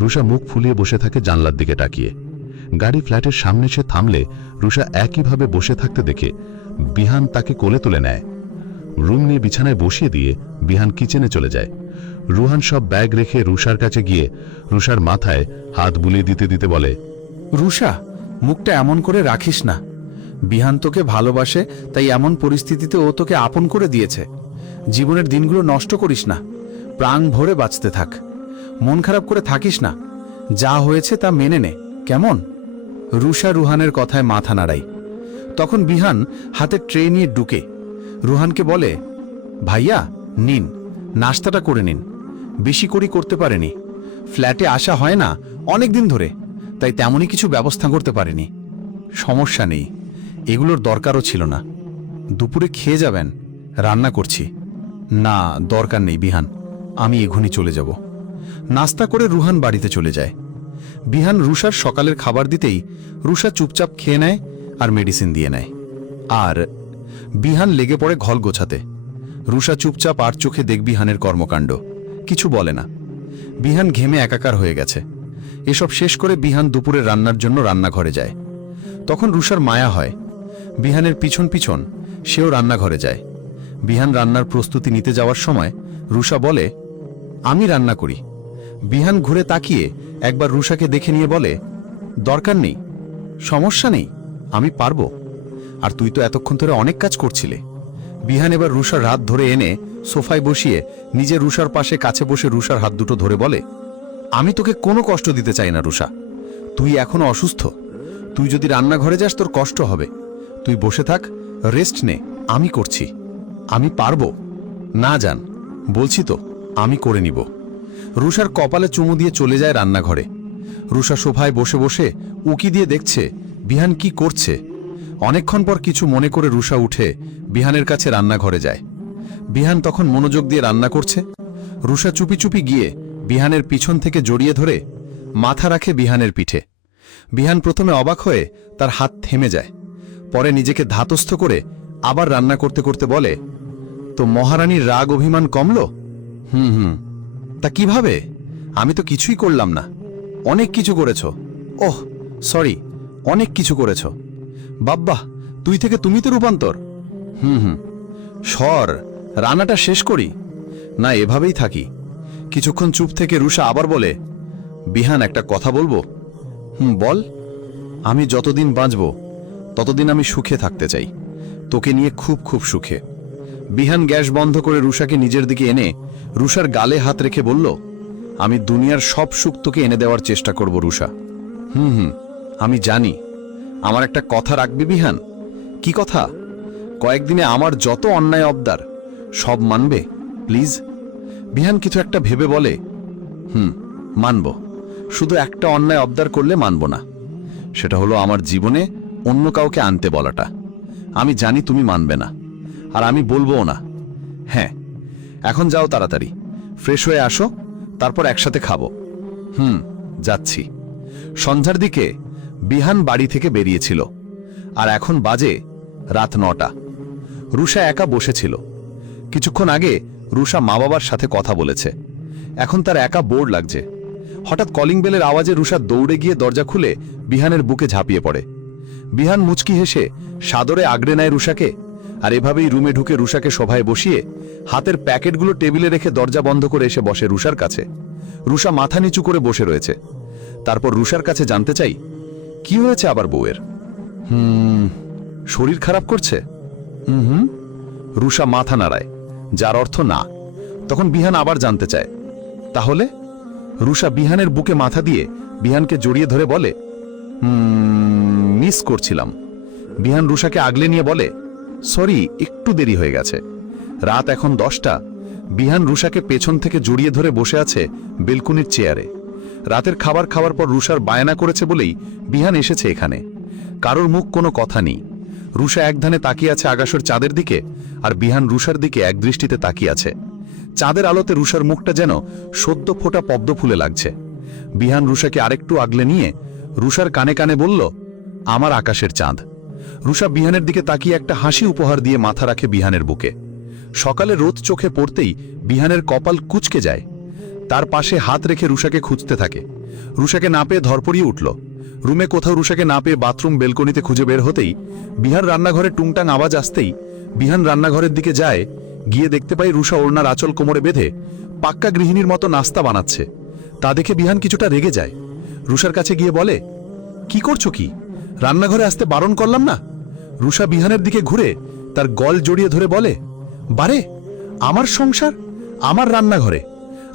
রুষা মুখ ফুলিয়ে বসে থাকে জানলার দিকে তাকিয়ে। গাড়ি ফ্ল্যাটের সামনে এসে থামলে রুষা একইভাবে বসে থাকতে দেখে বিহান তাকে কোলে তুলে নেয়। রুম নিয়ে বিছানায় বসিয়ে দিয়ে বিহান কিচেনে চলে যায়। রুহান সব ব্যাগ রেখে রুষার কাছে গিয়ে রুষার মাথায় হাত বুলিয়ে দিতে দিতে বলে, রুষা, মুখটা এমন করে রাখিস না। বিহান তোকে ভালোবাসে, তাই এমন পরিস্থিতিতে ও তোকে আপন করে দিয়েছে। জীবনের দিনগুলো নষ্ট করিস না, প্রাণ ভরে বাঁচতে থাক। মন খারাপ করে থাকিস না, যা হয়েছে তা মেনে নে, কেমন? রুষা রুহানের কথায় মাথা নাড়াই। তখন বিহান হাতে ট্রে নিয়ে ঢুকে রুহানকে বলে, ভাইয়া নিন, নাস্তাটা করে নিন। বেশি করি করতে পারেনি, ফ্ল্যাটে আসা হয় না অনেক দিন ধরে, তাই তেমনই কিছু ব্যবস্থা করতে পারেনি। সমস্যা নেই, এগুলোর দরকারও ছিল না। দুপুরে খেয়ে যাবেন, রান্না করছি। না, দরকার নেই বিহান, আমি এখনই চলে যাব। নাস্তা করে রুহান বাড়িতে চলে যায়। বিহান রুষার সকালের খাবার দিতেই রুষা চুপচাপ খেয়ে নেয় আর মেডিসিন দিয়ে নেয়। আর বিহান লেগে পড়ে ঘর গোছাতে। রুষা চুপচাপ আর চোখে দেখ বিহানের কর্মকাণ্ড, কিছু বলে না। বিহান ঘেমে একাকার হয়ে গেছে। এসব শেষ করে বিহান দুপুরের রান্নার জন্য রান্নাঘরে যায়। তখন রুষার মায়া হয়। বিহানের পিছন পিছন সেও রান্নাঘরে যায়। বিহান রান্নার প্রস্তুতি নিতে যাওয়ার সময় রুষা বলে, আমি রান্না করি। বিহান ঘুরে তাকিয়ে একবার রুষাকে দেখে নিয়ে বলে, দরকার নেই, সমস্যা নেই, আমি পারবো। আর তুই তো এতক্ষণ ধরে অনেক কাজ করছিলে। বিহান এবার রুষার হাত ধরে এনে সোফায় বসিয়ে নিজে রুষার পাশে কাছে বসে রুষার হাত দুটো ধরে বলে, আমি তোকে কোনো কষ্ট দিতে চাই না রুষা, তুই এখনো অসুস্থ। তুই যদি রান্নাঘরে যাস তোর কষ্ট হবে, তুই বসে থাক, রেস্ট নে, আমি করছি, আমি পারবো। না যান, বলছি তো, আমি করে নিব। রুষার কপালে চুমু দিয়ে চলে যায় রান্নাঘরে। রুষা সোফায় বসে বসে উকি দিয়ে দেখছে বিহান কি করছে। অনেকক্ষণ পর কিছু মনে করে রুষা উঠে বিহানের কাছে রান্নাঘরে যায়। বিহান তখন মনোযোগ দিয়ে রান্না করছে। রুষা চুপি চুপি গিয়ে বিহানের পিছন থেকে জড়িয়ে ধরে মাথা রাখে বিহানের পিঠে। বিহান প্রথমে অবাক হয়ে তার হাত থেমে যায়, পরে নিজেকে ধাতস্থ করে আবার রান্না করতে করতে বলে, তো মহারানীর রাগ অভিমান কমল? তা কিভাবে? আমি তো কিছুই করলাম না। অনেক কিছু করেছ। ওহ সরি, অনেক কিছু করেছ। বাব্বাহ, তুই থেকে তুমি তো রূপান্তর। সর, রান্নাটা শেষ করি না, এভাবেই থাকি। কিছুক্ষণ চুপ থেকে রুষা আবার বলে, বিহান একটা কথা বলবো? বল। আমি যতদিন বাঁচব ততদিন আমি সুখে থাকতে চাই, তোকে নিয়ে খুব খুব সুখে। বিহান গ্যাস বন্ধ করে রুষাকে নিজের দিকে এনে রুষার গালে হাত রেখে বলল, আমি দুনিয়ার সব সুখ তোকে এনে দেওয়ার চেষ্টা করব রুষা। আমি জানি। আমার একটা কথা রাখবি বিহান? কি কথা? কয়েকদিনে আমার যত অন্যায় অবদার সব মানবে প্লিজ? বিহান কিছু একটা ভেবে বলে, মানব। শুধু একটা অন্যায় অবদার করলে মানব না, সেটা হলো আমার জীবনে অন্য কাউকে আনতে বলাটা। আমি জানি তুমি মানবে না, আর আমি বলবোও না। হ্যাঁ, এখন যাও তাড়াতাড়ি, ফ্রেশ হয়ে আসো, তারপর একসাথে খাবো। যাচ্ছি। সন্ধ্যার দিকে বিহান বাড়ি থেকে বেরিয়েছিল, আর এখন বাজে রাত 9টা। রুষা একা বসেছিল। কিছুক্ষণ আগে রুষা মা বাবার সাথে কথা বলেছে, এখন তার একা বোর লাগছে। হঠাৎ কলিং বেলের আওয়াজে রুষা দৌড়ে গিয়ে দরজা খুলে বিহানের বুকে ঝাঁপিয়ে পড়ে। বিহান মুচকি হেসে সাদরে আগড়ে নেয় রুষাকে, আর এভাবেই রুমে ঢুকে রুষাকে সভায় বসিয়ে হাতের প্যাকেটগুলো টেবিলে রেখে দরজা বন্ধ করে এসে বসে রুষার কাছে। রুষা মাথা নিচু করে বসে রয়েছে। তারপর রুষার কাছে জানতে চাই, কি হয়েছে আবার বউয়ের? শরীর খারাপ করছে? রুষা মাথা নাড়ায়, যার অর্থ না। তখন বিহান আবার জানতে চায়, তাহলে? রুষা বিহানের বুকে মাথা দিয়ে বিহানকে জড়িয়ে ধরে বলে, মিস করছিলাম। বিহান রুষাকে আগলে নিয়ে বলে, সরি, একটু দেরি হয়ে গেছে। রাত এখন 10টা। বিহান রুষাকে পেছন থেকে জড়িয়ে ধরে বসে আছে বেলকুনির চেয়ারে। রাতের খাবার খাওয়ার পর রুষার বায়না করেছে বলেই বিহান এসেছে এখানে। কারোর মুখ কোনো কথা নেই। রুষা একধানে তাকিয়ে আছে আকাশের চাঁদের দিকে, আর বিহান রুষার দিকে এক দৃষ্টিতে তাকিয়ে আছে। চাঁদের আলোতে রুষার মুখটা যেন সদ্য ফোটা পদ্ম ফুলে লাগছে। বিহান রুষাকে আরেকটু আগলে নিয়ে রুষার কানে কানে বলল, আমার আকাশের চাঁদ। রুষা বিহানের দিকে তাকিয়ে একটা হাসি উপহার দিয়ে মাথা রাখে বিহানের বুকে। সকালে রোদ চোখে পড়তেই বিহানের কপাল কুঁচকে যায়। তার পাশে হাত রেখে রুষাকে খুঁজতে থাকে। রুষাকে না পেয়ে ধরপড়িয়ে উঠল। রুমে কোথাও রুষাকে না পেয়ে বাথরুম বেলকনিতে খুঁজে বের হতেই বিহান রান্নাঘরে টুংটাং আওয়াজ আসতেই বিহান রান্নাঘরের দিকে যায়। গিয়ে দেখতে পাই রুষা ওড়নার আঁচল কোমরে বেঁধে পাক্কা গৃহিণীর মতো নাস্তা বানাচ্ছে। তা দেখে বিহান কিছুটা রেগে যায়। রুষার কাছে গিয়ে বলে, কি করছো কি? রান্নাঘরে আসতে বারণ করলাম না? রুষা বিহানের দিকে ঘুরে তার গল জড়িয়ে ধরে বলে, বারে, আমার সংসার, আমার রান্নাঘরে,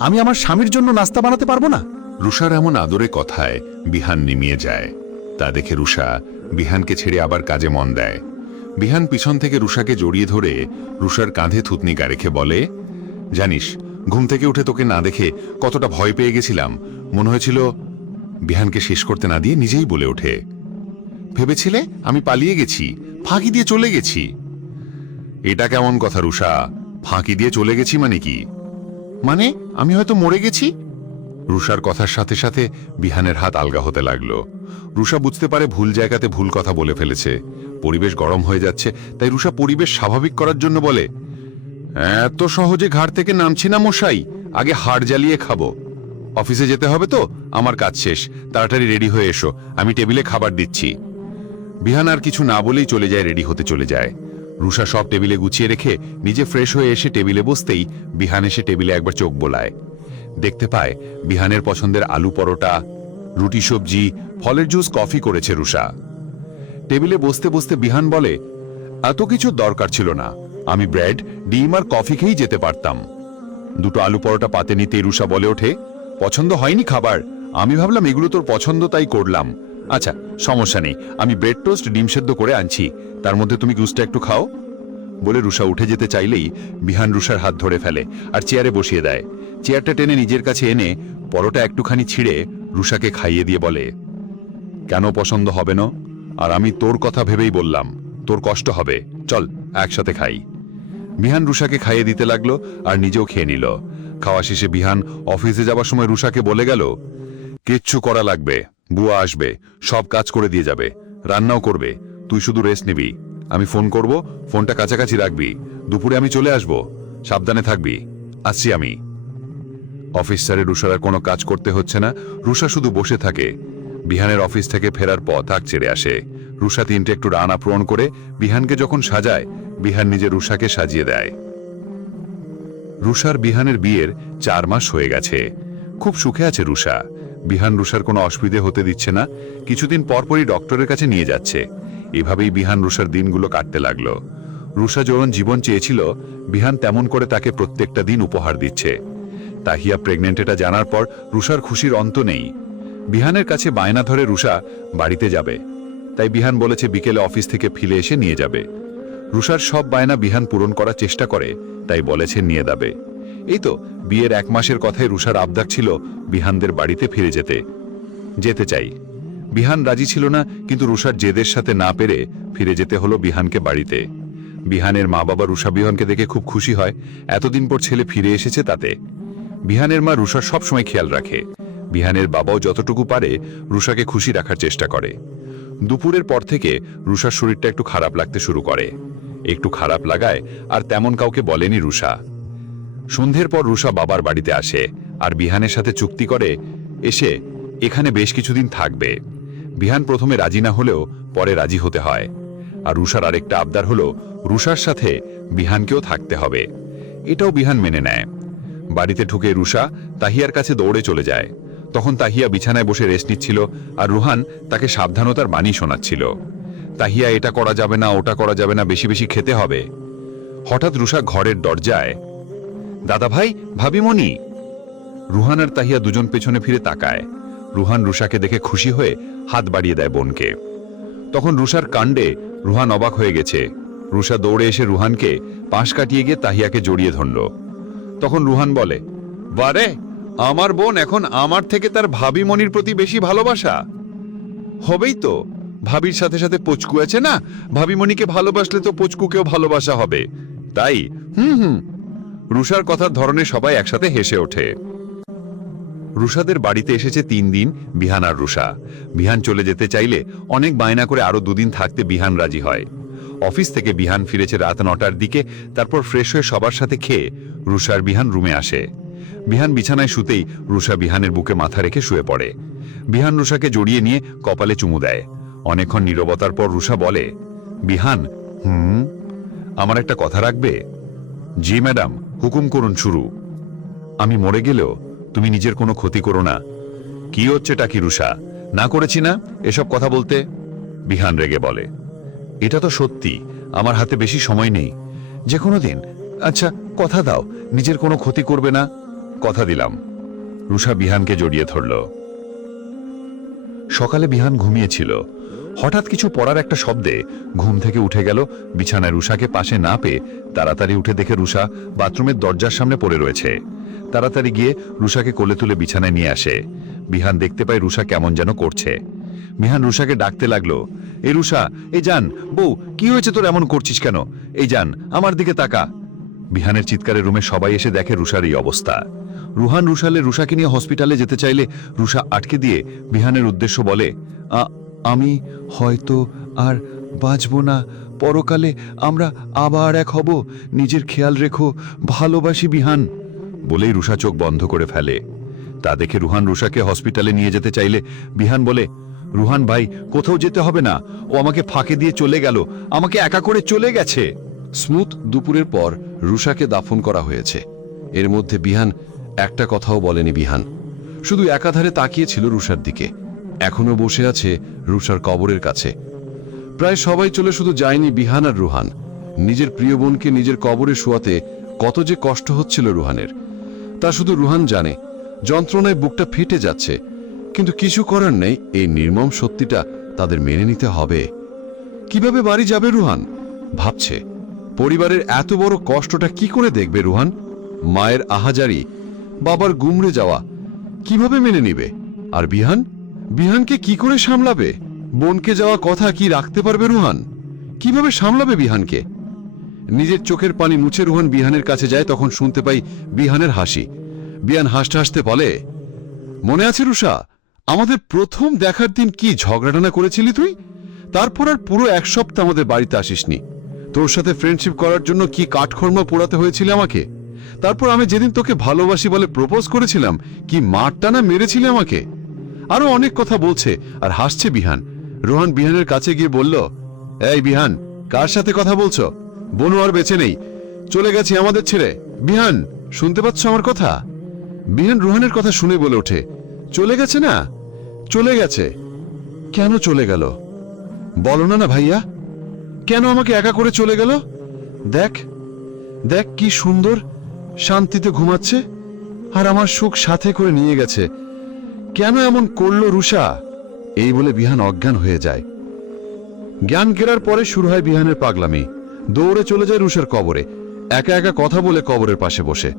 আমি আমার স্বামীর জন্য নাস্তা বানাতে পারবো না? রুষার এমন আদরে কথায় বিহান নিমিয়ে যায়। তা দেখে রুষা বিহানকে ছেড়ে আবার কাজে মন দেয়। বিহান পিছন থেকে রুষাকে জড়িয়ে ধরে রুষার কাঁধে থুতনি রেখে বলে, জানিস, ঘুম থেকে উঠে তোকে না দেখে কতটা ভয় পেয়ে গেছিলাম। মনে হয়েছিল বিহানকে শেষ করতে না দিয়ে নিজেই বলে ওঠে, ভেবেছিলে আমি পালিয়ে গেছি, ফাঁকি দিয়ে চলে গেছি। এটা কেমন কথা রুষা? ফাঁকি দিয়ে চলে গেছি মানে কি? মানে আমি হয়তো মরে গেছি? রুষার কথার সাথে সাথে বিহানের হাত আলগা হতে লাগলো। রুষা বুঝতে পারে ভুল জায়গাতে ভুল কথা বলে ফেলেছে। পরিবেশ গরম হয়ে যাচ্ছে, তাই রুষা পরিবেশ স্বাভাবিক করার জন্য বলে, এত সহজে ঘাট থেকে নামছি না মশাই, আগে হাড় জ্বালিয়ে খাবো। অফিসে যেতে হবে তো, আমার কাজ শেষ, তাড়াতাড়ি রেডি হয়ে এসো, আমি টেবিলে খাবার দিচ্ছি। বিহান আর কিছু না বলেই চলে যায়, রেডি হতে চলে যায়। রুষা সব টেবিলে গুছিয়ে রেখে নিজে ফ্রেশ হয়ে এসে টেবিলে বসতেই বিহান এসে টেবিলে একবার চোখ বোলায়। দেখতে পায় বিহানের পছন্দের আলু পরোটা, রুটি সবজি, ফলের জুস, কফি করেছে রুষা। টেবিলে বসতে বসতে বিহান বলে, এত কিছু দরকার ছিল না, আমি ব্রেড, ডিম আর কফি খেয়েই যেতে পারতাম। দুটো আলু পরোটা পাতে নিতেই রুষা বলে ওঠে, পছন্দ হয়নি খাবার? আমি ভাবলাম এগুলো তোর পছন্দ তাই করলাম। আচ্ছা সমস্যা নেই, আমি ব্রেড টোস্ট ডিম সেদ্ধ করে আনছি, তার মধ্যে তুমি জুসটা একটু খাও। বলে রুষা উঠে যেতে চাইলেই বিহান রুষার হাত ধরে ফেলে আর চেয়ারে বসিয়ে দেয়। চেয়ারটা টেনে নিজের কাছে এনে পরোটা একটুখানি ছিঁড়ে রুষাকে খাইয়ে দিয়ে বলে, কেন পছন্দ হবে না? আর আমি তোর কথা ভেবেই বললাম, তোর কষ্ট হবে, চল একসাথে খাই। বিহান রুষাকে খাইয়ে দিতে লাগলো আর নিজেও খেয়ে নিল। খাওয়া শেষে বিহান অফিসে যাবার সময় রুষাকে বলে গেল, কিচ্ছু করা লাগবে, বুয়া আসবে, সব কাজ করে দিয়ে যাবে, রান্নাও করবে, তুই শুধু রেস্ট নিবি। আমি ফোন করব, ফোনটা কাছাকাছি রাখবি, দুপুরে আমি চলে আসব, সাবধানে থাকবি, আসছি আমি। অফিস স্যারে রুষার আর কোনো কাজ করতে হচ্ছে না, রুষা শুধু বসে থাকে। বিহানের অফিস থেকে ফেরার পথ আগ ছেড়ে আসে। রুষা তিনটে একটু রান্না পূরণ করে বিহানকে যখন সাজায়, বিহান নিজে রুষাকে সাজিয়ে দেয়। রুষার বিহানের বিয়ের 4 মাস হয়ে গেছে। খুব সুখে আছে রুষা। বিহান রুষার কোনো অসুবিধে হতে দিচ্ছে না, কিছুদিন পরপরই ডক্টরের কাছে নিয়ে যাচ্ছে। এভাবেই বিহান রুষার দিনগুলো কাটতে লাগলো। রুষা যেমন জীবন চেয়েছিল, বিহান তেমন করে তাকে প্রত্যেকটা দিন উপহার দিচ্ছে। তাহিয়া প্রেগনেন্ট এটা জানার পর রুষার খুশির অন্ত নেই। বিহানের কাছে বায়না ধরে রুষা বাড়িতে যাবে, তাই বিহান বলেছে বিকেলে অফিস থেকে ফিরে এসে নিয়ে যাবে। রুষার সব বায়না বিহান পূরণ করার চেষ্টা করে, তাই বলেছে নিয়ে যাবে। এই তো বিয়ের 1 মাসের কথায় রুষার আবদার ছিল বিহানদের বাড়িতে ফিরে যেতে চাই। বিহান রাজি ছিল না, কিন্তু রুষার জেদের সাথে না পেরে ফিরে যেতে হলো বিহানকে বাড়িতে। বিহানের মা বাবা রুষা বিহানকে দেখে খুব খুশি হয়, এতদিন পর ছেলে ফিরে এসেছে তাতে। বিহানের মা রুষার সবসময় খেয়াল রাখে। বিহানের বাবাও যতটুকু পারে রুষাকে খুশি রাখার চেষ্টা করে। দুপুরের পর থেকে রুষার শরীরটা একটু খারাপ লাগতে শুরু করে। একটু খারাপ লাগায় আর তেমন কাউকে বলেনি রুষা। সন্ধ্যের পর রুষা বাবার বাড়িতে আসে আর বিহানের সাথে চুক্তি করে এসে এখানে বেশ কিছুদিন থাকবে। বিহান প্রথমে রাজি না হলেও পরে রাজি হতে হয়। আর রুষার আরেকটা আবদার হলো রুষার সাথে বিহানকেও থাকতে হবে। এটাও বিহান মেনে নেয়। বাড়িতে ঢুকে রুষা তাহিয়ার কাছে দৌড়ে চলে যায়। তখন তাহিয়া বিছানায় বসে রেস্ট নিচ্ছিল আর রুহান তাকে সাবধানতার বাণী শোনাচ্ছিল। তাহিয়া এটা করা যাবে না, ওটা করা যাবে না, বেশি বেশি খেতে হবে। হঠাৎ রুষা ঘরের দরজায়, দাদা ভাই, ভাবিমণি। রুহান আর তাহিয়া দুজন পেছনে ফিরে তাকায়। রুহান রুষাকে দেখে খুশি হয়ে হাত বাড়িয়ে দেয় বোনকে। তখন রুষার কাণ্ডে রুহান অবাক হয়ে গেছে। রুষা দৌড়ে এসে রুহানকে পাশ কাটিয়ে গিয়ে তাহিয়াকে জড়িয়ে ধরল। তখন রুহান বলে, বারে, আমার বোন এখন আমার থেকে তার ভাবিমণির প্রতি বেশি ভালোবাসা হবেই তো। ভাবির সাথে সাথে পচকু আছে না, ভাবিমণিকে ভালোবাসলে তো পচকুকেও ভালোবাসা হবে, তাই রুষার কথার ধরনে সবাই একসাথে হেসে ওঠে। রুষাদের বাড়িতে এসেছে 3 দিন বিহান আর রুষা। বিহান চলে যেতে চাইলে অনেক বায়না করে আরো 2 দিন থাকতে বিহান রাজি হয়। অফিস থেকে বিহান ফিরেছে রাত 9টার দিকে। তারপর ফ্রেশ হয়ে সবার সাথে খেয়ে রুষার বিহান রুমে আসে। বিহান বিছানায় শুতেই রুষা বিহানের বুকে মাথা রেখে শুয়ে পড়ে। বিহান রুষাকে জড়িয়ে নিয়ে কপালে চুমু দেয়। অনেকক্ষণ নীরবতার পর রুষা বলে, বিহান, আমার একটা কথা রাখবে? জি ম্যাডাম, হুকুম করুন। শুরু। আমি মরে গেলেও তুমি নিজের কোনো ক্ষতি করো না। কি হচ্ছেটা কি রুষা? না করেছি না এসব কথা বলতে? বিহান রেগে বলে, এটা তো সত্যি, আমার হাতে বেশি সময় নেই, যে কোনো দিন। আচ্ছা কথা দাও নিজের কোনো ক্ষতি করবে না। কথা দিলাম। রুষা বিহানকে জড়িয়ে ধরল। সকালে বিহান ঘুমিয়েছিল। হঠাৎ কিছু পড়ার একটা শব্দে ঘুম থেকে উঠে গেল। বিছানায় রুষাকে পাশে না পেয়ে তাড়াতাড়ি উঠে দেখে রুষা বাথরুমের দরজার সামনে পড়ে রয়েছে। তাড়াতাড়ি গিয়ে রুষাকে কোলে তুলে বিছানায় নিয়ে আসে। বিহান দেখতে পায় রুষা কেমন যেন করছে। বিহান রুষাকে ডাকতে লাগলো, এই রুষা, এই জান, বউ, কি হয়েছে তোর, এমন করছিস কেন? এই জান, আমার দিকে তাকা। বিহানের চিৎকারে রুমে সবাই এসে দেখে রুষার এই অবস্থা। রুহান রুষাকে নিয়ে হসপিটালে যেতে চাইলে রুষা আটকে দিয়ে বিহানের উদ্দেশ্য বলে, আমি হয়তো আর বাঁচব না, পরকালে আমরা আবার এক হব, নিজের খেয়াল রেখো, ভালোবাসি বিহান, বলেই রুষা চোখ বন্ধ করে ফেলে। তা দেখে রুহান রুষাকে হসপিটালে নিয়ে যেতে চাইলে বিহান বলে, রুহান ভাই, কোথাও যেতে হবে না, ও আমাকে ফাঁকে দিয়ে চলে গেল, আমাকে একা করে চলে গেছে। স্মুথ দুপুরের পর রুষাকে দাফন করা হয়েছে। এর মধ্যে বিহান একটা কথাও বলেনি। বিহান শুধু একাধারে তাকিয়েছিল রুষার দিকে। এখনো বসে আছে রুষার কবরের কাছে। প্রায় সবাই চলে, শুধু যায়নি বিহান আর রুহান। নিজের প্রিয় বোনকে নিজের কবরে শোয়াতে কত যে কষ্ট হচ্ছিল রুহানের, তা শুধু রুহান জানে। যন্ত্রণায় বুকটা ফেটে যাচ্ছে, কিন্তু কিছু করার নেই। এই নির্মম সত্যিটা তাদের মেনে নিতে হবে। কিভাবে বাড়ি যাবে রুহান? ভাবছে, পরিবারের এত বড় কষ্টটা কি করে দেখবে রুহান? মায়ের আহাজারি, বাবার গুমড়ে যাওয়া কিভাবে মেনে নিবে? আর বিহান, বিহানকে কি করে সামলাবে? বোনকে যাওয়া কথা কি রাখতে পারবে রুহান? কিভাবে সামলাবে বিহানকে? নিজের চোখের পানি মুছে রুহান বিহানের কাছে যায়, তখন শুনতে পাই বিহানের হাসি। বিহান হাসতে হাসতে বলে, মনে আছে রুষা, আমাদের প্রথম দেখার দিন কি ঝগড়াটানা করেছিলি তুই? তারপর আর পুরো 1 সপ্তাহ আমাদের বাড়িতে আসিসনি। তোর সাথে ফ্রেন্ডশিপ করার জন্য কি কাঠখড়মা পোড়াতে হয়েছিল আমাকে। তারপর আমি যেদিন তোকে ভালোবাসি বলে প্রপোজ করেছিলাম, কি মারটানা মেরেছিলি আমাকে। আরো অনেক কথা বলছে আর হাসছে বিহান। রোহান বিহানের কাছে গিয়ে বলল, এই বিহান, কার সাথে কথা বলছো? বনু আর বেঁচে নেই, চলে গেছে আমাদের ছেড়ে। বিহান, শুনতে পাচ্ছ আমার কথা? বিহান রোহানের কথা শুনে বলে ওঠে, চলে গেছে না? চলে গেছে। কেন চলে গেল বলো না না ভাইয়া, কেন আমাকে একা করে চলে গেল? দেখ দেখ কি সুন্দর শান্তিতে ঘুমাচ্ছে, আর আমার সুখ সাথে করে নিয়ে গেছে। কেন এমন করলো রুষা? এই বলে বিহান অজ্ঞান হয়ে যায়। জ্ঞান ফেরার পরে শুরু হয় বিহানের পাগলামি। দৌড়ে চলে যায় রুষার কবরে, একা একা কথা বলে কবরের পাশে বসে।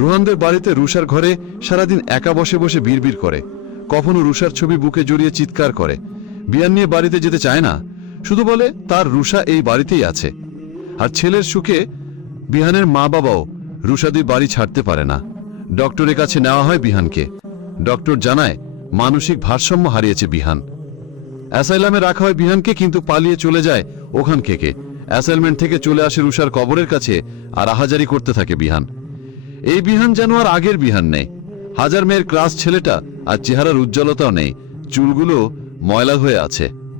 রোহানদের বাড়িতে রুষার ঘরে সারাদিন একা বসে বসে বিড়বিড় করে। কখনো রুষার ছবি বুকে জড়িয়ে চিৎকার করে। বিয়ান নিয়ে বাড়িতে যেতে চায় না, শুধু বলে তার রুষা এই বাড়িতেই আছে। আর ছেলের সুখে বিহানের মা বাবাও রুষাদির বাড়ি ছাড়তে পারে না। ডক্টরের কাছে নেওয়া হয় বিহানকে। ডক্টর জানায় মানসিক ভারসাম্য হারিয়েছে বিহান। অ্যাসাইলামে রাখা হয় বিহানকে, কিন্তু পালিয়ে চলে যায় ওখান থেকে। অ্যাসাইনমেন্ট থেকে চলে আসে রুষার কবরের কাছে আর আহাজারি করতে থাকে বিহান। এই বিহান যেন আর আগের বিহান নেই। হাজার মেয়ের ক্লাস ছেলেটা আর চেহারার উজ্জ্বলতাও নেই, চুলগুলো ময়লা হয়ে আছে।